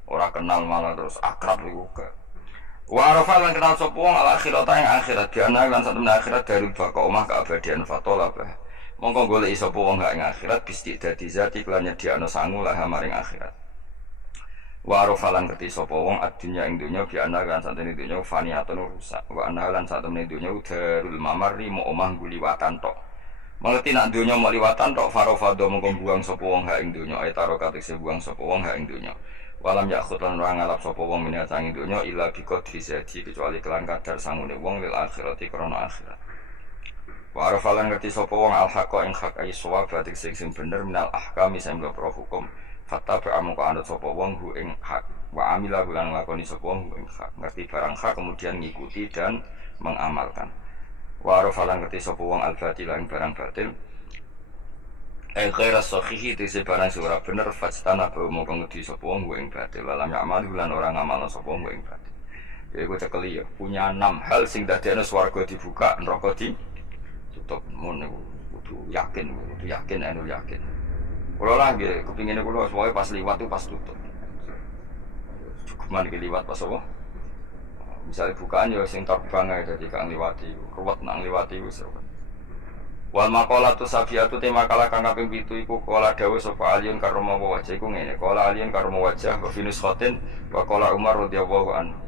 Ora kenal malah terus akrab iku. Wa arafalan kenal sapa wong al akhirat ing akhirat bi ana lan sak temene akhirat darul baqa omah keabadian fatolabah. Mongko goleki sapa wong gak ing akhirat bisti dadi zati lan nyediakno sangu lah maring akhirat. Wa arafalan ngerti sapa wong adunya ing donya bi ana lan satene donya faniatun rusak. Wa ana lan satene donya darul mamari mo omah guliwatan tok. Mengerti nak donya mau liwatan tok farofado mongko buang sapa wong gak ing donya ay taro katekse buang sapa wong gak ing donya. Walam yakhut lan ora ngalap sapa wong minat ing donya illa bi qadri zati kecuali kelan kadar sangune wong lil akhirati krana akhirat. Wa arafalan ngerti sapa wong al-haqqa ing hak ay shawab batik sing bener minal ahkam sing mlebu hukum fatta ba'amu ka anut sapa wong hu ing hak wa amila lan nglakoni sapa wong ing hak ngerti barang hak kemudian ngikuti dan mengamalkan. Wa arafalan ngerti sapa wong al-batil ing barang batil ay ghaira sahihi te barang sing ora bener fastana ba mongko ngerti sapa wong ing batil lan amal lan ora ngamalno sapa wong ing batil. Ya iku cekeli ya punya 6 hal sing dadekno swarga dibuka neraka di tutup mun niku kudu yakin, anu yakin. Kalau lah gitu, kepinginnya kalau semuanya pas liwat tuh pas tutup. Cukuman liwat pas apa? Misalnya bukaan ya sing terbang aja jadi kang liwati, ruwet nang liwati wis. Wal maqalatu sabiyatu tema kala kang kaping 7 iku kala dawuh sapa aliyun karma wajah iku ngene. Kala aliyun karma wajah wa finus khatin wa kala Umar radhiyallahu anhu.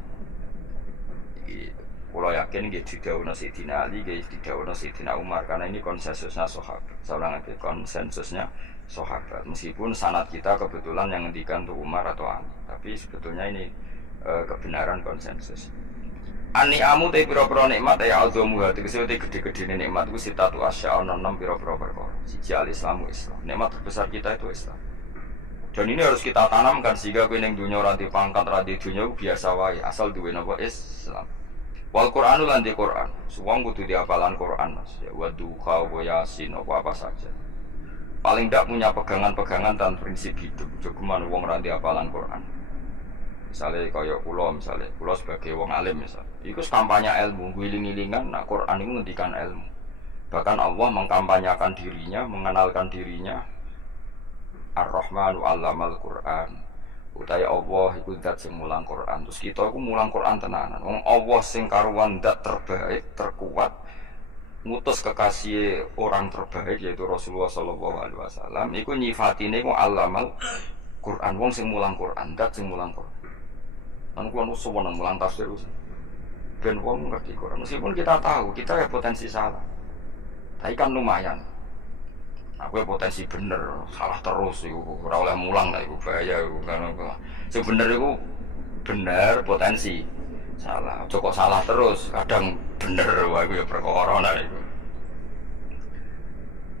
Kula yakin nggih didhawuhna Sayyidina Ali, nggih didhawuhna Sayyidina Umar karena ini konsensusnya sahabat. Saurang itu konsensusnya sahabat. Meskipun sanad kita kebetulan yang ngendikan tuh Umar atau Ali, tapi sebetulnya ini kebenaran konsensus. Ani-amu te pira-pira nikmat ya azamu hati kese te gede-gedene nikmat ku sitatu asya ana 6 pira-pira perkara. Siji al-Islamu Islam. Nikmat terbesar kita itu Islam. Dan ini harus kita tanamkan sehingga kowe ning dunya ora di pangkat ora di dunya biasa wae asal duwe napa Islam. Wal Qur'anu lan di Qur'an. Wong kudu diapalan Qur'an Mas. Ya wa duha wa yasin apa saja. Paling tidak punya pegangan-pegangan dan prinsip hidup. Cukuman wong ra diapalan Qur'an. Misalnya kaya kula sebagai wong alim misalnya. Iku kampanye ilmu, giling-gilingan nah Qur'an itu ngendikan ilmu. Bahkan Allah mengkampanyakan dirinya, mengenalkan dirinya Ar-Rahmanu 'allamal Qur'an. Utai Allah iku zat sing mulang Quran. Terus kita iku mulang Quran tenanan. Wong Allah sing karuan zat terbaik, terkuat, ngutus kekasih orang terbaik yaitu Rasulullah sallallahu alaihi wasallam. Iku nyifatine iku allamal Quran. Wong sing mulang Quran, zat sing mulang Quran. Lan kuwi nusu wenang mulang tafsir. Ben wong ngerti Quran. Meskipun kita tahu kita ya potensi salah. Tapi kan lumayan. Aku potensi bener, salah terus iku ora oleh mulang lah iku bahaya iku kan. Sing bener iku bener potensi. Salah, kok salah terus, kadang bener wae iku ya perkara nah iku.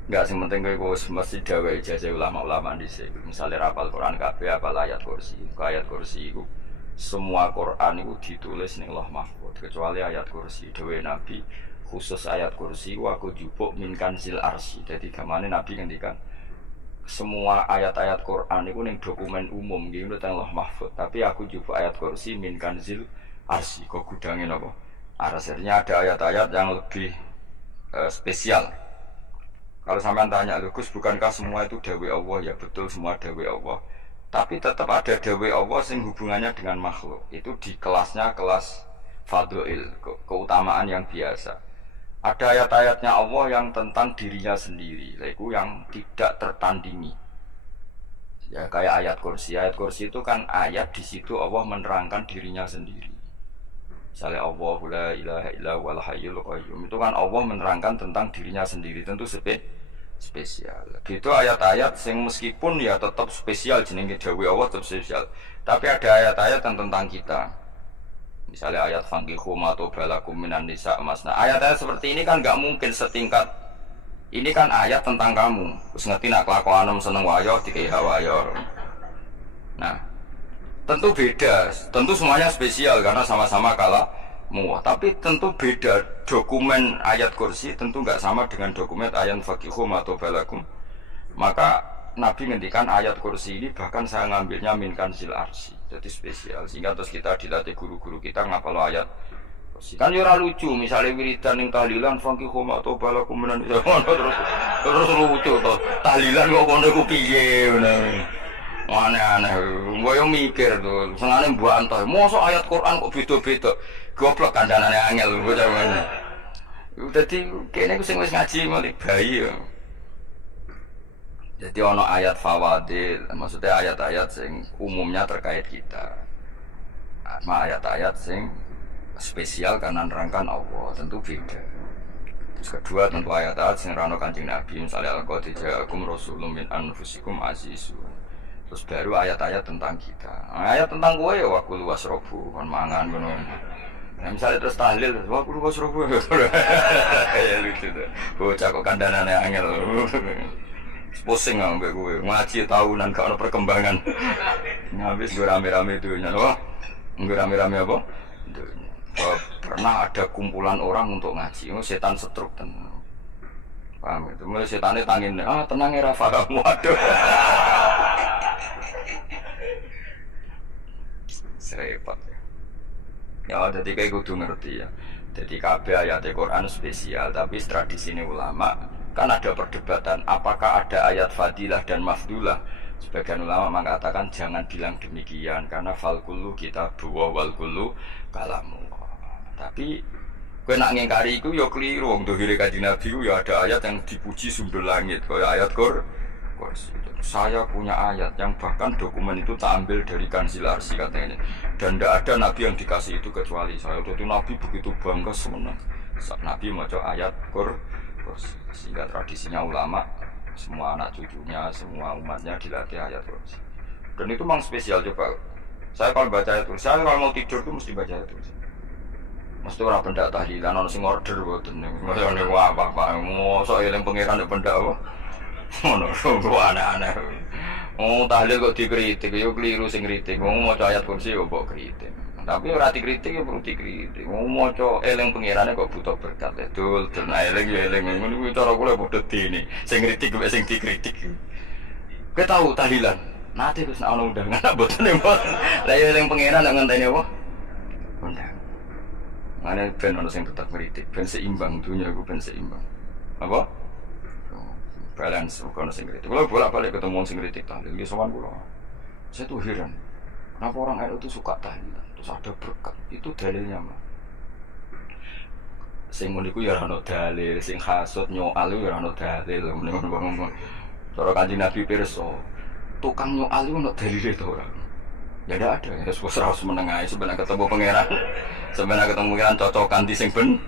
Enggak sing penting kowe mesti dawe ijazah ulama-ulama dhisik. Misale rapal Quran kabeh apal ayat kursi. Ayat kursi iku semua Quran iku ditulis ning Lauh Mahfuz kecuali ayat kursi dhewe Nabi. Khusus ayat kursi aku jupuk minkan zil arsi. Jadi gamane Nabi ngendikan semua ayat-ayat Quran itu ning dokumen umum gitu teng Lauh Mahfuz. Tapi aku jupuk ayat kursi minkan zil arsi. Kok gudange napa? Arasnya ada ayat-ayat yang lebih spesial. Kalau sampean tanya, Gus, bukankah semua itu dawai Allah? Ya betul semua dawai Allah. Tapi tetap ada dawai Allah yang hubungannya dengan makhluk. Itu di kelasnya kelas fadhil, keutamaan yang biasa. Ada ayat-ayatnya Allah yang tentang dirinya sendiri, itu yang tidak tertandingi. Ya kayak ayat kursi. Ayat kursi itu kan ayat di situ Allah menerangkan dirinya sendiri. Misalnya Allah la ilaha illa huwal hayyul qayyum. Itu kan Allah menerangkan tentang dirinya sendiri, tentu spesial. Gitu ayat-ayat yang meskipun ya tetap spesial jenenge dawuh Allah tetap spesial. Tapi ada ayat-ayat yang tentang kita. Misalnya ayat fankihu ma tobalakum minan nisa masna. Ayat-ayat seperti ini kan nggak mungkin setingkat. Ini kan ayat tentang kamu. Terus ngerti nak kelakuanem seneng wayo dikira wayo. Nah, tentu beda. Tentu semuanya spesial karena sama-sama kalah muah. Tapi tentu beda. Dokumen ayat kursi tentu nggak sama dengan dokumen ayat fankihu ma tobalakum. Maka Nabi ngendikan ayat kursi ini bahkan saya ngambilnya minkan zil arsi. Jadi spesial. Sehingga terus kita dilatih guru-guru kita ngapal ayat kursi. Kan ya lucu. Misalnya wiridan yang tahlilan fankihu ma tobalakum minan nisa terus lucu toh. Tahlilan kok kono ku piye ngono. Aneh-aneh. Gua yang mikir tuh. Senane mbantah. Mosok ayat Quran kok beda-beda. Goblok kandhanane angel bocah ngono. Dadi kene ku sing wis ngaji mulai bayi ya. Jadi ono ayat fawadil, maksudnya ayat-ayat sing umumnya terkait kita. Ama ayat-ayat sing spesial karena nerangkan Allah, tentu beda. Terus kedua tentu ayat-ayat sing rano Kanjeng Nabi, misalnya al-qad ja'akum rasulun min anfusikum azizun. Terus baru ayat-ayat tentang kita. Ayat tentang gue ya wakul wasrobu, kon mangan ngono. Nah, misalnya terus tahlil, wakul wasrobu. Kayak lucu tuh. Bocah kok kandhanane angel. Pusing ambek gue, ngaji tahunan gak ada perkembangan. Habis gue rame-rame dunia, wah, gue rame-rame apa? Dunia. Pernah ada kumpulan orang untuk ngaji, setan setruk tenang. Paham itu? Mulai setannya tangin, tenang ya Rafa, kamu aduh. Serempet ya. Ya, jadi kayak kudu ngerti ya. Jadi kabeh ayat Quran spesial, tapi tradisi ini ulama Kan ada perdebatan apakah ada ayat fadilah dan mafdulah. Sebagian ulama mengatakan jangan bilang demikian karena fal kullu kitabu wal kullu kalamullah. Tapi kowe nak ngingkari iku ya keliru. Wong dohire Kanjeng Nabi ku ya ada ayat yang dipuji sumber langit kaya ayat kursi. Saya punya ayat yang bahkan dokumen itu tak ambil dari Kanzil Arsy katanya. Dan tidak ada nabi yang dikasih itu kecuali saya. Itu nabi begitu bangga senang. Nabi maca ayat kursi. Sehingga tradisinya ulama semua anak cucunya, semua umatnya dilatih ayat kursi. Dan itu memang spesial coba. Saya kalau baca ayat kursi, saya kalau mau tidur itu mesti baca ayat kursi. Mesti orang benda tahlilan, orang sing order boten. Masa nek apa-apa, mosok eling pangeran nek benda apa. Ngono kok aneh-aneh. Oh, tahlil kok dikritik, yo keliru sing kritik. Wong maca ayat kursi yo mbok kritik. Tapi ora dikritik yo perlu dikritik. Wong maca eling pangerane kok butuh berkat. Dul, den eling yo eling. Ngono kuwi cara kula padha dene. Sing kritik kok sing dikritik. Kowe tahu tahlilan? Nate wis ana undangan mboten mboten. Lah yo eling pangeran nek ngenteni apa? Undang. Mane ben ono sing tetep kritik, ben seimbang dunia iku ben seimbang. Apa? Balance bukan sing kritik. Kalau bolak-balik ketemu sing kritik tahlil, ya sowan kula. Saya tuh heran. Kenapa orang NU itu suka tahlil? Terus ada berkat. Itu dalilnya mah. Sing ngono iku ya ora ono dalil, sing hasud nyoal ya ora ono dalil. Ngomong-ngomong. Cara Kanjeng Nabi pirsa, tukang nyoal iku ono dalile to ora? Ya tidak ada, ya harus menengahi sebenarnya ketemu pangeran, sebenarnya ketemu pangeran cocokan di sing ben.